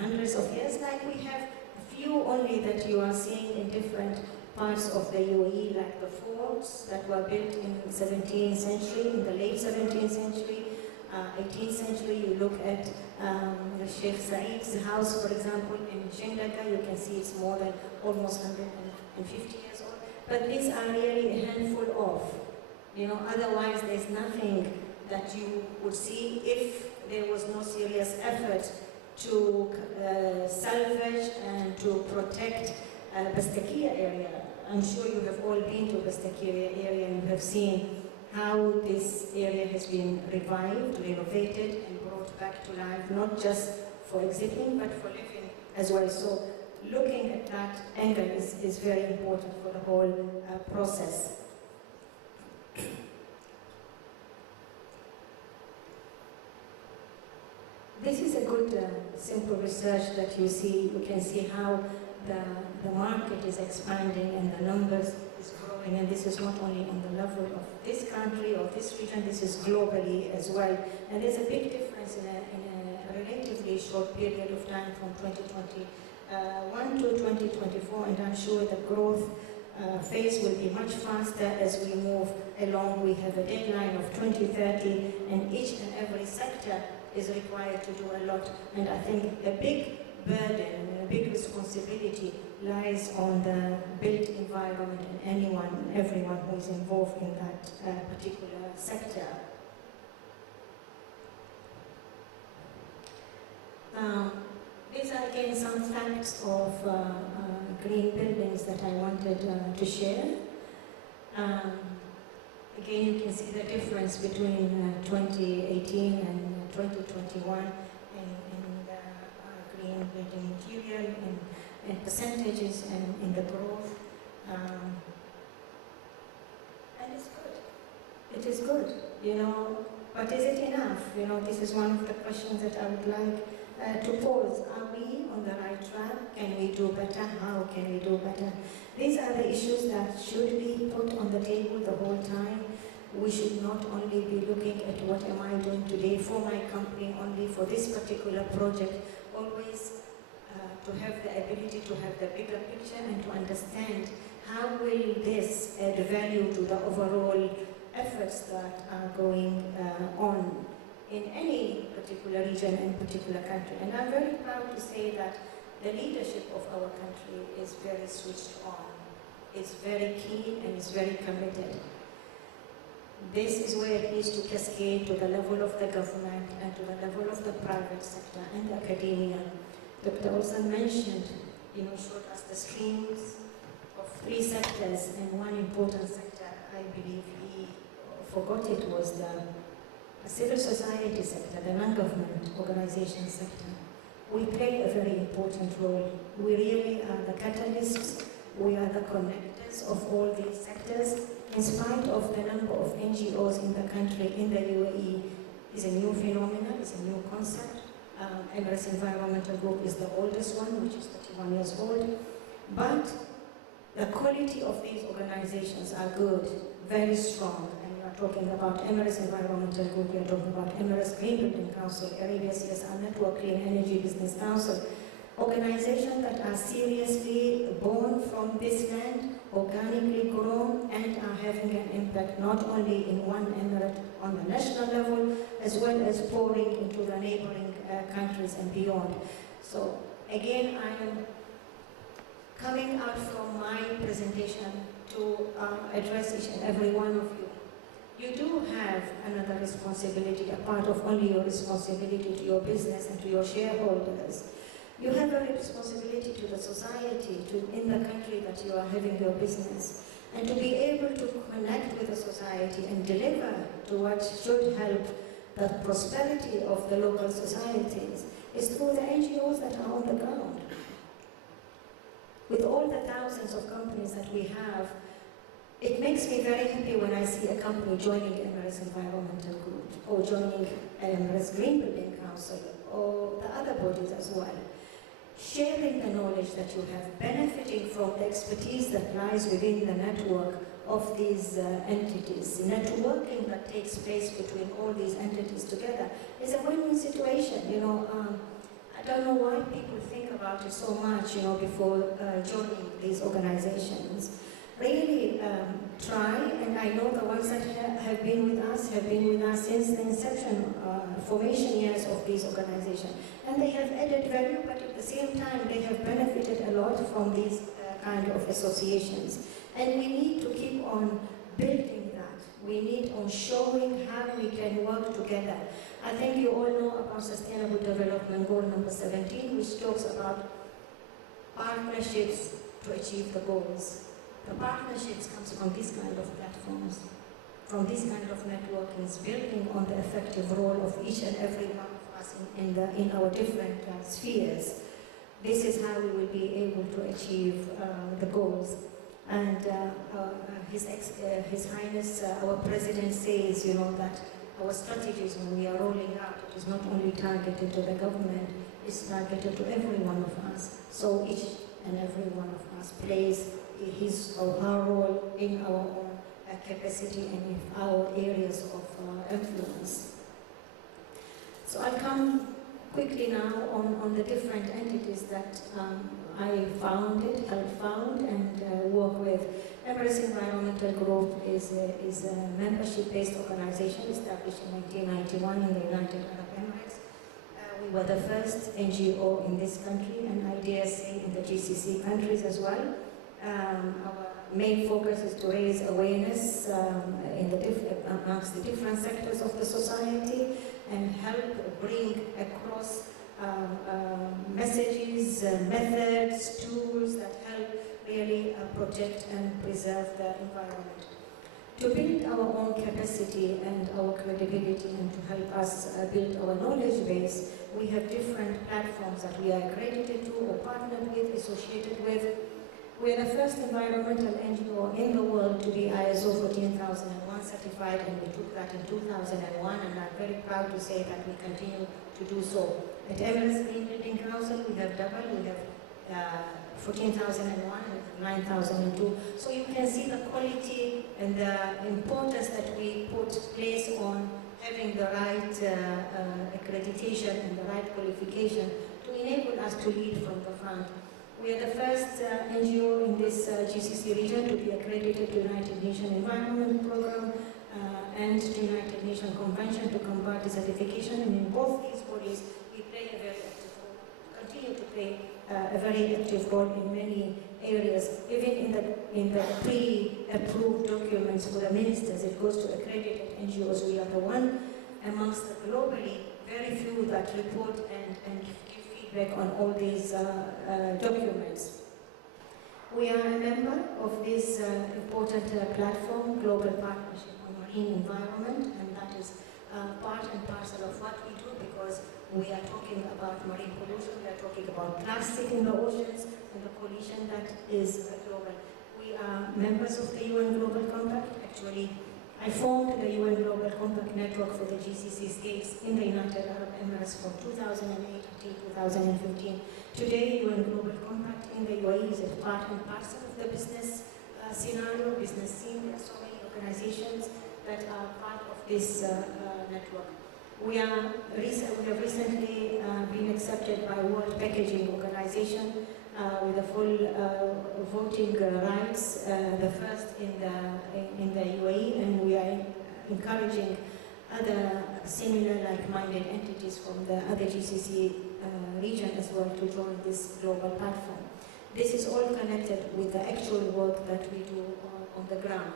hundreds of years. Like we have a few only that you are seeing in different parts of the UAE, like the forts that were built in the 17th century, in the late 17th century, 18th century. You look at Sheikh Said's house, for example, in Shindaka, you can see it's more than almost 150 years old. But these are really a handful of. Otherwise there's nothing that you would see if there was no serious effort to salvage and to protect Bastakia area. I'm sure you have all been to Bastakia area and you have seen how this area has been revived, renovated and brought back to life, not just for exhibiting but for living as well. So looking at that angle is very important for the whole process. This is a good simple research that you see. You can see how the market is expanding and the numbers is growing, and this is not only on the level of this country or this region, this is globally as well. And there's a big difference in a relatively short period of time from 2021 to 2024, and I'm sure the growth phase will be much faster as we move along. We have a deadline of 2030, and each and every sector is required to do a lot. And I think a big burden, a big responsibility lies on the built environment and everyone who is involved in that particular sector. These are again some facts of green buildings that I wanted to share. Again, you can see the difference between 2018 and 2021 in the green building material, in percentages and in the growth. And it's good. It is good, but is it enough? This is one of the questions that I would like to pose. Are we on the right track? Can we do better? How can we do better? These are the issues that should be put on the table the whole time. We should not only be looking at what am I doing today for my company, only for this particular project, always to have the ability to have the bigger picture and to understand how will this add value to the overall efforts that are going on in any particular region and particular country. And I'm very proud to say that the leadership of our country is very switched on, is very keen and is very committed. This is where it needs to cascade to the level of the government and to the level of the private sector and academia. Dr. Olsen mentioned, showed us the streams of 3 sectors, and one important sector, I believe he forgot it, was the civil society sector, the non-government organization sector. We play a very important role. We really are the catalysts, we are the connectors of all these sectors. In spite of the number of NGOs in the country, in the UAE, is a new phenomenon, is a new concept. Emirates Environmental Group is the oldest one, which is 31 years old. But the quality of these organizations are good, very strong. And we are talking about Emirates Environmental Group, we are talking about Emirates Green Building Council, Arabia CSR Network, Clean Energy Business Council. Organizations that are seriously born from this land, organically grown, and are having an impact not only in one emirate on the national level, as well as pouring into the neighboring countries and beyond. So again, I am coming out from my presentation to address each and every one of you. You do have another responsibility, a part of only your responsibility to your business and to your shareholders. You have a responsibility to the society, in the country that you are having your business, and to be able to connect with the society and deliver to what should help the prosperity of the local societies is through the NGOs that are on the ground. With all the thousands of companies that we have, it makes me very happy when I see a company joining Emirates Environmental Group, or joining Emirates Green Building Council, or the other bodies as well. Sharing the knowledge that you have, benefiting from the expertise that lies within the network of these entities. Networking that takes place between all these entities together is a win-win situation. I don't know why people think about it so much, before joining these organizations. Really try, and I know the ones that have been with us since the inception, formation years of these organizations. And they have added value, but at the same time, they have benefited a lot from these kind of associations. And we need to keep on building that. We need on showing how we can work together. I think you all know about Sustainable Development Goal number 17, which talks about partnerships to achieve the goals. The partnerships comes from these kind of platforms, from these kind of networkings, building on the effective role of each and every one of us in our different spheres. This is how we will be able to achieve the goals. And His Highness, our President says, that our strategies when we are rolling out, it is not only targeted to the government, it's targeted to every one of us. So each and every one of us plays his or her role in our own capacity and in our areas of influence. So I'll come quickly now on the different entities that I helped found and work with. Emirates Environmental Group is a membership-based organization established in 1991 in the United Arab Emirates. We were the first NGO in this country, and I dare say in the GCC countries as well. Our main focus is to raise awareness amongst the different sectors of the society and help bring across messages, methods, tools that help really protect and preserve the environment. To build our own capacity and our credibility and to help us build our knowledge base, we have different platforms that we are accredited to or partnered with, associated with. We are the first environmental NGO in the world to be ISO 14001 certified, and we took that in 2001, and I'm very proud to say that we continue to do so. At Emirates Green Building Council, we have double, we have 14,001 and 9,002. So you can see the quality and the importance that we place on having the right accreditation and the right qualification to enable us to lead from the front. We are the first NGO in this GCC region to be accredited to United Nations Environment Program and to United Nations Convention to combat desertification. And in both these bodies, we play a very active role, continue to play a very active role in many areas. Even in the pre-approved documents for the ministers, it goes to accredited NGOs. We are the one amongst the globally very few that report and back on all these documents. We are a member of this important platform, Global Partnership on Marine Environment, and that is part and parcel of what we do, because we are talking about marine pollution, we are talking about plastic in the oceans, and the pollution that is global. We are members of the UN Global Compact. Actually, I formed the UN Global Compact Network for the GCC states in the United Arab Emirates from 2008 until 2015. Today, UN Global Compact in the UAE is a part and parcel of the business scenario, business scene. There are so many organizations that are part of this network. We have recently been accepted by World Packaging Organization with the full voting rights, the first in the UAE, and we are encouraging other similar like-minded entities from the other GCC region as well to join this global platform. This is all connected with the actual work that we do on the ground.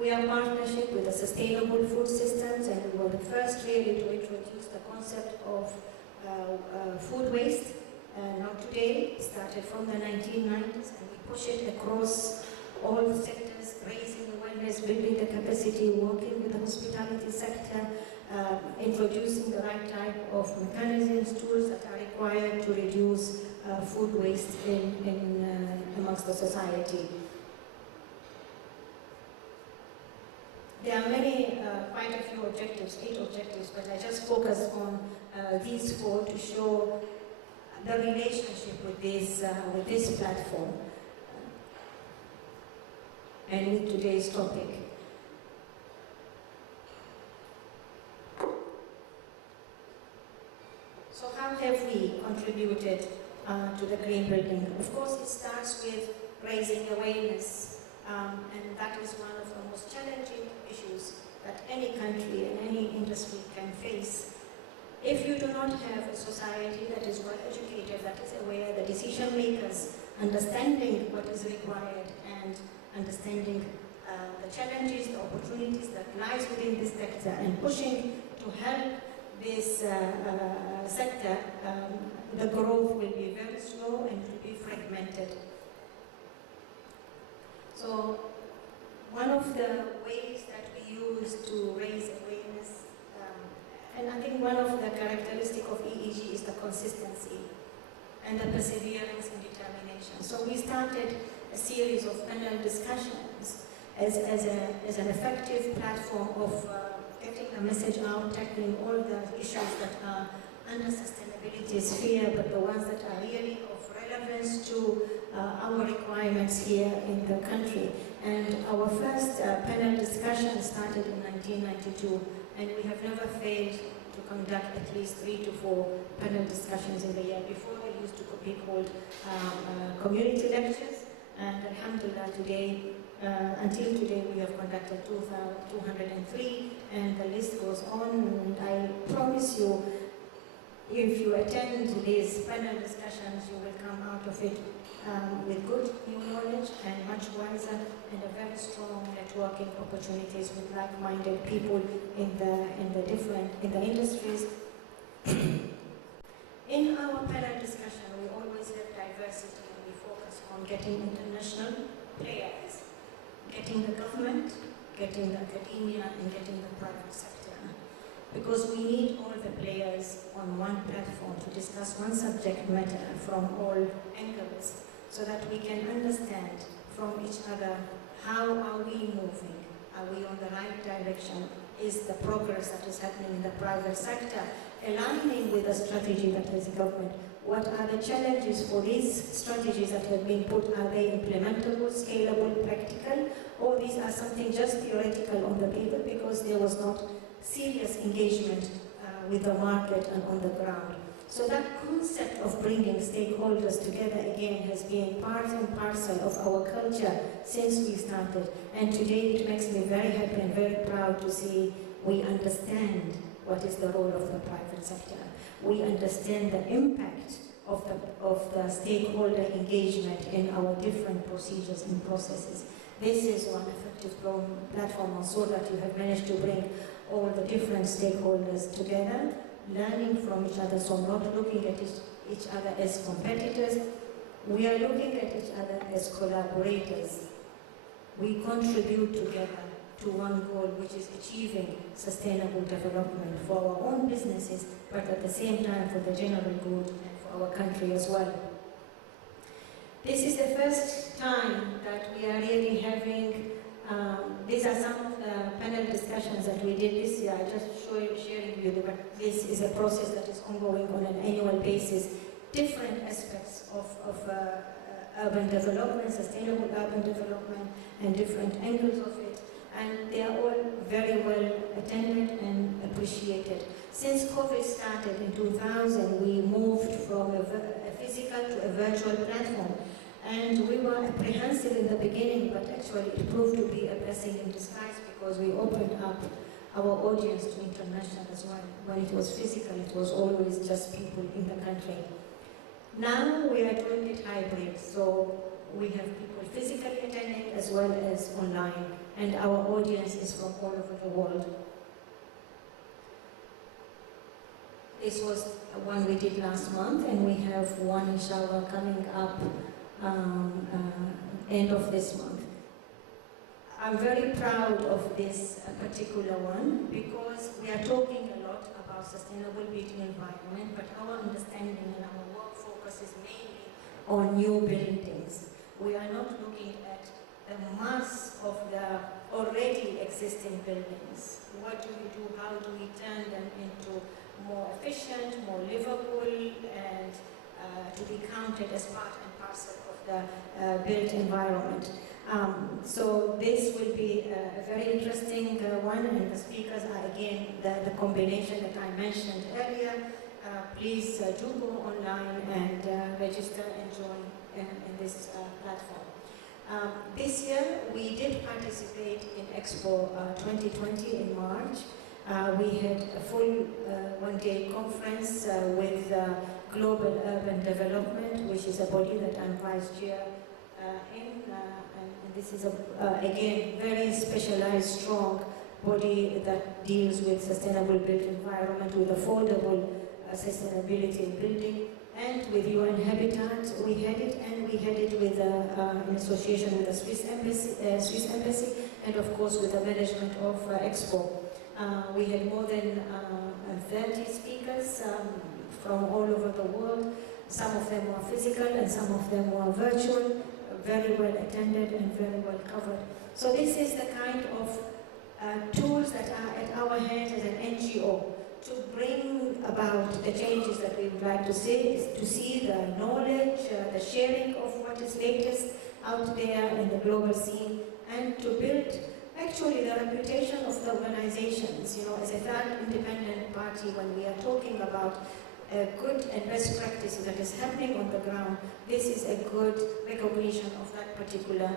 We have partnership with the sustainable food systems, and we were the first really to introduce the concept of food waste. Not today, it started from the 1990s, and we push it across all sectors, raising awareness, building the capacity, working with the hospitality sector, introducing the right type of mechanisms, tools that are required to reduce food waste amongst the society. There are many, quite a few objectives, 8 objectives, but I just focus on these 4 to show the relationship with this platform and with today's topic. So how have we contributed to the green building? Of course, it starts with raising awareness, and that is one of the most challenging issues that any country and any industry can face. If you do not have a society that is well educated, that is aware, the decision makers understanding what is required and understanding the challenges, the opportunities that lies within this sector, and pushing to help this sector, the growth will be very slow and will be fragmented. So one of the ways that we use to raise awareness, and I think one of the characteristics of EEG is the consistency and the perseverance and determination. So we started a series of panel discussions as an effective platform of getting the message out, tackling all the issues that are under sustainability sphere, but the ones that are really of relevance to our requirements here in the country. And our first panel discussion started in 1992, and we have never failed to conduct at least 3 to 4 panel discussions in the year. Before, they used to be called community lectures, and alhamdulillah, today, until today, we have conducted 203, and the list goes on. And I promise you, if you attend these panel discussions, you will come out of it with good new knowledge and much wiser, and a very strong networking opportunities with like-minded people in the industries. In our panel discussion, we always have diversity, and we focus on getting international players, getting the government, getting the academia, and getting the private sector. Because we need all the players on one platform to discuss one subject matter from all angles, so that we can understand from each other how are we moving, are we on the right direction, is the progress that is happening in the private sector aligning with the strategy that is government, what are the challenges for these strategies that have been put, are they implementable, scalable, practical, or these are something just theoretical on the paper because there was not serious engagement with the market and on the ground. So that concept of bringing stakeholders together again has been part and parcel of our culture since we started. And today it makes me very happy and very proud to see we understand what is the role of the private sector. We understand the impact of the stakeholder engagement in our different procedures and processes. This is one effective platform also that you have managed to bring all the different stakeholders together, learning from each other, so not looking at each other as competitors. We are looking at each other as collaborators. We contribute together to one goal, which is achieving sustainable development for our own businesses, but at the same time for the general good and for our country as well. This is the first time that we are really having These are some of the panel discussions that we did this year. I just sharing with you that this is a process that is ongoing on an annual basis. Different aspects of urban development, sustainable urban development, and different angles of it. And they are all very well attended and appreciated. Since COVID started in 2000, we moved from a physical to a virtual platform. And we were apprehensive in the beginning, but actually it proved to be a blessing in disguise because we opened up our audience to international as well. When it was physical, it was always just people in the country. Now we are doing it hybrid, so we have people physically attending as well as online, and our audience is from all over the world. This was one we did last month, and we have one, inshallah, coming up end of this month. I'm very proud of this particular one because we are talking a lot about sustainable built environment, but our understanding and our work focuses mainly on new buildings. We are not looking at the mass of the already existing buildings. What do we do? How do we turn them into more efficient, more livable, and to be counted as part and parcel of the built environment? So this will be a very interesting one, and the speakers are again the combination that I mentioned earlier. Please do go online and register and join in this platform. This year we did participate in Expo 2020 in March. We had a full one-day conference with Global Urban Development, which is a body that I'm vice chair in. And this is, again, very specialized, strong body that deals with sustainable built environment, with affordable sustainability in building, and with UN Habitat we had it, and we had it with in association with the Swiss Embassy, and of course with the management of Expo. We had more than 30 speakers from all over the world. Some of them were physical and some of them were virtual, very well attended and very well covered. So this is the kind of tools that are at our hands as an NGO to bring about the changes that we would like to see the knowledge, the sharing of what is latest out there in the global scene, and to build actually the reputation of the organizations, as a third independent party. When we are talking about good and best practices that is happening on the ground, this is a good recognition of that particular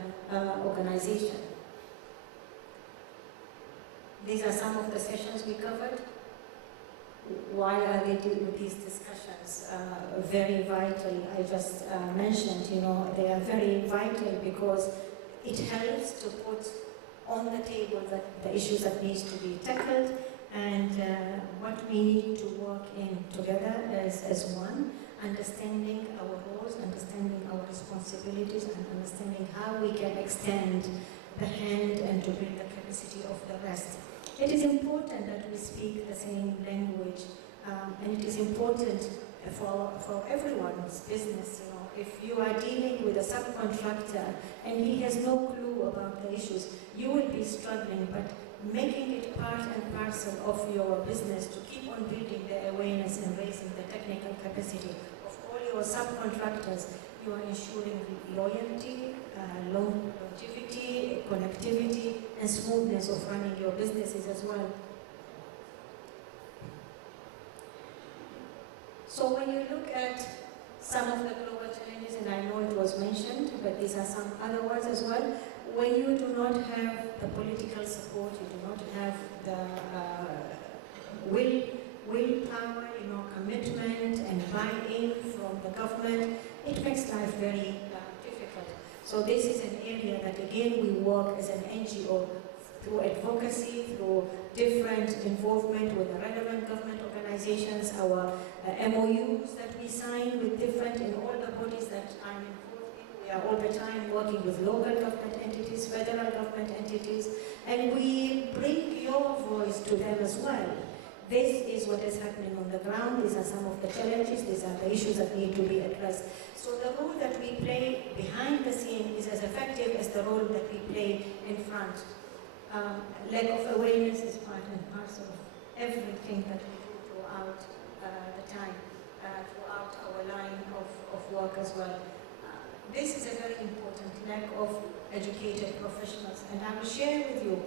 organization. These are some of the sessions we covered. Why are they doing these discussions? Very vital. I just mentioned, they are very vital because it helps to put on the table the issues that needs to be tackled and what we need to work in together as one, understanding our roles, understanding our responsibilities, and understanding how we can extend the hand and to build the capacity of the rest. It is important that we speak the same language, and it is important for everyone's business. If you are dealing with a subcontractor and he has no clue about the issues, you will be struggling, but making it part and parcel of your business to keep on building the awareness and raising the technical capacity of all your subcontractors, you are ensuring loyalty, longevity, connectivity, and smoothness of running your businesses as well. So when you look at some of the global challenges, and I know it was mentioned, but these are some other ones as well, when you do not have the political support, you do not have the willpower, commitment and buy-in from the government, it makes life very difficult. So this is an area that again we work as an NGO through advocacy, through different involvement with the relevant government organizations, our MOUs that we sign with different, in all the bodies that I'm involved in. We are all the time working with local government entities, federal government entities, and we bring your voice to them as well. this is what is happening on the ground. These are some of the challenges. These are the issues that need to be addressed. So the role that we play behind the scene is as effective as the role that we play in front. Lack of awareness is part and parcel of everything that we do throughout the time, throughout our line of work as well. This is a very important lack of educated professionals. And I will share with you,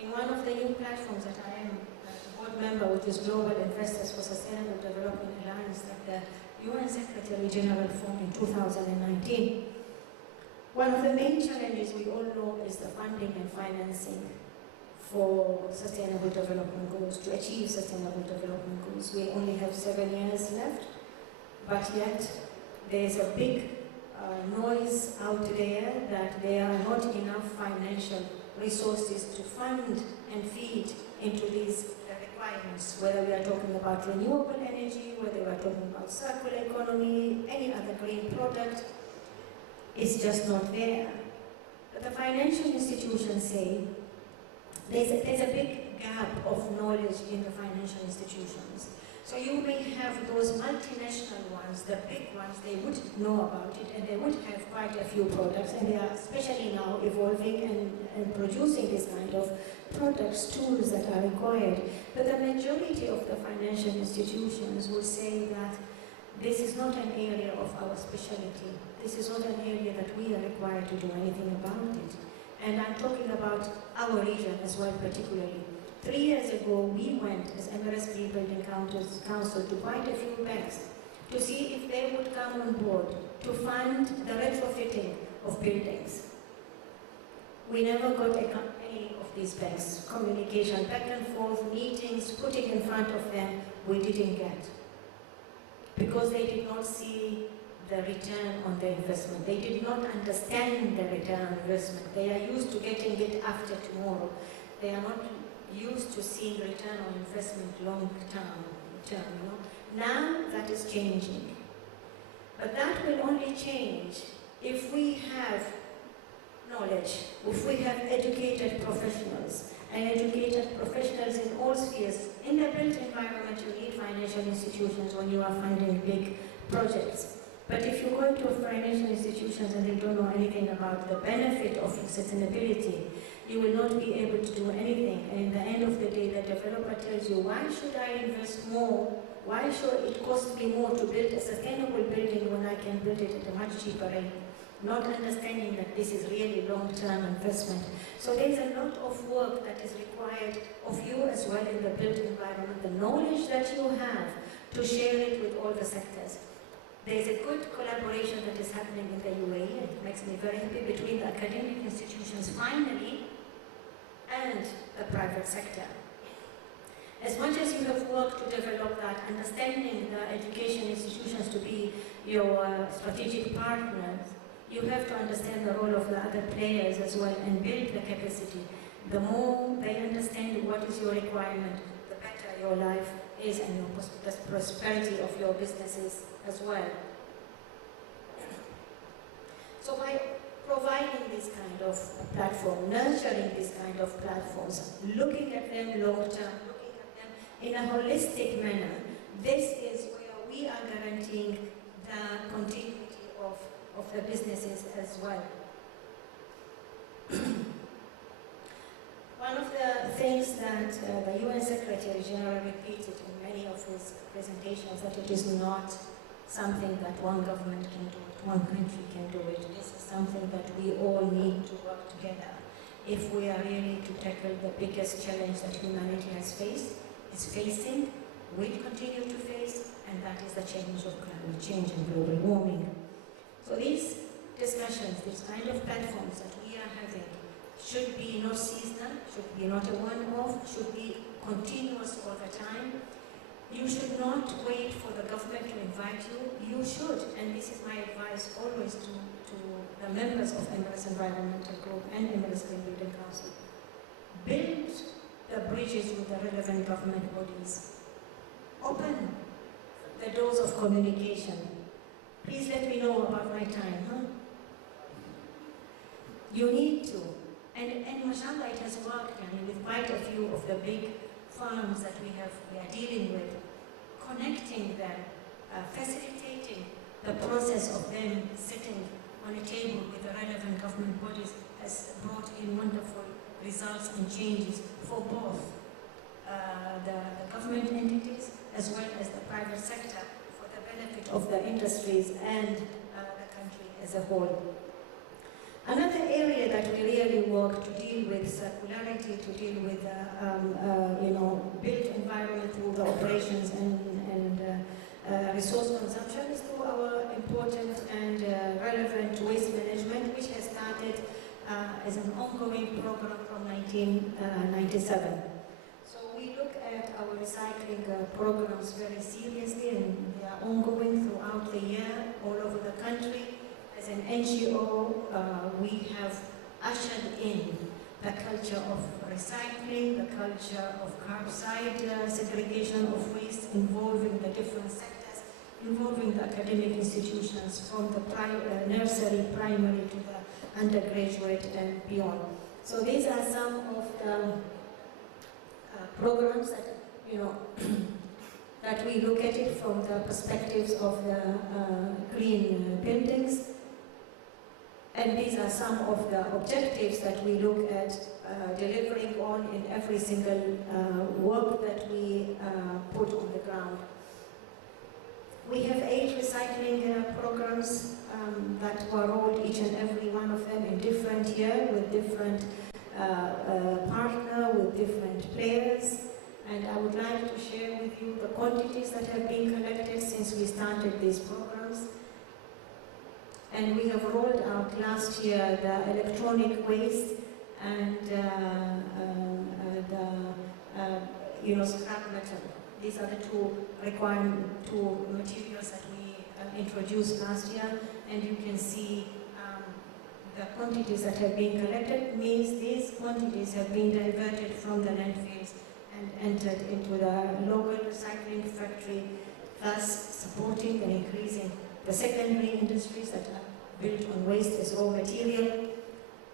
in one of the new platforms that I am a board member, which is Global Investors for Sustainable Development Alliance, that the UN Secretary General formed in 2019. One of the main challenges we all know is the funding and financing for sustainable development goals, to achieve sustainable development goals. We only have 7 years left, but yet there is a big noise out there that there are not enough financial resources to fund and feed into these requirements, whether we are talking about renewable energy, whether we are talking about circular economy, any other green product. It's just not there. But the financial institutions say there's a big gap of knowledge in the financial institutions. So you may have those multinational ones, the big ones, they would know about it and they would have quite a few products, and they are especially now evolving and producing this kind of products, tools that are required. But the majority of the financial institutions will say that this is not an area of our specialty. This is not an area that we are required to do anything about it. And I'm talking about our region as well, particularly. 3 years ago, we went as Emirates Green Building Council to quite a few banks to see if they would come on board to fund the retrofitting of buildings. We never got any of these banks. Communication back and forth, meetings, putting in front of them, we didn't get. Because they did not see the return on their investment. They did not understand the return on investment. They are used to getting it after tomorrow. They are not used to seeing return on investment long term, you know. Now that is changing. But that will only change if we have knowledge, if we have educated professionals, and educated professionals in all spheres. In the built environment, you need financial institutions when you are funding big projects. But if you go to financial institutions and they don't know anything about the benefit of sustainability, you will not be able to do anything. And in the end of the day, the developer tells you, why should I invest more? Why should it cost me more to build a sustainable building when I can build it at a much cheaper rate? Not understanding that this is really long-term investment. So there's a lot of work that is required of you as well in the built environment, the knowledge that you have to share it with all the sectors. There's a good collaboration that is happening in the UAE, and it makes me very happy, between the academic institutions finally and the private sector. As much as you have worked to develop that, understanding the education institutions to be your strategic partners, you have to understand the role of the other players as well and build the capacity. The more they understand what is your requirement, the better your life is and the prosperity of your businesses as well. So by providing this kind of platform, nurturing this kind of platforms, looking at them long term, looking at them in a holistic manner, this is where we are guaranteeing the continuity of the businesses as well. One of the things that the UN Secretary General repeated in many of his presentations, that it is not something that one government can do it, one country can do it. This is something that we all need to work together if we are really to tackle the biggest challenge that humanity has faced, is facing, will continue to face, and that is the challenge of climate change and global warming. So these discussions, these kind of platforms that we are having, should be not seasonal, should be not a one-off, should be continuous all the time. You should not wait for the government to invite you. You should, and this is my advice always to the members of Emirates Environmental Group and Emirates Green Building Council, build the bridges with the relevant government bodies. Open the doors of communication. Please let me know about my time, huh? You need to. And mashallah, it has worked with quite a few of the big farms that we are dealing with, connecting them, facilitating the process of them sitting on a table with the relevant government bodies has brought in wonderful results and changes for both the government entities as well as the private sector for the benefit of the industries and the country as a whole. Another area that we really work to deal with circularity, to deal with built environment through the operations and resource consumption is through our important and relevant waste management, which has started as an ongoing program from 1997. So we look at our recycling programs very seriously, and they are ongoing throughout the year all over the country. As an NGO, we have ushered in the culture of recycling, the culture of curbside segregation of waste, involving the different sectors, involving the academic institutions from the nursery, primary to the undergraduate and beyond. So these are some of the programs that, that we look at it from the perspectives of the green buildings. And these are some of the objectives that we look at delivering on in every single work that we put on the ground. We have 8 recycling programs that were rolled, each and every one of them in different year with different partner, with different players. And I would like to share with you the quantities that have been collected since we started these programs. And we have rolled out last year the electronic waste and the scrap metal. These are the two materials that we introduced last year, and you can see the quantities that have been collected means these quantities have been diverted from the landfills and entered into the local recycling factory, thus supporting and increasing the secondary industries that are built on waste as raw material.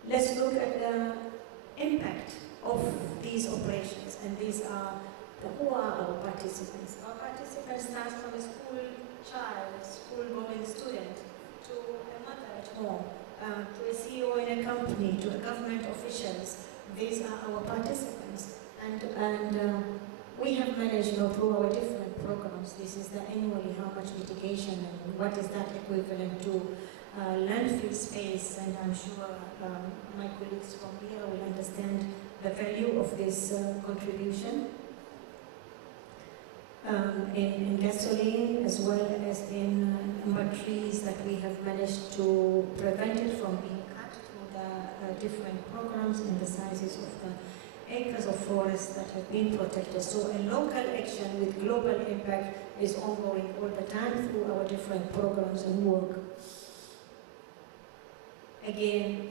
Let's look at the impact of these operations, and these are who are our participants. Our participants start from a school child, school-going student, to a mother at home, to a CEO in a company, to a government officials. These are our participants, and we have managed, through our different programs. This is the annually how much mitigation and what is that equivalent to landfill space, and I'm sure my colleagues from here will understand the value of this contribution. In gasoline as well as in number trees that we have managed to prevent it from being cut through the different programs and the sizes of the acres of forest that have been protected. So a local action with global impact is ongoing all the time through our different programs and work. Again,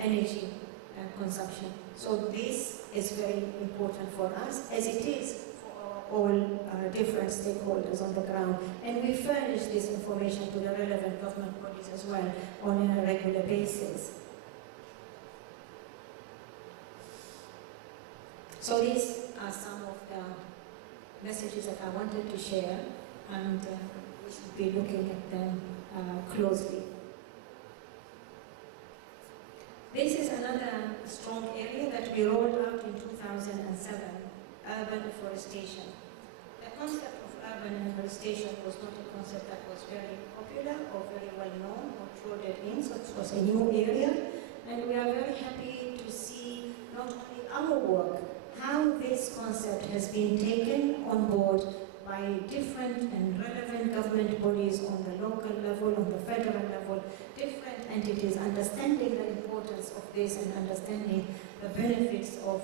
energy consumption. So this is very important for us, as it is all different stakeholders on the ground, and we furnish this information to the relevant government bodies as well on a regular basis. So these are some of the messages that I wanted to share, and we should be looking at them closely. This is another strong area that we rolled out in 2007, urban afforestation. The concept of urban afforestation was not a concept that was very popular or very well known or trodden in, so it was a new area, and we are very happy to see not only our work, how this concept has been taken on board by different and relevant government bodies on the local level, on the federal level, different entities understanding the importance of this and understanding the benefits of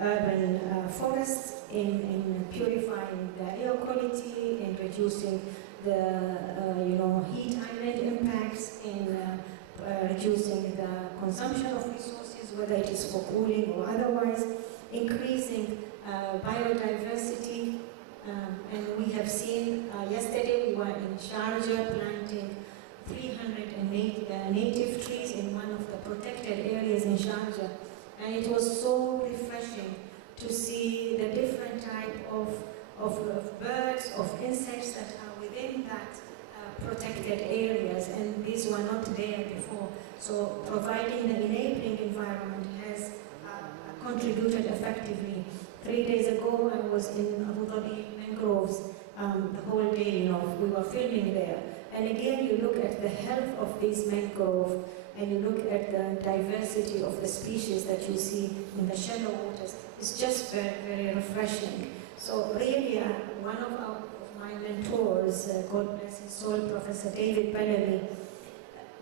urban forests in purifying the air quality, in reducing the heat island impacts, in reducing the consumption of resources, whether it is for cooling or otherwise, increasing biodiversity. And we have seen, yesterday we were in Sharjah planting 308 native trees in one of the protected areas in Sharjah. And it was so refreshing to see the different type of birds, of insects that are within that protected areas, and these were not there before. So providing the enabling environment has contributed effectively. 3 days ago, I was in Abu Dhabi mangroves the whole day. We were filming there. And again, you look at the health of these mangrove, and you look at the diversity of the species that you see in the shallow waters. It's just very, very refreshing. So really, one of my mentors, God bless his soul, Professor David Bellamy,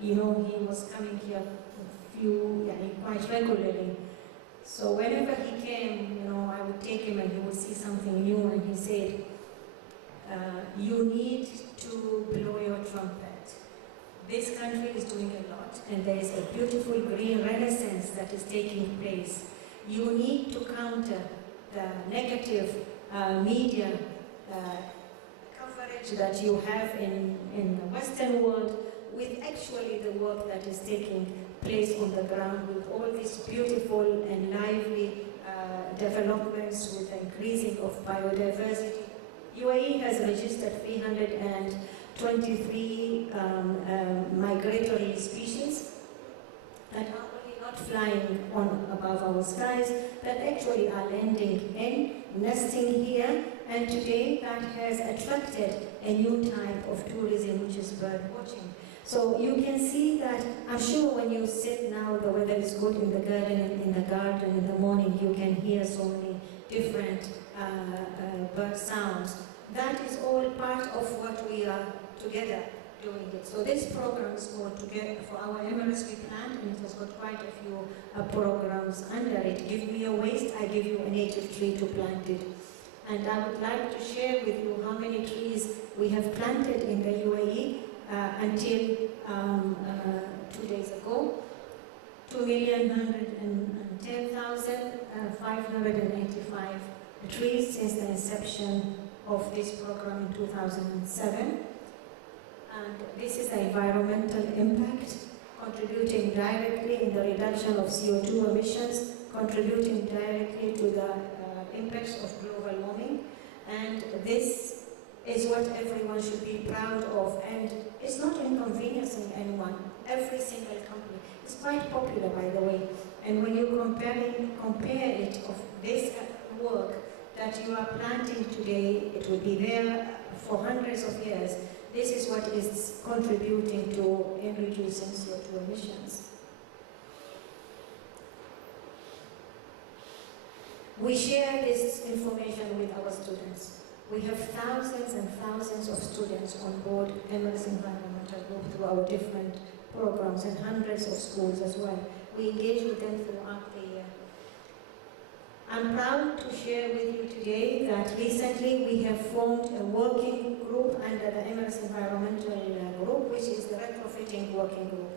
he was coming here quite regularly. So whenever he came, I would take him and he would see something new, and he said, you need to blow your trumpet. This country is doing a lot, and there is a beautiful green renaissance that is taking place. You need to counter the negative media coverage that you have in the Western world with actually the work that is taking place on the ground, with all these beautiful and lively developments, with the increasing of biodiversity. UAE has registered 323 migratory species that are not flying above our skies, that actually are landing in, nesting here, and today that has attracted a new type of tourism, which is bird watching. So you can see that, I'm sure when you sit now, the weather is good in the garden in the morning, you can hear so many different bird sounds. That is all part of what we are together doing it. So this program is called Together for Our Emirates We Plant, and it has got quite a few programs under it. Give me a waste, I give you a native tree to plant it. And I would like to share with you how many trees we have planted in the UAE until 2 days ago. 2,110,585 trees since the inception of this program in 2007. And this is the environmental impact, contributing directly in the reduction of CO2 emissions, contributing directly to the impacts of global warming. And this is what everyone should be proud of, and it's not inconveniencing anyone. Every single company. It's quite popular, by the way. And when you compare it of this work that you are planting today, it will be there for hundreds of years. This is what is contributing to in reducing CO2 emissions. We share this information with our students. We have thousands and thousands of students on board Emirates Environmental Group through our different programs, and hundreds of schools as well. We engage with them throughout the year. I'm proud to share with you today that recently we have formed a working group under the Emirates Environmental Group, which is the retrofitting working group.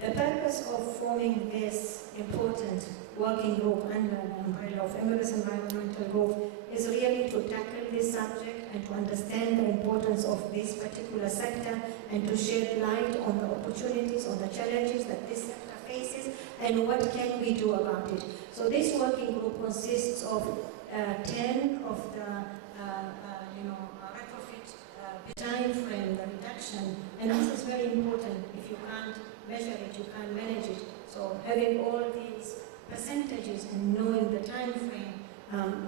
The purpose of forming this important working group under the umbrella of Emirates Environmental Group is really to tackle this subject and to understand the importance of this particular sector, and to shed light on the opportunities, on the challenges that this sector faces, and what can we do about it. So this working group consists of 10 of the retrofit time frame, the reduction, and this is very important. If you can't measure it, you can't manage it. So having all these percentages and knowing the time frame,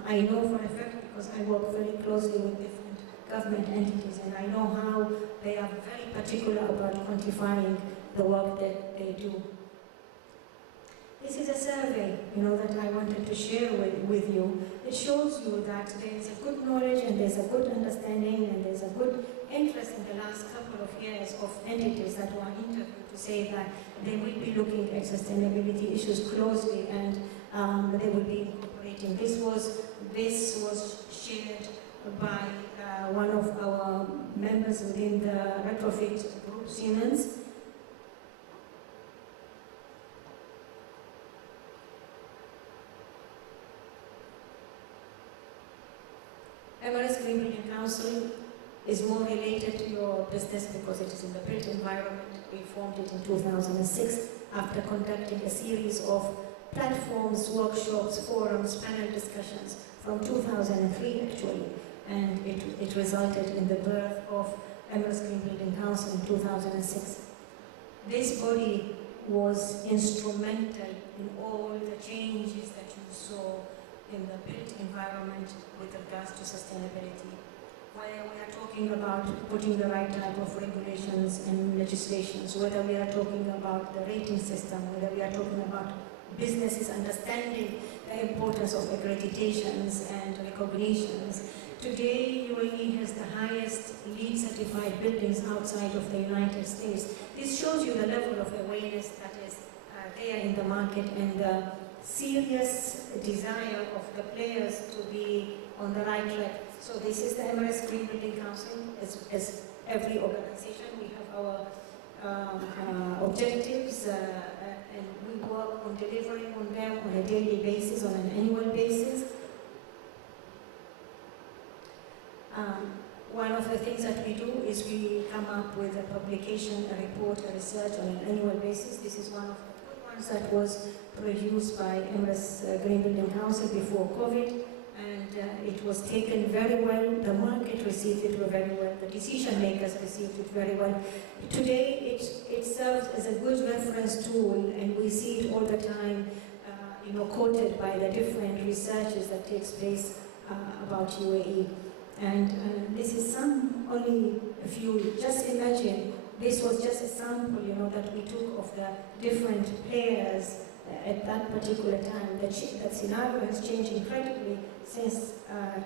I know for a fact, because I work very closely with different government entities, and I know how they are very particular about quantifying the work that they do. This is a survey, that I wanted to share with you. It shows you that there is a good knowledge, and there's a good understanding, and there's a good interest in the last couple of years of entities that were interviewed to say that they will be looking at sustainability issues closely, and they will be incorporating. This was shared by one of our members within the retrofit group, Siemens. Emirates Green Building Council is more related to your business because it is in the built environment. We formed it in 2006 after conducting a series of platforms, workshops, forums, panel discussions from 2003 actually, and it resulted in the birth of Emirates Green Building Council in 2006. This body was instrumental in all the changes that you saw in the built environment with regards to sustainability. Whether we are talking about putting the right type of regulations and legislations, whether we are talking about the rating system, whether we are talking about businesses understanding the importance of accreditations and recognitions. Today, UAE has the highest LEED certified buildings outside of the United States. This shows you the level of awareness that is there in the market and the serious desire of the players to be on the right track. So this is the Emirates Green Building Council. As every organization, we have our objectives and we work on delivering on them on a daily basis, on an annual basis. One of the things that we do is we come up with a publication, a report, a research on an annual basis. This is one of the good ones that was produced by Emirates Green Building Council before COVID, and it was taken very well. The market received it very well. The decision makers received it very well. Today, it serves as a good reference tool, and we see it all the time, quoted by the different researches that takes place about UAE. And this is only a few. Just imagine, this was just a sample, that we took of the different players at that particular time. That scenario has changed incredibly since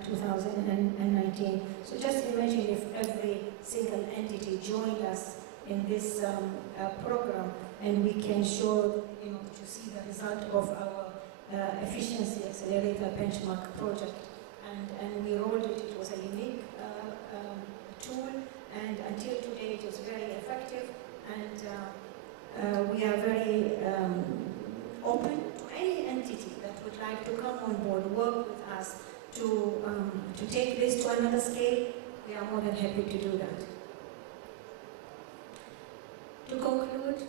2019. So just imagine if every single entity joined us in this program, and we can show, to see the result of our efficiency accelerator benchmark project. And we rolled it. It was a unique tool, and until today it is very effective, and we are very open to any entity that would like to come on board, work with us to take this to another scale. We are more than happy to do that. To conclude,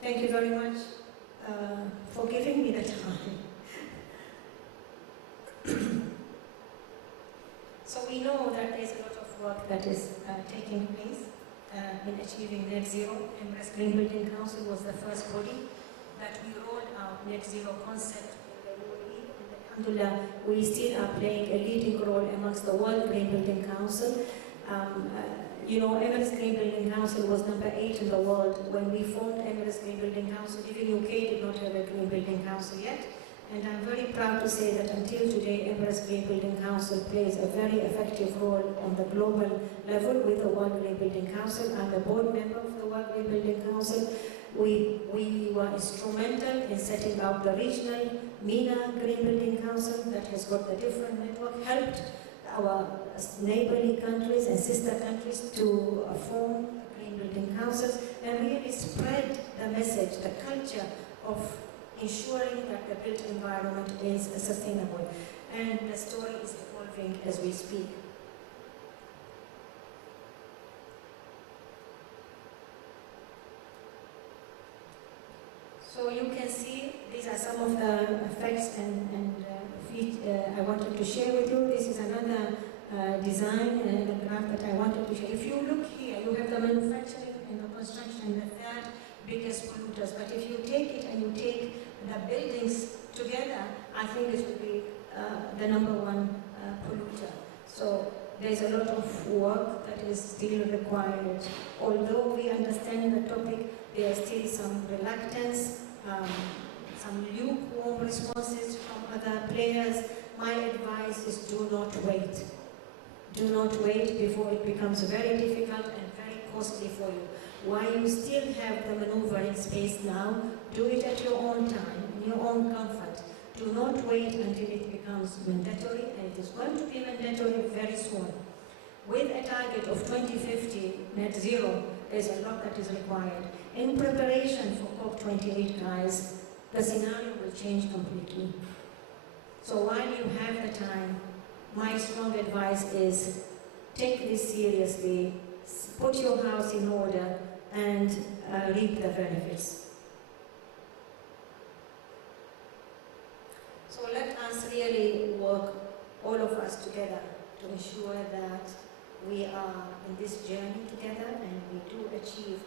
thank you very much for giving me the time. So we know that there's a lot of work that is taking place in achieving net zero. Emirates Green Building Council was the first body that we rolled out net zero concept in the UAE. And alhamdulillah, we still are playing a leading role amongst the World Green Building Council. Emirates Green Building Council was number 8 in the world. When we formed Emirates Green Building Council, even UK did not have a Green Building Council yet. And I'm very proud to say that until today, Emirates Green Building Council plays a very effective role on the global level with the World Green Building Council. I'm a board member of the World Green Building Council. We were instrumental in setting up the regional MENA Green Building Council that has got the different network, helped our neighboring countries and sister countries to form Green Building Councils and really spread the message, the culture of ensuring that the built environment is sustainable. And the story is evolving as we speak. So you can see these are some of the effects and I wanted to share with you. This is another design and a graph that I wanted to share. If you look here, you have the manufacturing and the construction, the third biggest polluters. But if you take it and you take the buildings together, I think it will be the number one polluter. So there's a lot of work that is still required. Although we understand the topic, there is still some reluctance, some lukewarm responses from other players. My advice is do not wait. Do not wait before it becomes very difficult and very costly for you. While you still have the maneuvering space now, do it at your own time, in your own comfort. Do not wait until it becomes mandatory, and it is going to be mandatory very soon. With a target of 2050 net zero, there's a lot that is required. In preparation for COP28, guys, the scenario will change completely. So while you have the time, my strong advice is take this seriously, put your house in order, and reap the benefits. us together to ensure that we are in this journey together and we do achieve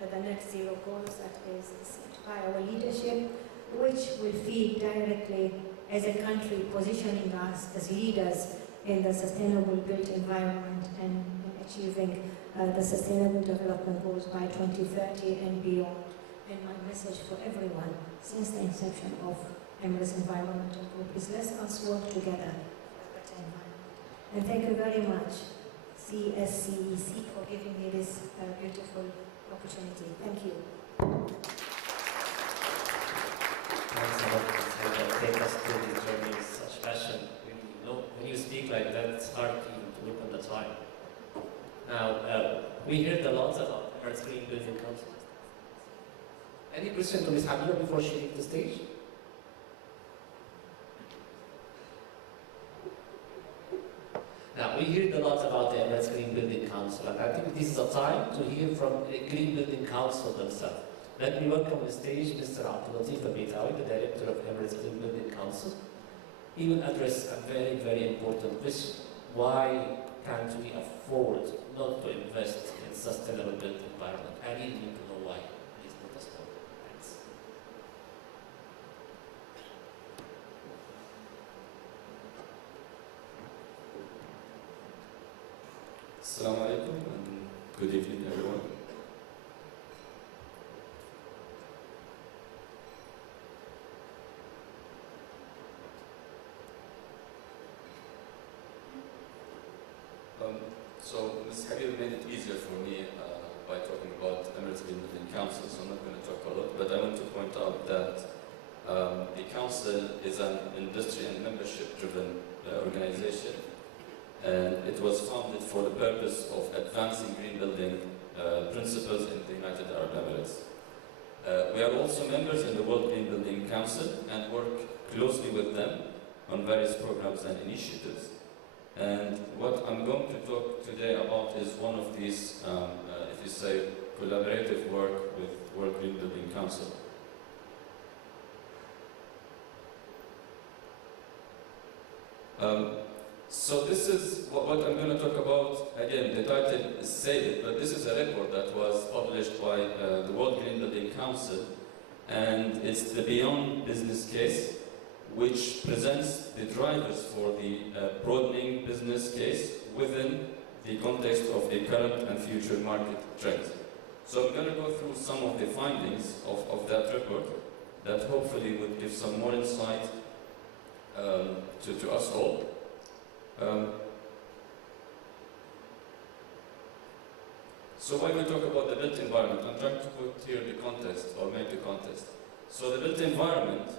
the net zero goals that is set by our leadership, which will feed directly as a country, positioning us as leaders in the sustainable built environment and achieving the sustainable development goals by 2030 and beyond. And my message for everyone since the inception of Emirates Environmental Group is let's us work together for a better environment. And thank you very much, CSCEC, for giving me this beautiful opportunity. Thank you. Thanks a lot. Take us through this journey with such passion. When you speak like that, it's hard to look on the time. Now, we heard a lot about Emirates Green Building Council. Any question to Ms. Hamida before she leaves the stage? Now, we heard a lot about the Emirates Green Building Council, and I think this is a time to hear from the Green Building Council themselves. Let me welcome on the stage Mr. Abdulatif Abitawi, the Director of Emirates Green Building Council. He will address a very, very important question. Why can't we afford not to invest in sustainable built environment? I really need to know why. Please let us know. Thanks. Assalamu alaikum and good evening everyone. So Ms. Kabir made it easier for me by talking about Emirates Green Building Council, so I'm not going to talk a lot, but I want to point out that the Council is an industry and membership-driven organization, and it was founded for the purpose of advancing green building principles in the United Arab Emirates. We are also members in the World Green Building Council and work closely with them on various programs and initiatives. And what I'm going to talk today about is one of these, if you say, collaborative work with World Green Building Council. So this is what I'm going to talk about. Again, the title is Say It, but this is a report that was published by the World Green Building Council, and it's the Beyond Business Case, which presents the drivers for the broadening business case within the context of the current and future market trends. So I'm going to go through some of the findings of that report that hopefully would give some more insight to us all. So when we talk about the built environment, I'm trying to put here the context, or make the context. So the built environment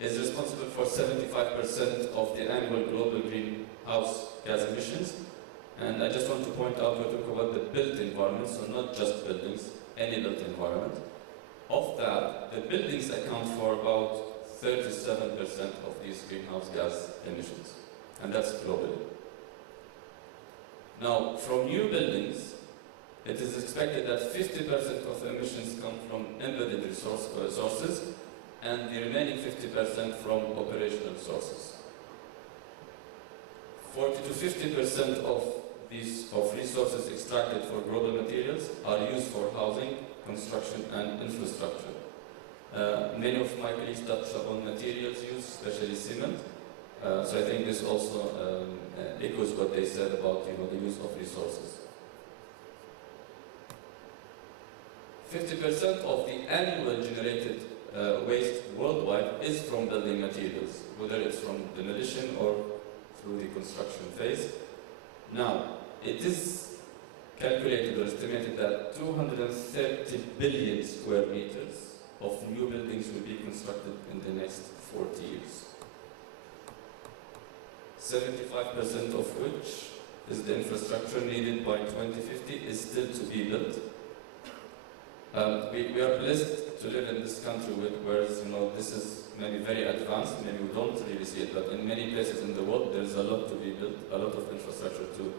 is responsible for 75% of the annual global greenhouse gas emissions. And I just want to point out, we talk about the built environment, so not just buildings, any built environment. Of that, the buildings account for about 37% of these greenhouse gas emissions, and that's globally. Now, from new buildings, it is expected that 50% of emissions come from embedded sources, and the remaining 50% from operational sources. 40 to 50% of these resources extracted for global materials are used for housing, construction, and infrastructure. Many of my colleagues touched upon materials use, especially cement. So I think this also echoes what they said about the use of resources. 50% of the annual generated waste worldwide is from building materials, whether it's from demolition or through the construction phase. Now, it is calculated or estimated that 230 billion square meters of new buildings will be constructed in the next 40 years. 75% of which is the infrastructure needed by 2050 is still to be built. We are blessed to live in this country where this is maybe very advanced, maybe we don't really see it, but in many places in the world there is a lot to be built, a lot of infrastructure to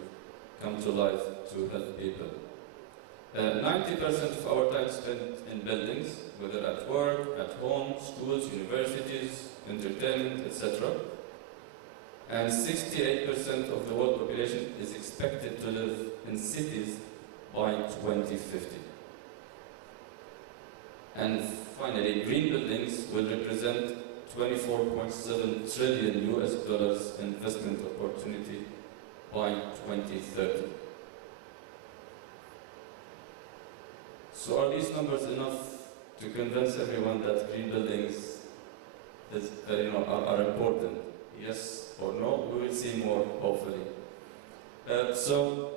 come to life to help people. 90% of our time spent in buildings, whether at work, at home, schools, universities, entertainment, etc. and 68% of the world population is expected to live in cities by 2050. And finally, green buildings will represent 24.7 trillion US dollars investment opportunity by 2030. So are these numbers enough to convince everyone that green buildings is, are important? Yes or no? We will see more, hopefully. So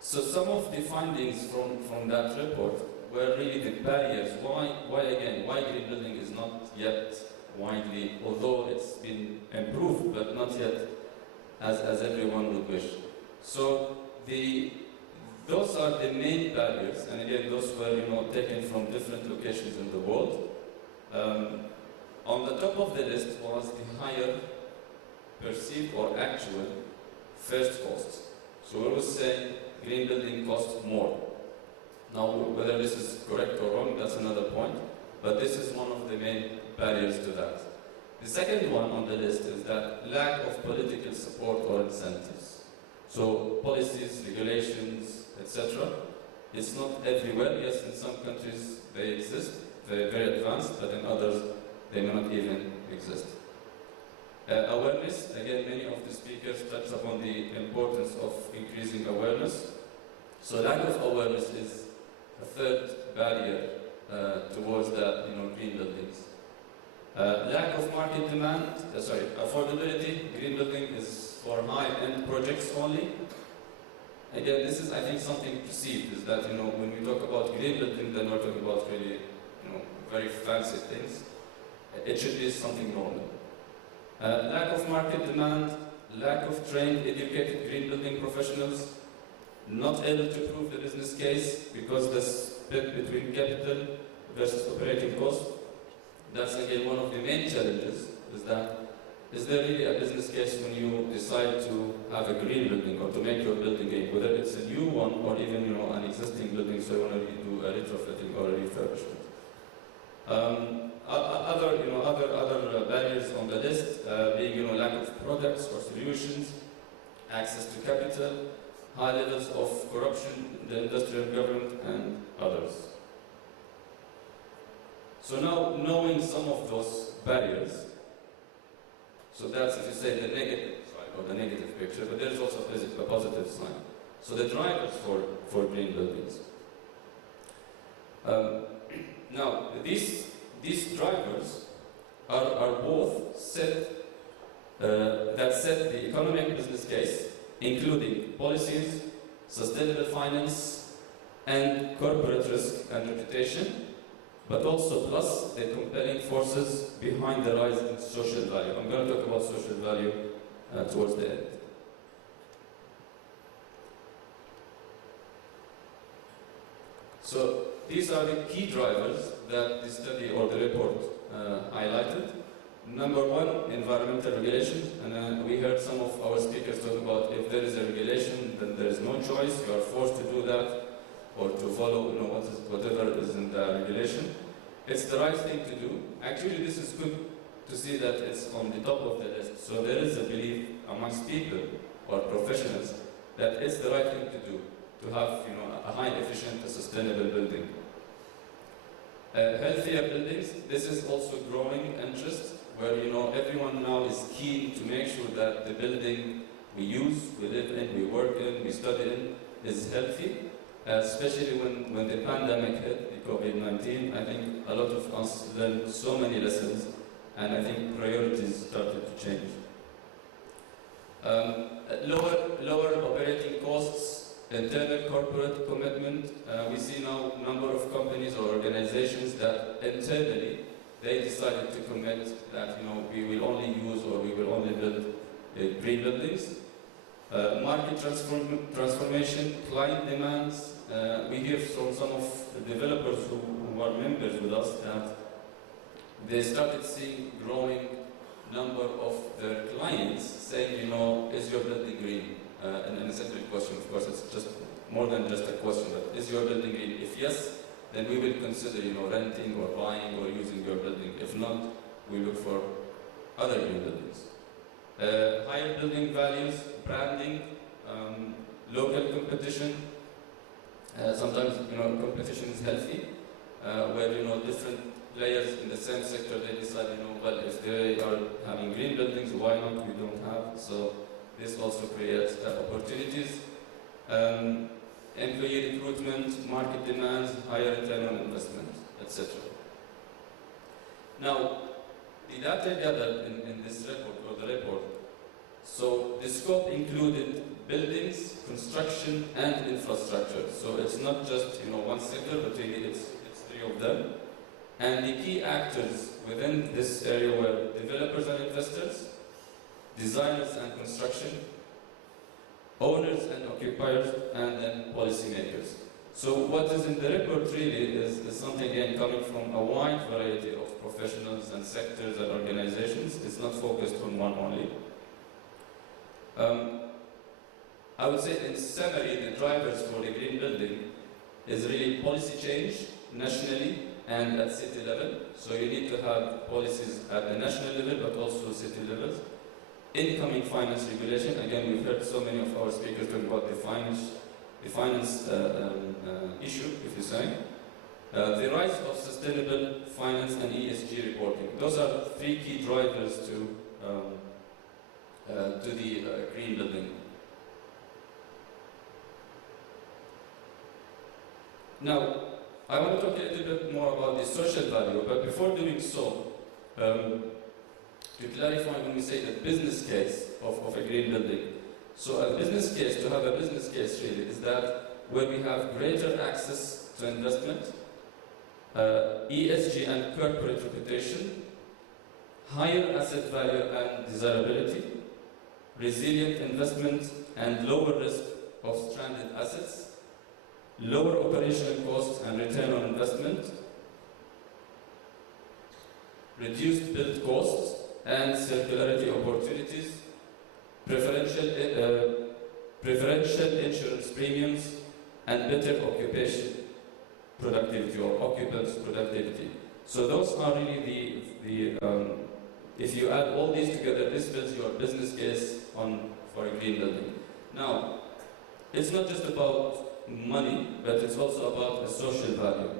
some of the findings from that report were really the barriers. Why green building is not yet widely, although it's been improved, but not yet as everyone would wish. So those are the main barriers, and again, those were taken from different locations in the world. On the top of the list was the higher perceived or actual first costs. So we always say green building costs more. Now, whether this is correct or wrong, that's another point, but this is one of the main barriers to that. The second one on the list is that lack of political support or incentives. So policies, regulations, etc. It's not everywhere. Yes, in some countries they exist, they're very advanced, but in others they may not even exist. Awareness, again, many of the speakers touched upon the importance of increasing awareness. So lack of awareness is a third barrier towards that, green buildings. Lack of market demand, affordability. Green building is for high-end projects only. Again, this is, I think, something perceived, is that, when we talk about green building, then we're talking about really, very fancy things. It should be something normal. Lack of market demand, lack of trained, educated green building professionals, not able to prove the business case because the split between capital versus operating cost. That's again one of the main challenges, is there really a business case when you decide to have a green building or to make your building green, whether it's a new one or even an existing building, so you want to do a retrofitting or a refurbishment. Other barriers on the list being lack of products or solutions, access to capital, high levels of corruption in the industrial government, and others. So now, knowing some of those barriers, so that's, if you say, the negative side or the negative picture, but there's also a positive side. So the drivers for green buildings. Now, these drivers are both set the economic business case, including policies, sustainable finance, and corporate risk and reputation, but also plus the compelling forces behind the rise in social value. I'm going to talk about social value towards the end. So these are the key drivers that the study or the report highlighted. Number one, environmental regulations, and we heard some of our speakers talk about if there is a regulation, then there is no choice, you are forced to do that, or to follow whatever is in the regulation. It's the right thing to do. Actually, this is good to see that it's on the top of the list. So there is a belief amongst people or professionals that it's the right thing to do, to have a high efficient, sustainable building. Healthier buildings, this is also growing interest, where everyone now is keen to make sure that the building we use, we live in, we work in, we study in, is healthy. Especially when the pandemic hit, the COVID-19, I think a lot of us learned so many lessons, and I think priorities started to change. Lower operating costs, internal corporate commitment. We see now a number of companies or organizations that internally they decided to commit that we will only use or we will only build green buildings. Market transformation, client demands. We hear from some of the developers who are members with us that they started seeing growing number of their clients saying, is your building green? And a simple question, of course, it's just more than just a question, but is your building green? If yes, then we will consider, renting or buying or using your building. If not, we look for other green buildings. Higher building values, branding, local competition. Sometimes competition is healthy, where different players in the same sector, they decide, well, if they are having green buildings, why not we don't have? So this also creates opportunities. Employee recruitment, market demands, higher return on investment, etc. Now, the data gathered in this report, or the report, so the scope included buildings, construction, and infrastructure. So it's not just one sector, but really it's three of them. And the key actors within this area were developers and investors, designers and construction, owners and occupiers, and then policymakers. So what is in the report really is something again coming from a wide variety of professionals and sectors and organizations. It's not focused on one only. I would say in summary, the drivers for the green building is really policy change nationally and at city level. So you need to have policies at the national level but also city levels. Incoming finance regulation, again we've heard so many of our speakers talk about the finance issue, if you say. The rise of sustainable finance and ESG reporting. Those are three key drivers to the green building. Now, I want to talk a little bit more about the social value, but before doing so, to clarify when we say the business case of a green building. So a business case, to have a business case really, is that where we have greater access to investment, ESG and corporate reputation, higher asset value and desirability, resilient investment and lower risk of stranded assets, lower operational costs and return on investment, reduced build costs and circularity opportunities, preferential insurance premiums, and better occupation productivity or occupants productivity. So those are really if you add all these together, this builds your business case for a green building. Now, it's not just about money, but it's also about a social value.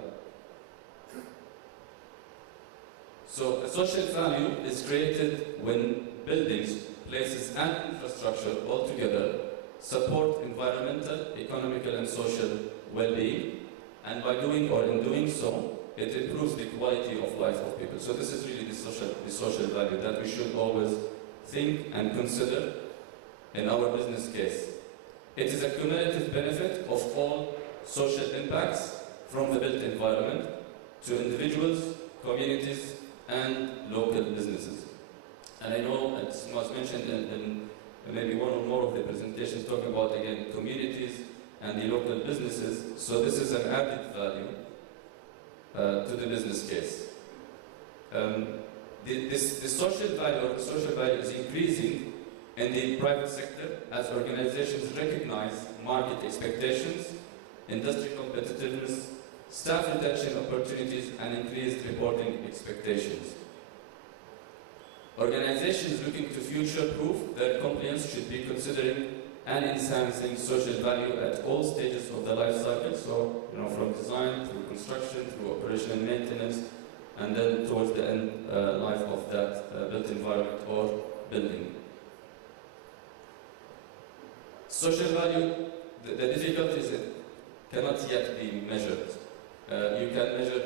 So a social value is created when buildings, places and infrastructure altogether support environmental, economical and social well-being, and by doing or in doing so, it improves the quality of life of people. So this is really the social value that we should always think and consider in our business case. It is a cumulative benefit of all social impacts from the built environment to individuals, communities, and local businesses. And I know it was mentioned in maybe one or more of the presentations talking about, again, communities and the local businesses. So this is an added value to the business case. The social value is increasing in the private sector as organizations recognize market expectations, industry competitiveness, staff retention opportunities, and increased reporting expectations. Organizations looking to future-proof their compliance should be considering and enhancing social value at all stages of the life cycle, so from design through construction, through operation and maintenance, and then towards the end life of that built environment or building. Social value, the difficulty is it cannot yet be measured. You can measure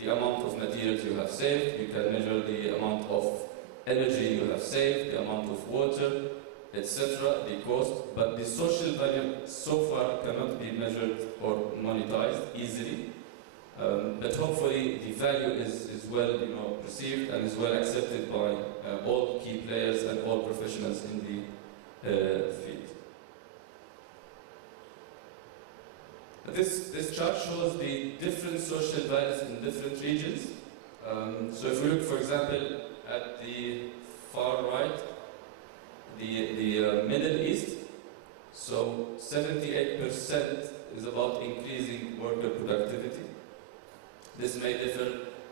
the amount of materials you have saved, you can measure the amount of energy you have saved, the amount of water, etc., the cost, but the social value so far cannot be measured or monetized easily. But hopefully the value is well perceived and is well accepted by all key players and all professionals in the field. This chart shows the different social values in different regions. So if we look, for example, at the far right, the Middle East, so 78% is about increasing worker productivity. This may differ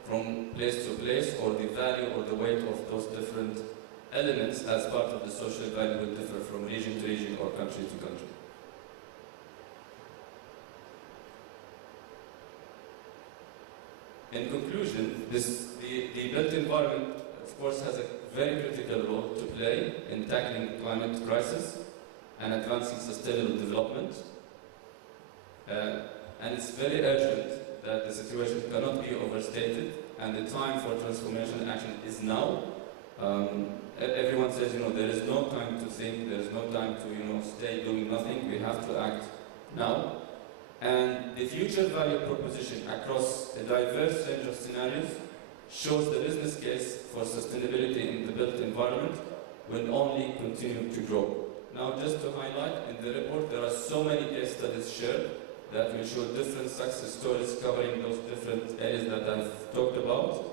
from place to place, or the value or the weight of those different elements as part of the social value will differ from region to region or country to country. In conclusion, the built environment, of course, has a very critical role to play in tackling the climate crisis and advancing sustainable development. And it's very urgent that the situation cannot be overstated, and the time for transformation action is now. Everyone says, there is no time to think, there is no time to, stay doing nothing. We have to act now. And the future value proposition across a diverse range of scenarios shows the business case for sustainability in the built environment will only continue to grow. Now, just to highlight, in the report there are so many case studies shared that will show different success stories covering those different areas that I've talked about.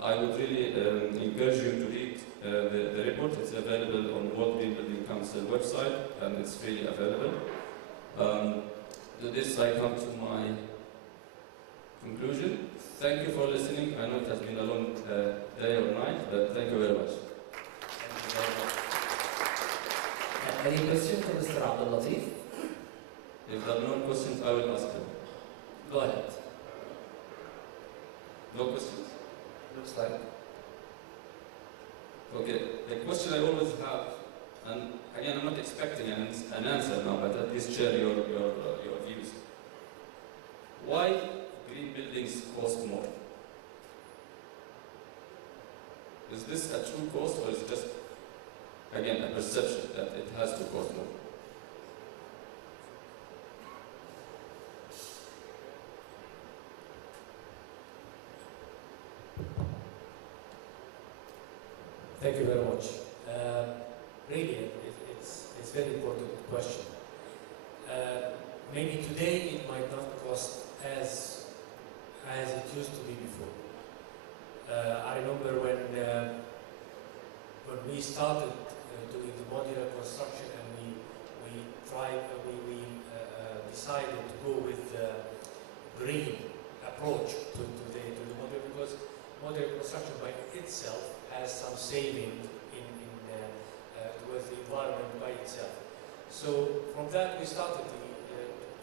I would really encourage you to read the report. It's available on World Green Building Council website, and it's freely available. To this, I come to my conclusion. Thank you for listening. I know it has been a long day or night, but thank you very much. Any questions for Mr. Abdul Latif? If there are no questions, I will ask them. Go ahead. No questions? Looks like. Okay, the question I always have, and again, I'm not expecting an answer now, but at least share your views. Why green buildings cost more? Is this a true cost, or is it just, again, a perception that it has to cost more? Thank you very much. Really, it's a very important question. Maybe today it might not cost as it used to be before. I remember when we started doing the modular construction, and we decided to go with the green approach to the modular, because modular construction by itself has some saving towards the environment by itself. So from that we started to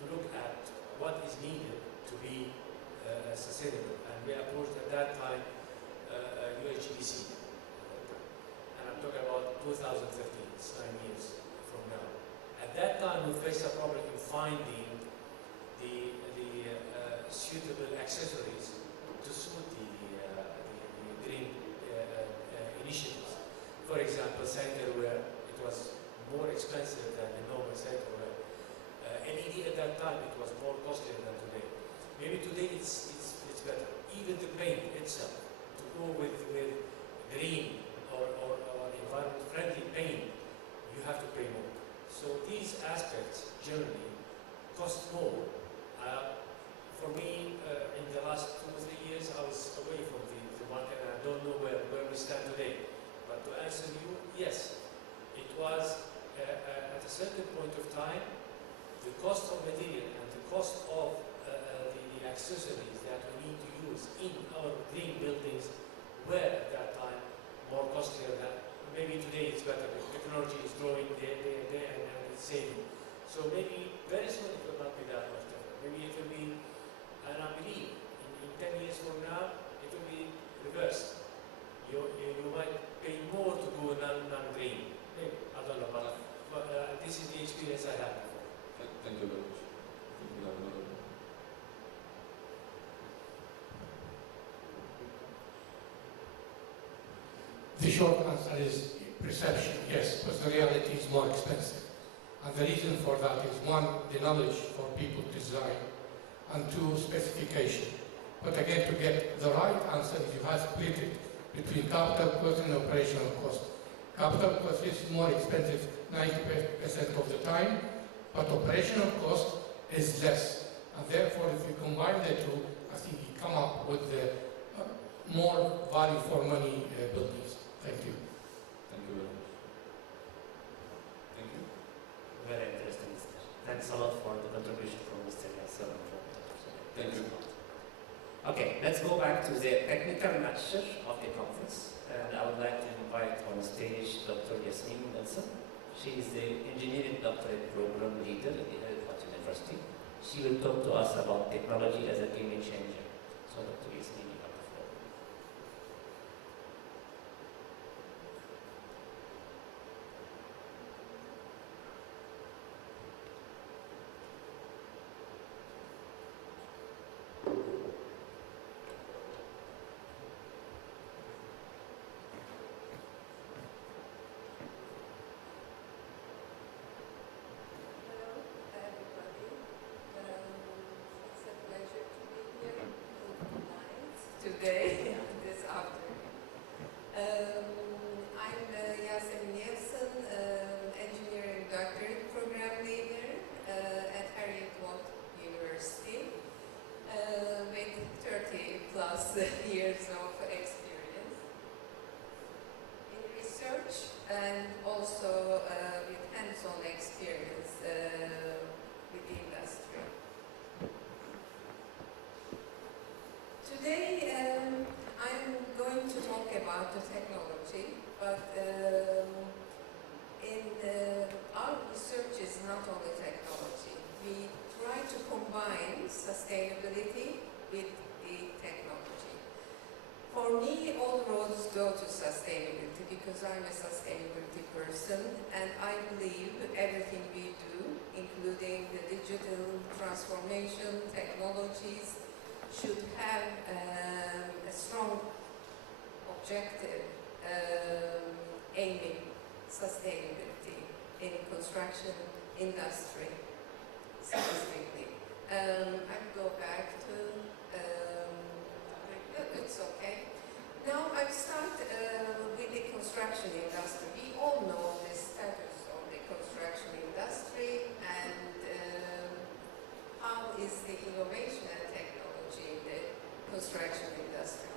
look at what is needed to be sustainable, and we approached at that time UHBC, and I'm talking about 2015, it's 9 years from now. At that time we faced a problem in finding the suitable accessories to suit the green initiatives. For example, sanitary ware, it was more expensive than the normal sanitary ware. LED at that time, it was more costly than today. Maybe today it's better. Even the paint itself, to go with green or environment-friendly paint, you have to pay more. So these aspects generally cost more. For me, in the last 2 or 3 years, I was away from the market, and I don't know where we stand today. But to answer you, yes, it was at a certain point of time, the cost of material and the cost of the accessories that we need to use in our green buildings were at that time more costlier than maybe today. It's better. The technology is growing day and it's saving. So maybe very soon it will not be that much different. Maybe it will be, and I believe in 10 years from now it will be reversed. You might pay more to go non-green. Maybe, I don't know, but this is the experience I have. Thank you very much. The short answer is perception, yes, because the reality is more expensive. And the reason for that is, one, the knowledge for people to design, and two, specification. But again, to get the right answer, you have to split it between capital cost and operational cost. Capital cost is more expensive 90% of the time, but operational cost is less. And therefore, if you combine the two, I think you come up with the more value for money buildings. Thank you. Thank you very much. Thank you. Very interesting, Mr. Thanks a lot for the contribution from Mr. Yasser. Thank you. Okay, let's go back to the technical nature of the conference. And I would like to invite on stage Dr. Yasmin Nelson. She is the Engineering Doctorate Program Leader at the Heriot-Watt University. She will talk to us about technology as a game changer. So Dr. Yasmin, you have the floor. Today, this afternoon. I'm Yasemin Nelson, Engineering Doctorate Program Leader at Heriot-Watt University with 30 plus years of experience in research and also with hands-on experience with the industry. Today, I'm going to talk about the technology, but our research is not only technology. We try to combine sustainability with the technology. For me, all roads go to sustainability because I'm a sustainability person, and I believe everything we do, including the digital transformation technologies, should have a strong objective aiming sustainability in construction industry specifically. I go back to, it's okay. Now I start with the construction industry. We all know the status of the construction industry and how is the innovation and technology in the construction industry.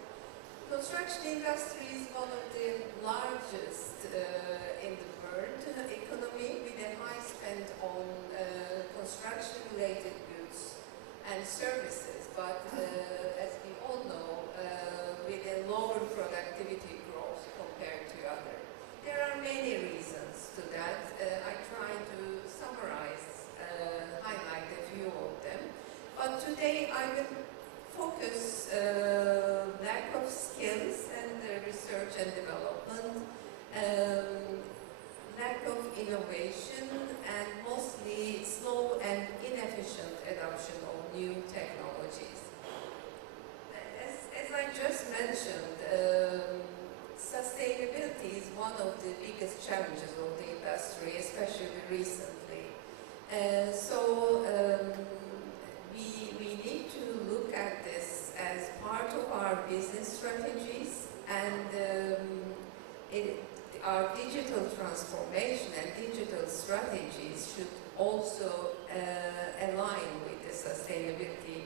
Construction industry is one of the largest in the world economy with a high spend on construction-related goods and services, but as we all know, with a lower productivity growth compared to others. There are many reasons to that. I try to summarize, highlight a few of them, but today I will focus lack of skills and research and development, lack of innovation, and mostly slow and inefficient adoption of new technologies. As I just mentioned, sustainability is one of the biggest challenges of the industry, especially recently. We need to look at this as part of our business strategies, and our digital transformation and digital strategies should also align with the sustainability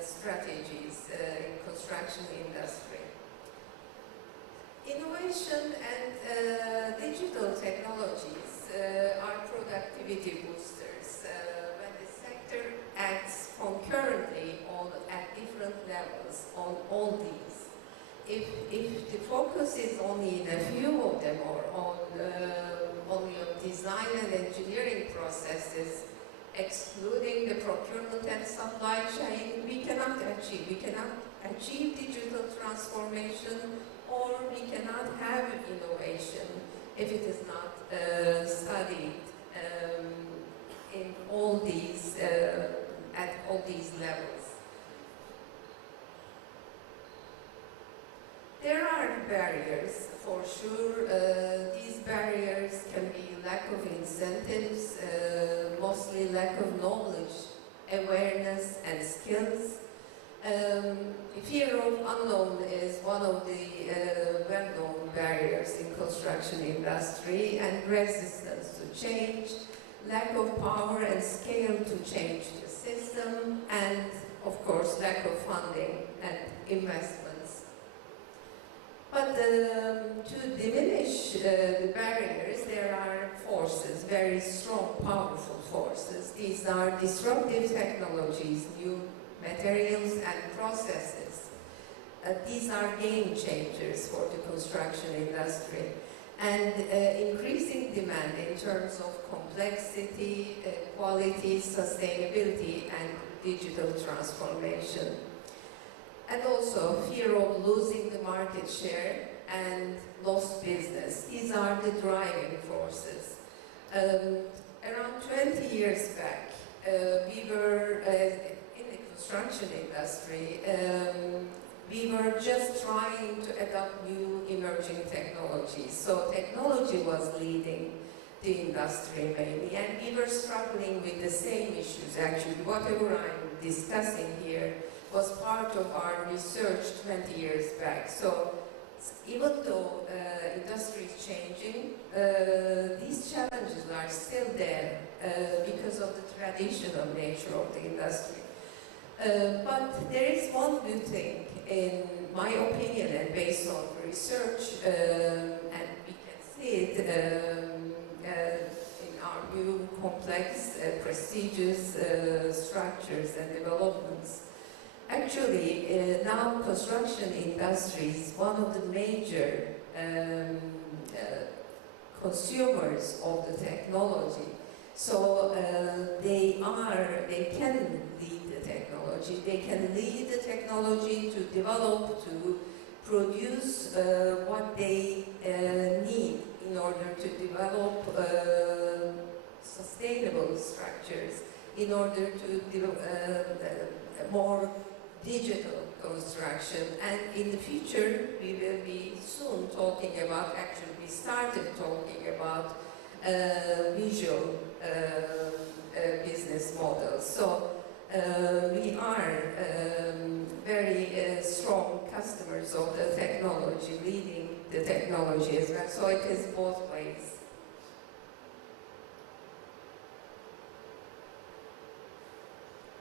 strategies in construction industry. Innovation and digital technologies are productivity boosters when the sector acts concurrently at different levels on all these. If the focus is only in a few of them or on only on design and engineering processes, excluding the procurement and supply chain, we cannot achieve digital transformation, or we cannot have innovation if it is not studied in all these at all these levels. There are barriers, for sure. These barriers can be lack of incentives, mostly lack of knowledge, awareness, and skills. Fear of unknown is one of the well-known barriers in construction industry, and resistance to change, lack of power and scale to change the system, and of course lack of funding and investments. But to diminish the barriers, there are forces, very strong, powerful forces. These are disruptive technologies, new materials and processes. These are game changers for the construction industry. And increasing demand in terms of complexity, quality, sustainability, and digital transformation. And also fear of losing the market share and lost business. These are the driving forces. Around 20 years back, we were in the construction industry, we were just trying to adopt new emerging technologies. So technology was leading the industry mainly, and we were struggling with the same issues. Actually, whatever I'm discussing here was part of our research 20 years back. So even though industry is changing, these challenges are still there because of the traditional nature of the industry. But there is one good thing, in my opinion, and based on research, and we can see it in our new complex, prestigious structures and developments. Actually, now construction industry is one of the major consumers of the technology. So they can lead the technology. They can lead the technology to develop, to produce what they need in order to develop sustainable structures, in order to develop more digital construction. And in the future, we will be soon talking about, actually we started talking about visual business models. So we are very strong customers of the technology, leading the technology as well. So it is both ways.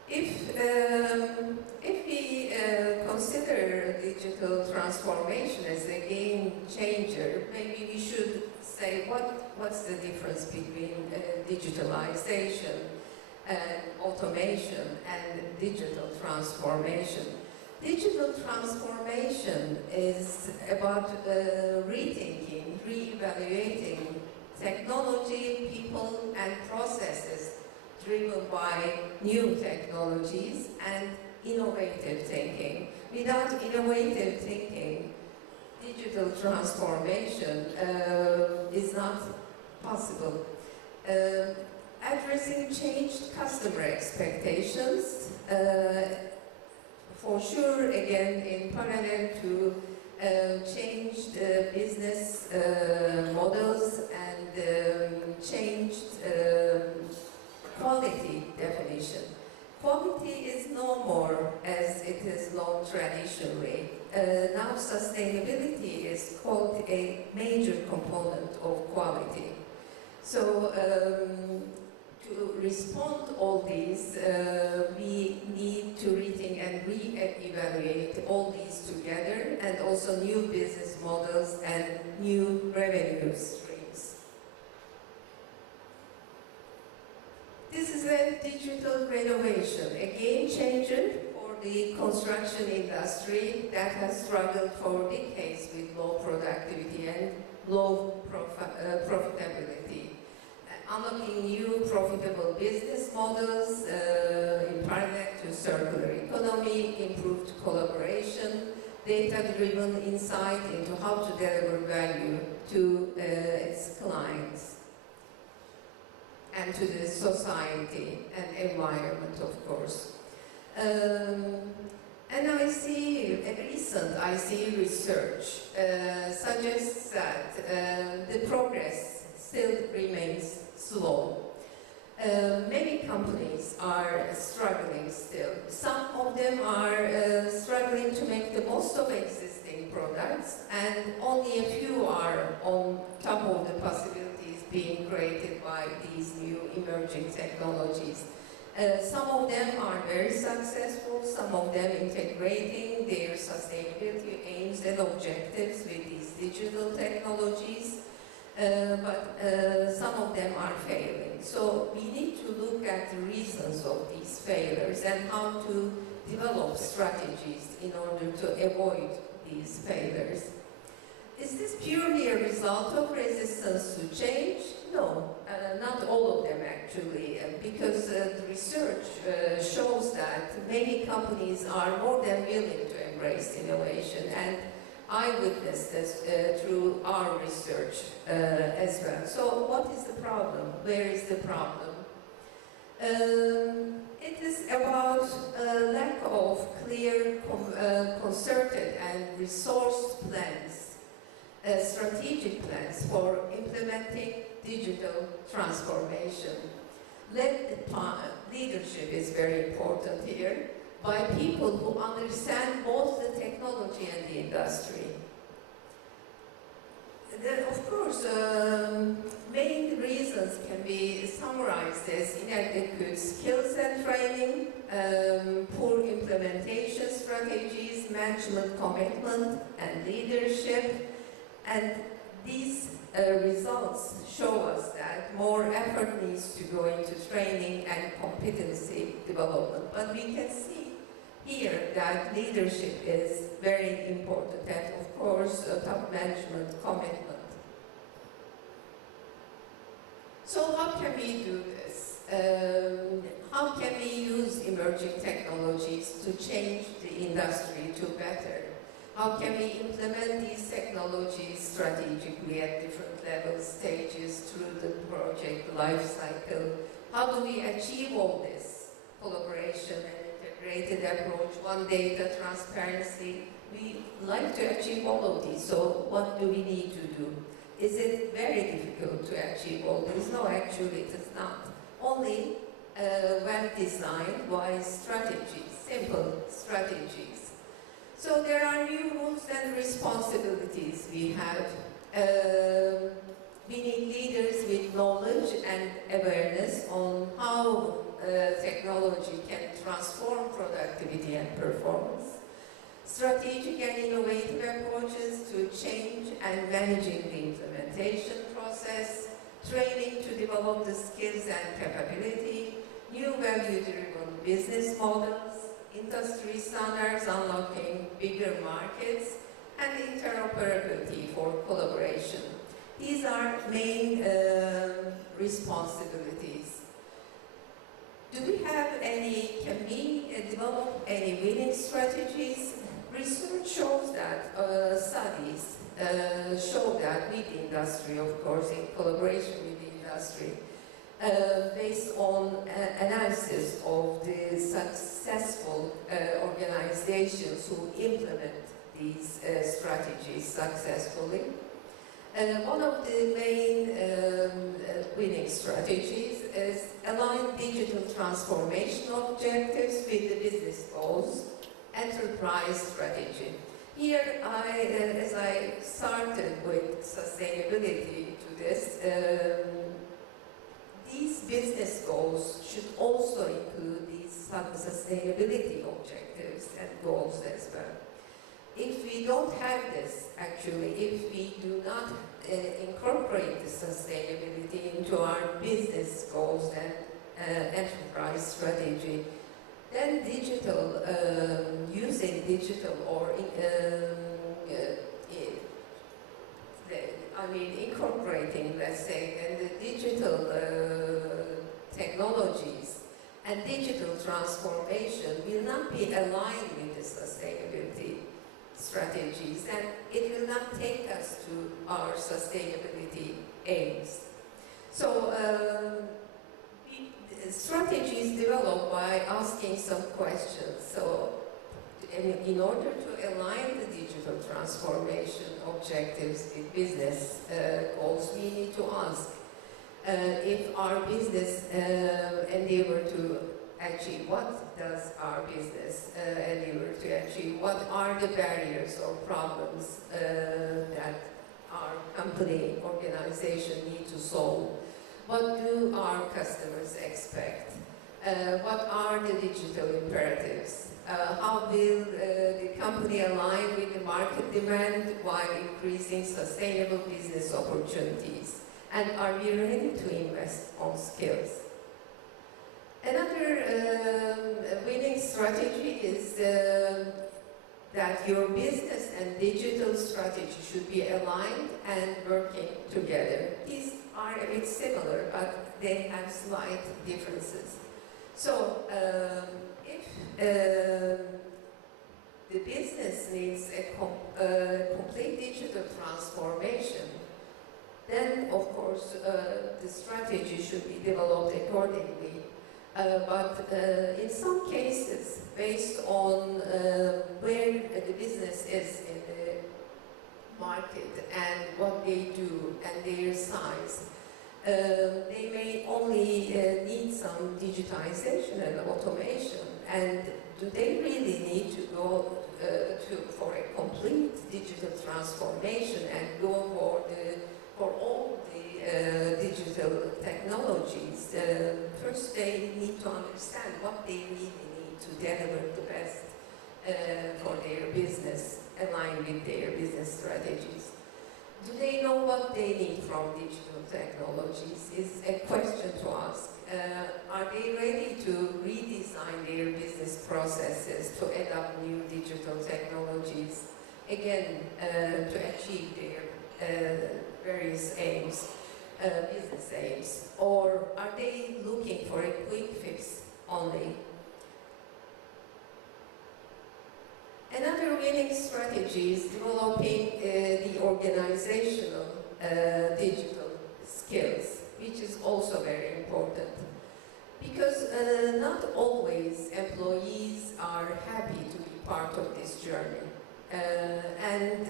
If we consider digital transformation as a game changer, maybe we should say what's the difference between digitalization and automation and digital transformation. Digital transformation is about rethinking, re-evaluating technology, people, and processes driven by new technologies and innovative thinking. Without innovative thinking, digital transformation is not possible. Addressing changed customer expectations, for sure, again, in parallel to changed business models and changed quality definition. Quality is no more as it is known traditionally. Now sustainability is called a major component of quality. So to respond to all these, we need to rethink and re-evaluate all these together, and also new business models and new revenue streams. This is a digital renovation, a game changer for the construction industry that has struggled for decades with low productivity and low profitability. Unlocking new profitable business models in parallel to circular economy, improved collaboration, data-driven insight into how to deliver value to its clients and to the society and environment, of course. And I see, recent IC research suggests that the progress still remains slow. Many companies are struggling still. Some of them are struggling to make the most of existing products, and only a few are on top of the possibilities being created by these new emerging technologies. Some of them are very successful, some of them integrating their sustainability aims and objectives with these digital technologies, but some of them are failing. So we need to look at the reasons of these failures and how to develop strategies in order to avoid these failures. Is this purely a result of resistance to change? No, not all of them actually, because the research shows that many companies are more than willing to embrace innovation, and I witnessed this through our research as well. So what is the problem? Where is the problem? It is about a lack of clear, concerted and resourced plans, strategic plans for implementing digital transformation. Leadership is very important here, by people who understand both the technology and the industry. Of course, main reasons can be summarized as inadequate skills and training, poor implementation strategies, management commitment and leadership, and these results show us that more effort needs to go into training and competency development. But we can see here that leadership is very important, and of course top management commitment. So how can we do this? How can we use emerging technologies to change the industry to better? How can we implement these technologies strategically at different levels, stages through the project life cycle? How do we achieve all this? Collaboration and integrated approach, one data, transparency. We like to achieve all of these, so what do we need to do? Is it very difficult to achieve all this? No, actually it is not. Only when designed wise strategies, simple strategies. So there are new roles and responsibilities we have. We need leaders with knowledge and awareness on how technology can transform productivity and performance. Strategic and innovative approaches to change and managing the implementation process, training to develop the skills and capability, new value-driven business models, industry standards unlocking bigger markets, and interoperability for collaboration. These are main responsibilities. Do we have any, can we develop any winning strategies? Research shows that, studies show that with the industry, of course, in collaboration with the industry, based on analysis of the successful organizations who implement these strategies successfully. One of the main winning strategies is align digital transformation objectives with the business goals, enterprise strategy. Here, as I started with sustainability to this, these business goals should also include these sustainability objectives and goals as well. If we don't have this, actually, if we do not incorporate the sustainability into our business goals and enterprise strategy, then digital, using digital or incorporating, let's say, and the digital technologies and digital transformation will not be aligned with the sustainability strategies, and it will not take us to our sustainability aims. So strategies developed by asking some questions. So in order to align the digital transformation objectives with business goals, we need to ask if our business endeavor to achieve, what does our business endeavor to achieve, what are the barriers or problems that our company, organization need to solve, what do our customers expect, what are the digital imperatives, how will the company align with the market demand while increasing sustainable business opportunities, and are we ready to invest on skills? Another winning strategy strategy is that your business and digital strategy should be aligned and working together. These are a bit similar, but they have slight differences. So if the business needs a complete digital transformation, then of course the strategy should be developed accordingly. But in some cases, based on where the business is in the market and what they do and their size, they may only need some digitization and automation. And do they really need to go for a complete digital transformation and go for all the digital technologies? First, they need to understand what they really need to deliver the best for their business, aligned with their business strategies. Do they know what they need from digital technologies is a question to ask. Are they ready to redesign their business processes to adopt new digital technologies, again, to achieve their various aims, business aims? Or are they looking for a quick fix only? Another winning strategy is developing the organizational digital skills, which is also very important. Because not always employees are happy to be part of this journey. And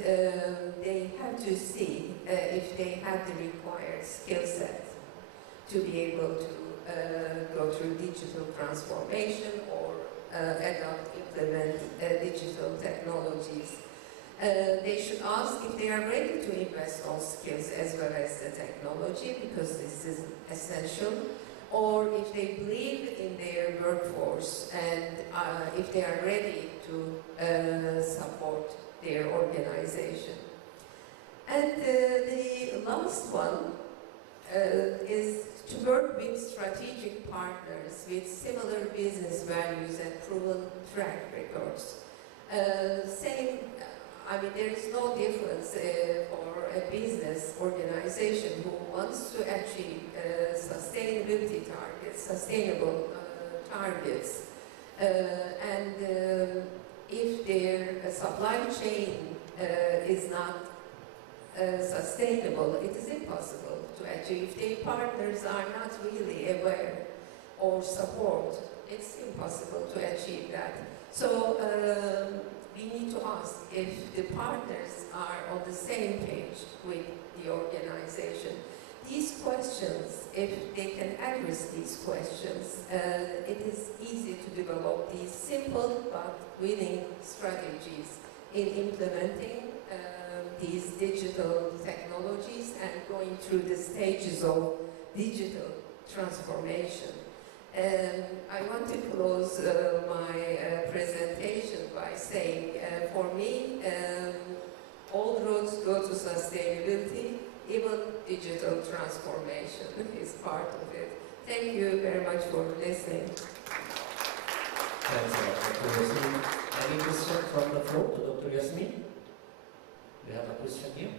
they have to see if they have the required skill set to be able to go through digital transformation or adopt, implement digital technologies. They should ask if they are ready to invest on skills as well as the technology, because this is essential, or if they believe in their workforce and if they are ready to support their organization. And the last one is to work with strategic partners with similar business values and proven track records. There is no difference for a business organization who wants to achieve sustainability targets, sustainable targets, and if their supply chain is not sustainable, it is impossible to achieve. If their partners are not really aware or support, it's impossible to achieve that. So we need to ask if the partners are on the same page with the organization. These questions, if they can address these questions, it is easy to develop these simple but winning strategies in implementing these digital technologies and going through the stages of digital transformation. I want to close my presentation by saying, for me, all roads go to sustainability, even digital transformation is part of it. Thank you very much for listening. Thanks a lot, Dr. Yasmin. Any question from the floor to Dr. Yasmin? We have a question here.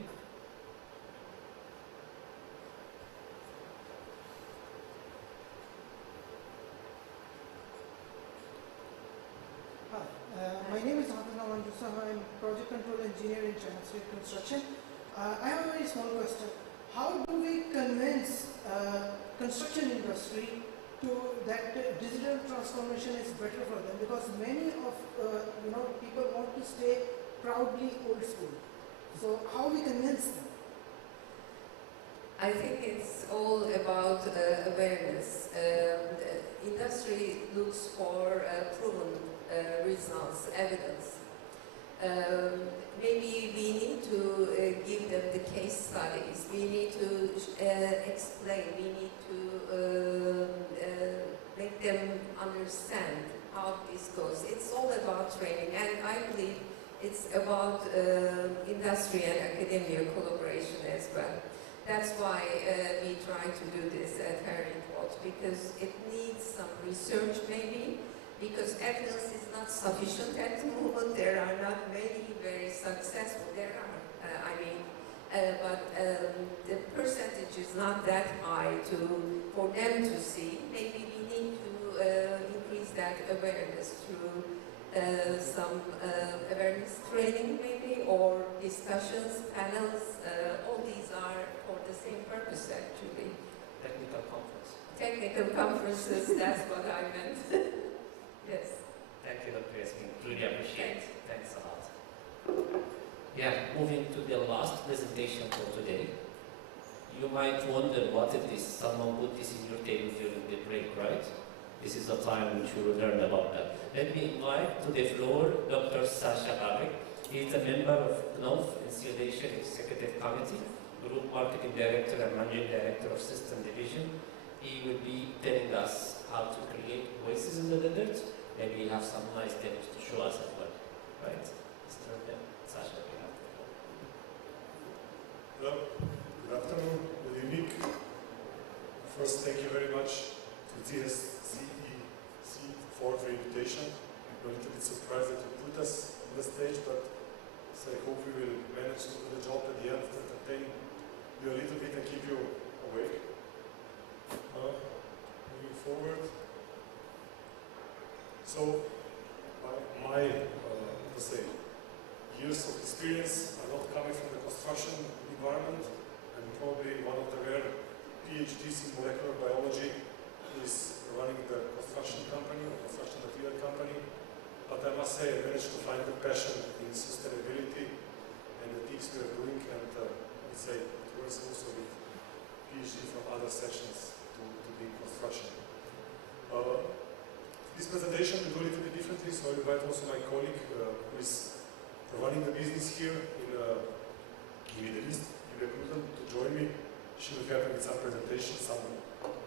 My name is I'm project control engineer in Transit Construction. I have a very small question. How do we convince construction industry that digital transformation is better for them? Because many of people want to stay proudly old school. So how we convince them? I think it's all about awareness. Industry looks for proven results, evidence. Maybe we need to give them the case studies. We need to explain. We need to make them understand how this goes. It's all about training, and I believe it's about industry and academia collaboration as well. That's why we try to do this at Heriot-Watt, because it needs some research maybe, because evidence is not sufficient at the moment. There are not many very successful. There are, but the percentage is not that high for them to see. Maybe we need to increase that awareness through some awareness training, maybe, or discussions, panels. All these are for the same purpose, actually. Technical conference. Technical conferences, that's what I meant. Yes. Thank you, Dr. Yasmin. Really appreciate it. Thanks a lot. Yeah, moving to the last presentation for today. You might wonder what it is. Someone put this in your table during the break, right? This is the time which we will learn about that. Let me invite to the floor Dr. Sasha Babik. He is a member of KNOF Insulation Executive Committee, Group Marketing Director and Managing Director of System Division. He will be telling us how to create voices in the desert. Maybe you have some nice demos to show us as well, right? Mr. Sasha. Hello, good afternoon, good evening. First, thank you very much to CSCEC for the invitation. I'm a little bit surprised that you put us on the stage, but I hope we will manage to do the job at the end, to entertain you a little bit and keep you awake. Moving forward. So, my years of experience are not coming from the construction environment. I'm probably one of the rare PhDs in molecular biology who is running the construction company, or construction material company. But I must say I managed to find the passion in sustainability and the things we are doing, and I would say it works also with PhD from other sections to be construction. This presentation will do a little bit differently, so I invite also my colleague who is running the business here in Middle East, Jumeirah, to join me. She will help me with some presentations, some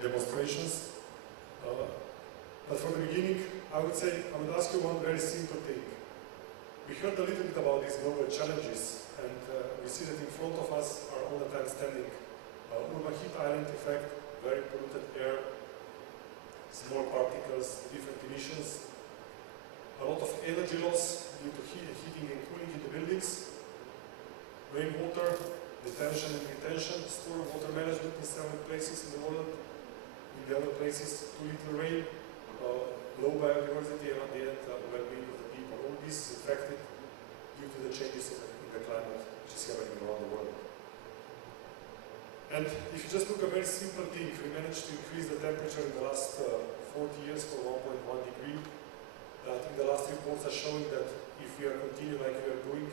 demonstrations. But from the beginning, I would ask you one very simple thing. We heard a little bit about these global challenges, and we see that in front of us are all the time standing urban heat island effect, very polluted air, small particles, different emissions, a lot of energy loss due to heating and cooling in the buildings, rainwater, detention and retention, stormwater management in several places in the world, in the other places too little rain, low biodiversity, and at the end well-being of the people. All this is affected due to the changes in the climate which is happening around the world. And if you just look at a very simple thing, we managed to increase the temperature in the last 40 years for 1.1 degree. I think the last reports are showing that if we are continuing like we are doing,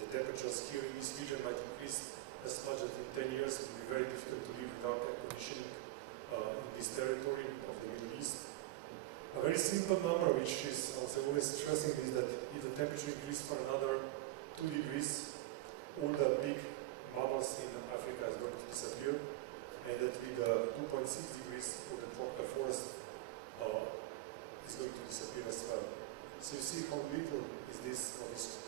the temperatures here in this region might increase as much as in 10 years. It will be very difficult to live without air conditioning in this territory of the Middle East. A very simple number, which is also always stressing, is that if the temperature increases for another 2 degrees, all the big mammals in Africa is going to disappear, and that with 2.6 degrees for the tropical forest is going to disappear as well. So you see how little is this, what is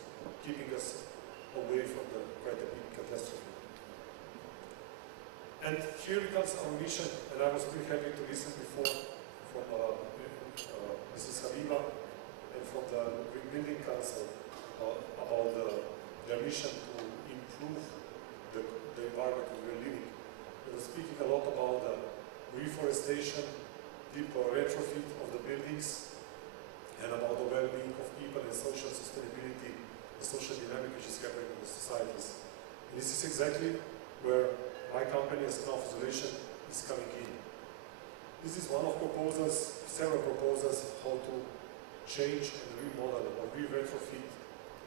keeping us away from the quite a big catastrophe. And here comes our mission, and I was really happy to listen before from Mrs. Habiba and from the Green Building Council about their mission to improve the environment we were living. They were speaking a lot about reforestation, deeper retrofit of the buildings, and about the well-being of people and social sustainability, the social dynamic which is happening in the societies. And this is exactly where my company as KNOF Insulation is coming in. This is one of proposals, several proposals, how to change and remodel or re-retrofit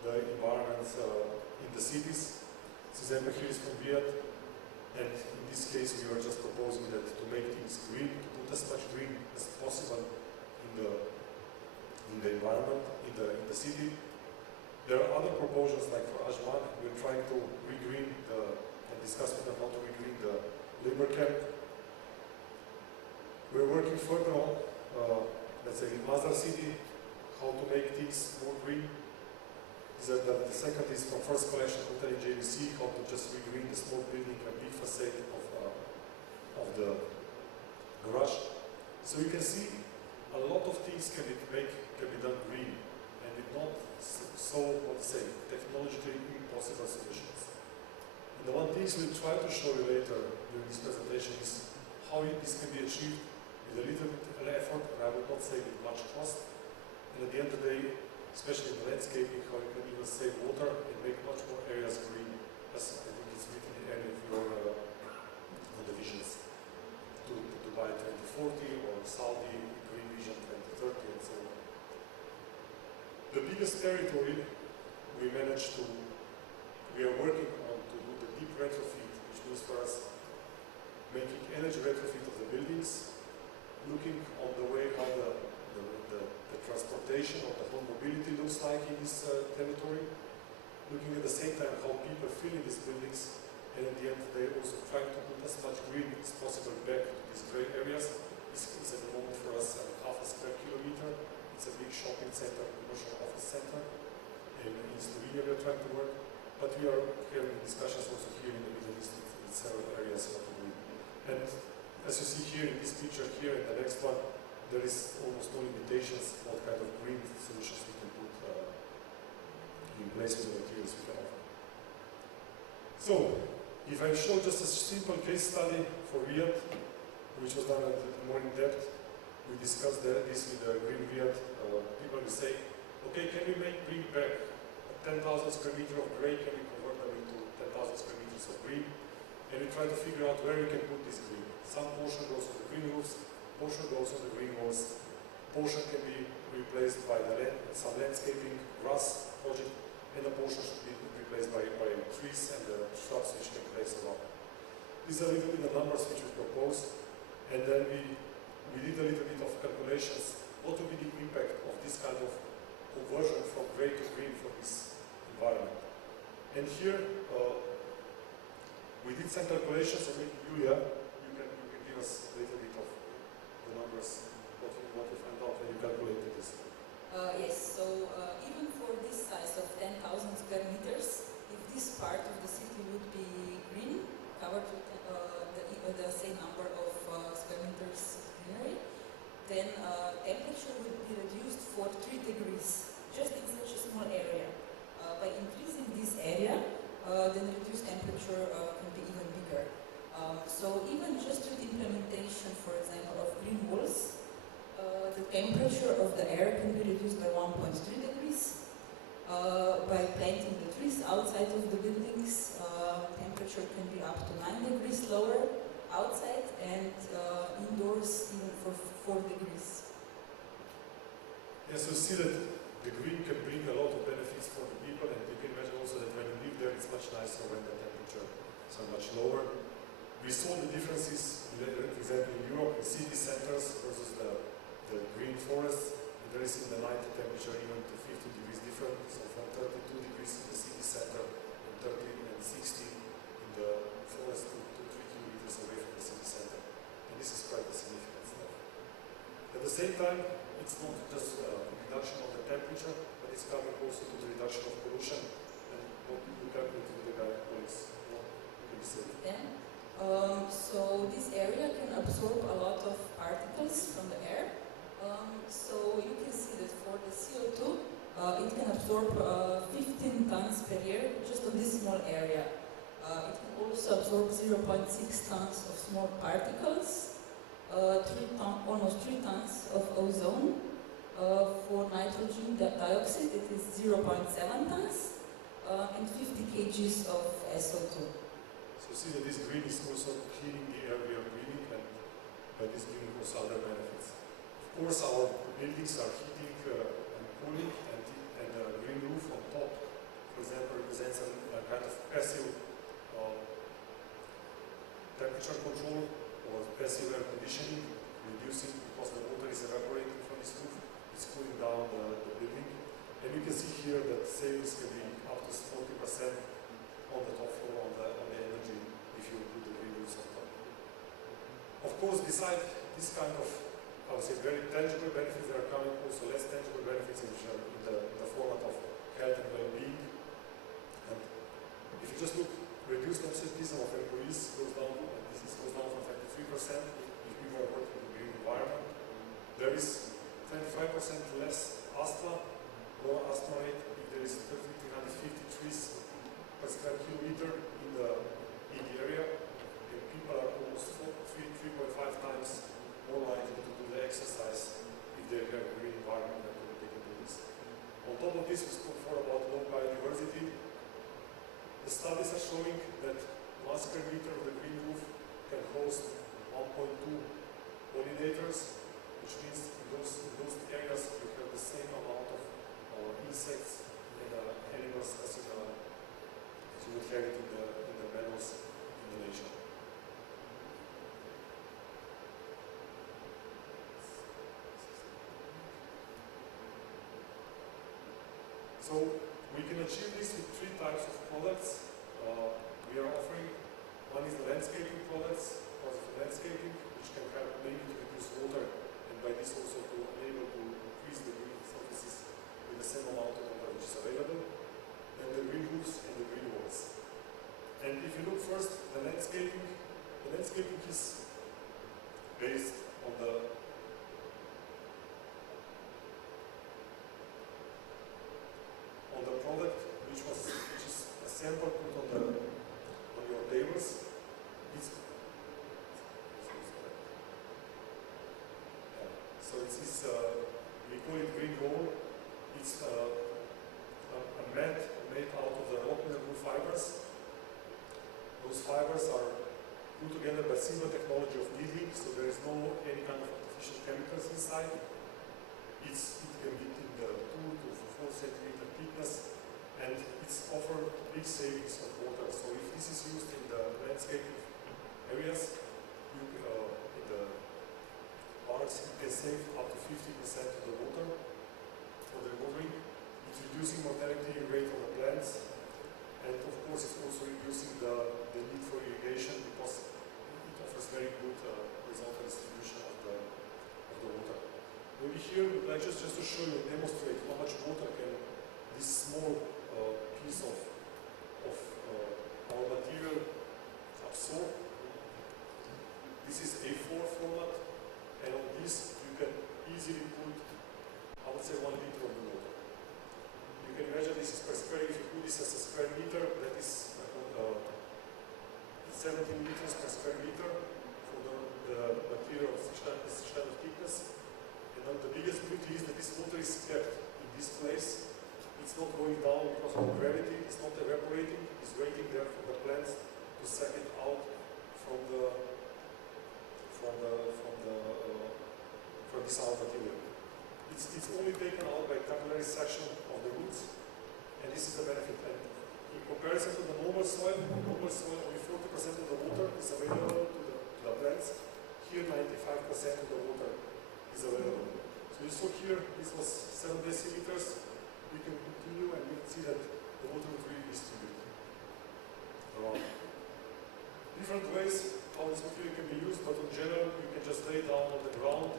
the environments in the cities. This example here is from Riyadh, and in this case we were just proposing that to make things green, to put as much green as possible in the environment, in the city. There are other proposals, like for Ajman, we're trying to re-green and discuss with them how to re-green the labor camp. We're working further on, let's say in Mazar City, how to make things more green. The second is from first collection hotel in JVC, how to just re-green the small building and big facade of the garage. So you can see a lot of things can be done green, and with not so, let's say, technologically impossible solutions. And the one thing we'll try to show you later during this presentation is how this can be achieved with a little bit of effort, and I would not say with much cost. And at the end of the day, especially in the landscaping, how you can even save water and make much more areas green, as I think it's written in any of your on the visions to Dubai 2040 or Saudi Green Vision 2030 and so on. The biggest territory we are working on to do the deep retrofit, which means for us making energy retrofit of the buildings, looking on the way how the transportation or the whole mobility looks like in this territory, looking at the same time how people feel in these buildings, and at the end they also trying to put as much green as possible back to these grey areas. This is at the moment for us half a square kilometer. It's a big shopping center, commercial office center. In Slovenia we are trying to work, but we are having discussions also here in the Middle East in several areas what to do. And as you see here in this picture here and the next one, there is almost no limitations what kind of green solutions we can put in place with the materials we can offer. So, if I show just a simple case study for Riyadh, which was done more in depth, we discussed this with the Green Riyadh. People will say, okay, can we bring back 10,000 square meters of grey, can we convert them into 10,000 square meters of green? And we try to figure out where we can put this green. Some portion goes on the green roofs, portion goes on the green walls, portion can be replaced by some landscaping, grass project, and a portion should be replaced by trees and the shrubs which take place around. These are a little bit the numbers which we proposed, and then we did a little bit of calculations. What would be the impact of this kind of conversion from grey to green for this environment? And here we did some calculations, and maybe Julia, you can give us a little bit of the numbers, what you find out when you calculated this. Yes, so even for this size of 10,000 square meters, if this part of the city would be green, covered with the same number of square meters of greenery, then temperature would be reduced for 3 degrees, just in such a small area. By increasing this area, then reduced temperature can be even bigger. So even just with implementation, for example, of green walls, the temperature of the air can be reduced by 1.3 degrees. By planting the trees outside of the buildings, temperature can be up to 9 degrees lower outside, and indoors even for 4 degrees. Yes, you see that the green can bring a lot of benefits for the people, and you can imagine also that when you live there, it's much nicer when the temperature is much lower. We saw the differences, for example, in Europe, in city centers versus the green forests. And there is in the night the temperature even to 50 degrees different, so from 32 degrees in the city center and 30 and 60 in the forest to 3 kilometers away from the city center. And this is quite a significant stuff. At the same time, it's not just a reduction of the temperature, but it's coming also to the reduction of pollution. And what you calculate with the colleagues, what can you say? Yeah. So this area can absorb a lot of particles from the air. So you can see that for the CO2, it can absorb 15 tons per year just on this small area. It can also absorb 0.6 tons of small particles, almost 3 tons of ozone. For nitrogen dioxide, it is 0.7 tons, and 50 kgs of SO2. So see that this green is also cleaning the air we are breathing, and by this bringing also other benefits. Of course, our buildings are heating and cooling, and the green roof on top, for example, represents a kind of passive temperature control or passive air conditioning, reducing because the water is evaporating from this roof. It's cooling down the building. And you can see here that savings can be up to 40% on the top floor on the energy if you put the green roofs on top. Of course, besides this kind of, I would say, very tangible benefits, there are coming also less tangible benefits which are in the format of health and well-being. And if you just look, reduced absenteeism of employees goes down, and this goes down from 23% if people are working in the green environment. There is 25% less asthma, lower asthma rate if there is 350 trees per square kilometer in the area, and people are almost 3.5 times more likely to do the exercise if they have a green environment and they can do this. On top of this, we spoke before about low biodiversity. The studies are showing that 1 square meter of the green roof can host 1.2 pollinators, which means in those areas you have the same amount of insects and animals as you would have it in the meadows in the nature. So we can achieve this with 3 types of products. We are offering, one is the landscaping products, positive landscaping, which can help mainly to reduce water, and by this also to enable to increase the green surfaces with the same amount of water which is available, and the green roofs and the green walls. And if you look first, the landscaping is based on the product which is a sample put on your tables. So it's this, we call it green roll. It's a mat made out of the rock wood fibers. Those fibers are put together by simple technology of needling, so there is no any kind of artificial chemicals inside. It can be in the 2 to 4 centimeter thickness, and it's offered big savings of water. So if this is used in the landscaping areas, in the parks, you can save up to 50% of the water for the watering. It's reducing mortality rate of the plants, and of course it's also reducing the need for irrigation because it offers very good horizontal distribution of the water. Maybe here we'd like just to show you and demonstrate how much water can this small piece of our material absorb. This is A4 format, and on this you can easily put, I would say, 1 liter of the water. You can measure this per square. If you put this as a square meter, that is 17 liters per square meter for the material of this kind of thickness. And the biggest beauty is that this water is kept in this place. It's not going down because of gravity. It's not evaporating. It's waiting there for the plants to suck it out from this our material. It's only taken out by capillary suction of the roots, and this is the benefit. And in comparison to the normal soil only 40% of the water is available to the plants. Here, 95% of the water is available. So you saw here, this was 7 deciliters. We can continue and we can see that the water will really distribute around. Different ways how this material can be used, but in general, you can just lay down on the ground.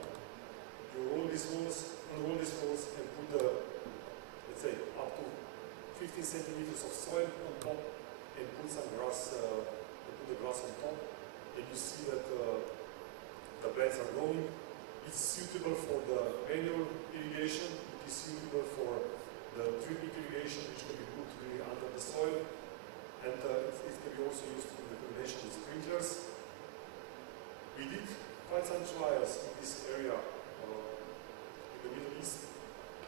You roll these rolls, unroll these rolls, and put the, let's say, up to 15 centimeters of soil on top, and put some grass, put the grass on top, and you see that the plants are growing. It's suitable for the manual irrigation. It is suitable for the drip irrigation, which can be put really under the soil, and it can be also used in the combination with sprinklers. We did quite some trials in this area in the Middle East,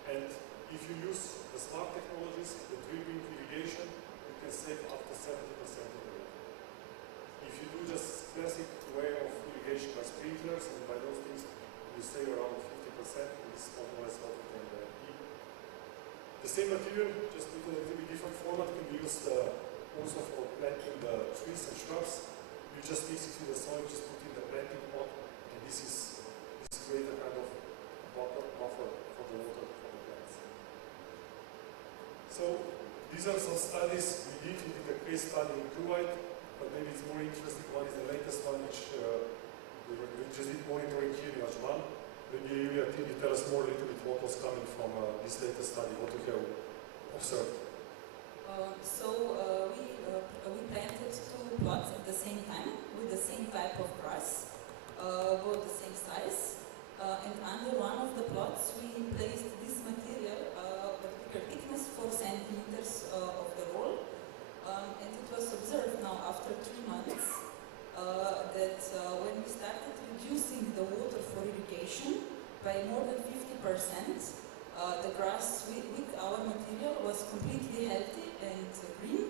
and if you use the smart technologies, the dripping irrigation, you can save up to 70% of the water. If you do just classic way of irrigation by sprinklers and by those things, you save around 50%, and this is more or less what we can keep. The same material, just put in a little bit different format, can be used also for planting the trees and shrubs. You just mix it with the soil, just put in the planting pot, and this creates a kind of buffer for the water for the plants. So these are some studies we did. We did a case study in Kuwait, but maybe it's more interesting one is the latest one, which we just did monitoring here in Ajman. Maybe Yulia, can you tell us more a little bit what was coming from this latest study, what we have observed? We planted 2 plots at the same time with the same type of grass, both the same size. And under one of the plots, we the grass with our material was completely healthy and green,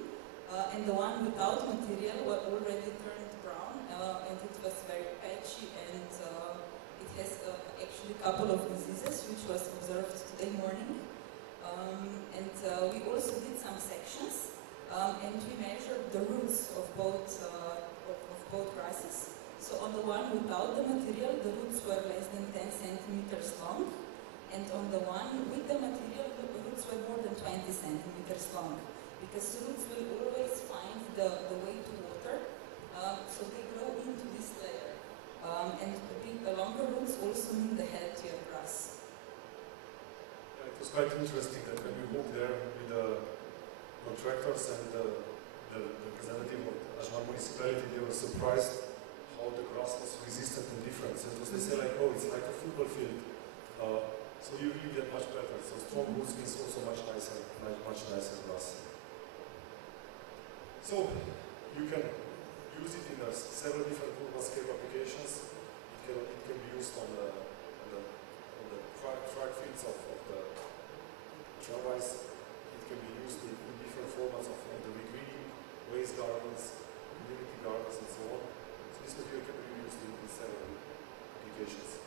and the one without material was already turned brown, and it was very patchy, and it has actually a couple of diseases which was observed today morning. And we also did some sections, and we measured the roots of both grasses. So on the one without the material, the roots were less than 10 centimeters long, and on the one with the material, the roots were more than 20 centimeters long, because the roots will always find the way to water, so they grow into this layer. And the longer roots also mean the healthier grass. It was quite interesting that when we moved there with the contractors and the representative of Ajman municipality, they were surprised how the grass was resistant and different. So they say like, oh, it's like a football field. So you really get much better. So strong roots means also much nicer grass. So you can use it in several different urban scale applications. It can be used on the track fields of the turbines. It can be used in different formats of the regreening, waste gardens, community gardens, and so on. So this material can be used in several applications.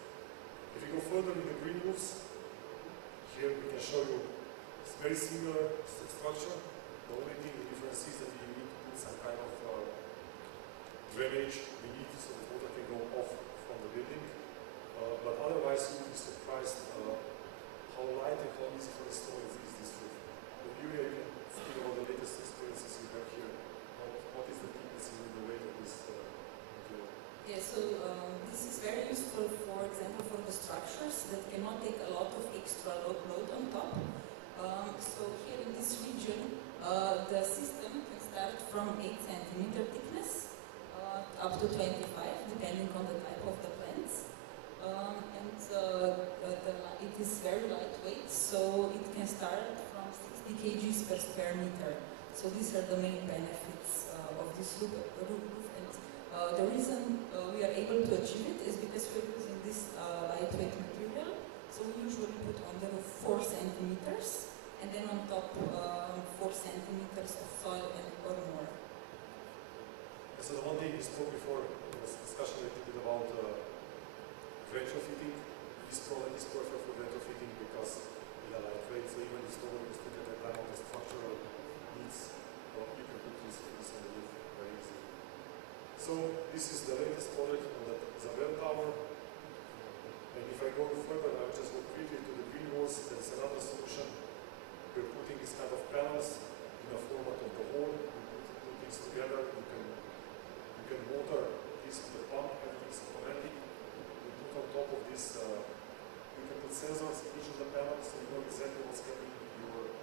If you go further with the green roofs, here we can show you it's very similar structure. The only thing, the difference is that you need to put some kind of drainage beneath so the water can go off from the building. But otherwise, you will be surprised how light and how easy for the storage is this roof. But you can speak about the latest experiences you have here. What is the difference in the weight of this material? Yeah, so this is very useful, for example, for the structures that cannot take a lot of extra load on top. So here in this region, the system can start from 8 centimeter thickness up to 25, depending on the type of the plants. It is very lightweight, so it can start from 60 kgs per square meter. So these are the main benefits of this roof. And the reason we are able to achieve it is because we're using this lightweight material. So we usually put on the roof 4 centimeters, and then on top 4 centimeters of soil or more. So the one thing we spoke before was discussion a little bit about retrofitting. This product is perfect for retrofitting because we are lightweight, so even if someone is looking at the time of the structural needs, you can put this on the roof very easily. So this is the latest product on the Isabel Tower. And if I go further, I'll just go quickly to the green walls. There's another solution. We're putting this kind of panels in a format of the wall. We put two things together. You can water this with a pump, everything is automatic. We put on top of this, you can put sensors in each of the panels, so you know exactly what's happening with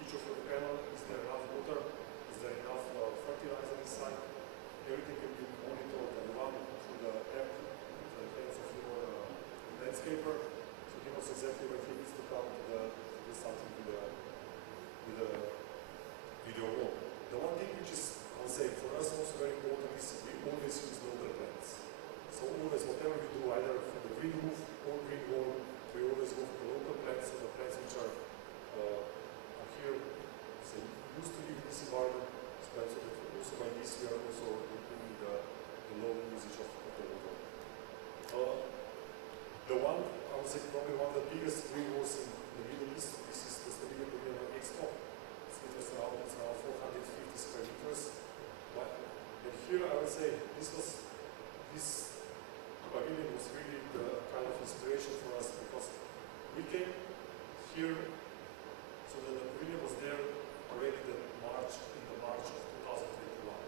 each of your panel. Is there enough water? Is there enough fertilizer inside? Everything can be monitored and run through the app, the hands of your landscaper. So he knows exactly where he needs to come to do something with your wall. The one thing which is, I would say, for us also very important is we always use local plants. So always, whatever we do, either for the green roof or green wall, we always go for the local plants, so the plants which are here, so used to live in this environment, so that also by this we are also improving the low usage of the water. The one, I would say, probably one of the biggest green walls in the Middle East, this is the Stability Pavilion Expo. It was around 450 square meters. And here I would say this pavilion was really the kind of inspiration for us because we came here, so that the pavilion was there already in the March of 2021.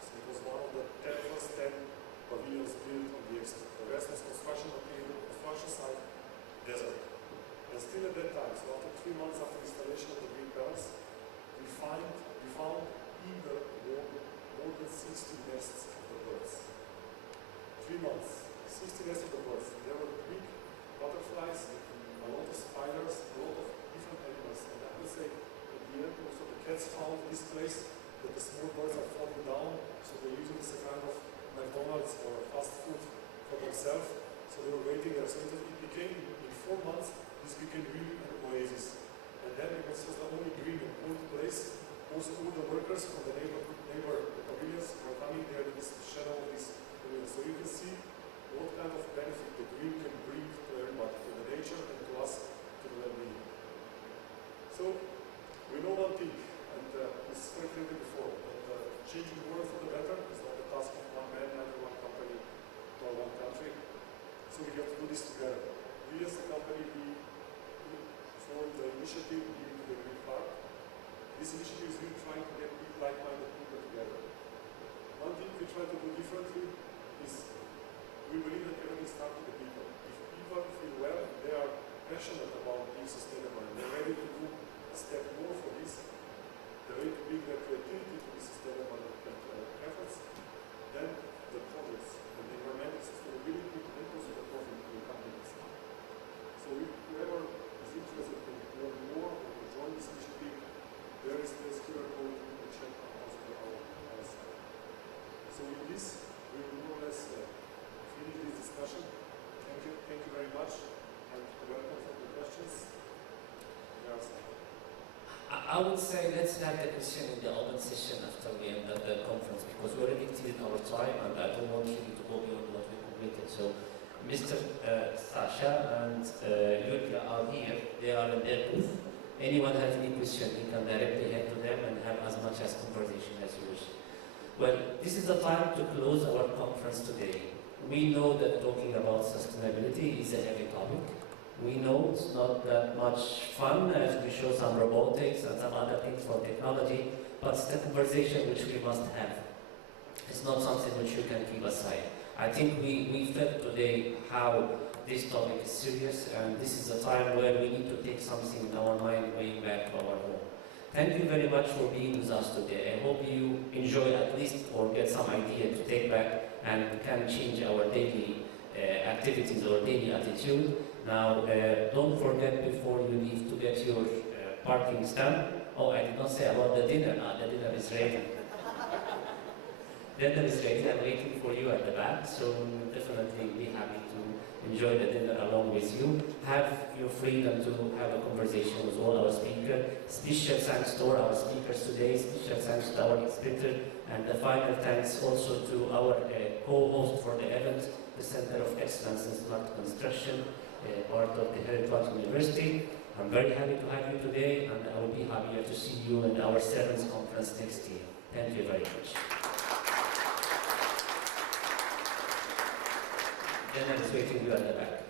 So it was one of the first 10 pavilions built on the Expo. The rest was construction material, construction site, desert. And still at that time, so after 3 months after installation of the green palace, we found in the wall more than 60 nests of the birds. 3 months, 60 nests of the birds. There were big butterflies, a lot of spiders, a lot of different animals. And I would say, at the end, also the cats found this place that the small birds are falling down, so they use it as a kind of McDonald's or fast food for themselves. So they were waiting there. So it became, in 4 initiative leading to the Green Park. This initiative is really trying to get like-minded people together. One thing we try to do differently is we believe that everything starts with the people. If people feel well, they are passionate about being sustainable and they're ready to do a step more for this, they're ready to bring their creativity to the sustainable efforts, then the projects and the environmental sustainability and also the profit will come in. So whoever is interested to learn more or to join this initiative, there is this QR code you can check out on our site. So with this, we will more or less finish this discussion. Thank you very much, and welcome for the questions. I would say let's have the question in the open session after we end the conference, because we already exceeded our time and I don't want you to go beyond what we completed. So Mr. Sasha and Julia are here. They are in their booth. Anyone has any question, he can directly head to them and have as much as conversation as you wish. Well, this is the time to close our conference today. We know that talking about sustainability is a heavy topic. We know it's not that much fun as we show some robotics and some other things for technology, but it's the conversation which we must have. It's not something which you can keep aside. I think we felt today how this topic is serious, and this is a time where we need to take something in our mind going back to our home. Thank you very much for being with us today. I hope you enjoy at least or get some idea to take back and can change our daily activities or daily attitude. Now, don't forget before you leave to get your parking stamp. Oh, I did not say about the dinner. The dinner is ready. Dinner is ready. I'm waiting for you at the back, so definitely be happy to enjoy the dinner along with you. Have your freedom to have a conversation with all our speakers. Special thanks to our speakers today. Special thanks to our exhibitor. And the final thanks also to our co-host for the event, the Center of Excellence in Smart Construction, part of the Heriot-Watt University. I'm very happy to have you today, and I will be happier to see you in our 7th conference next year. Thank you very much. Then I'm waiting you at the back.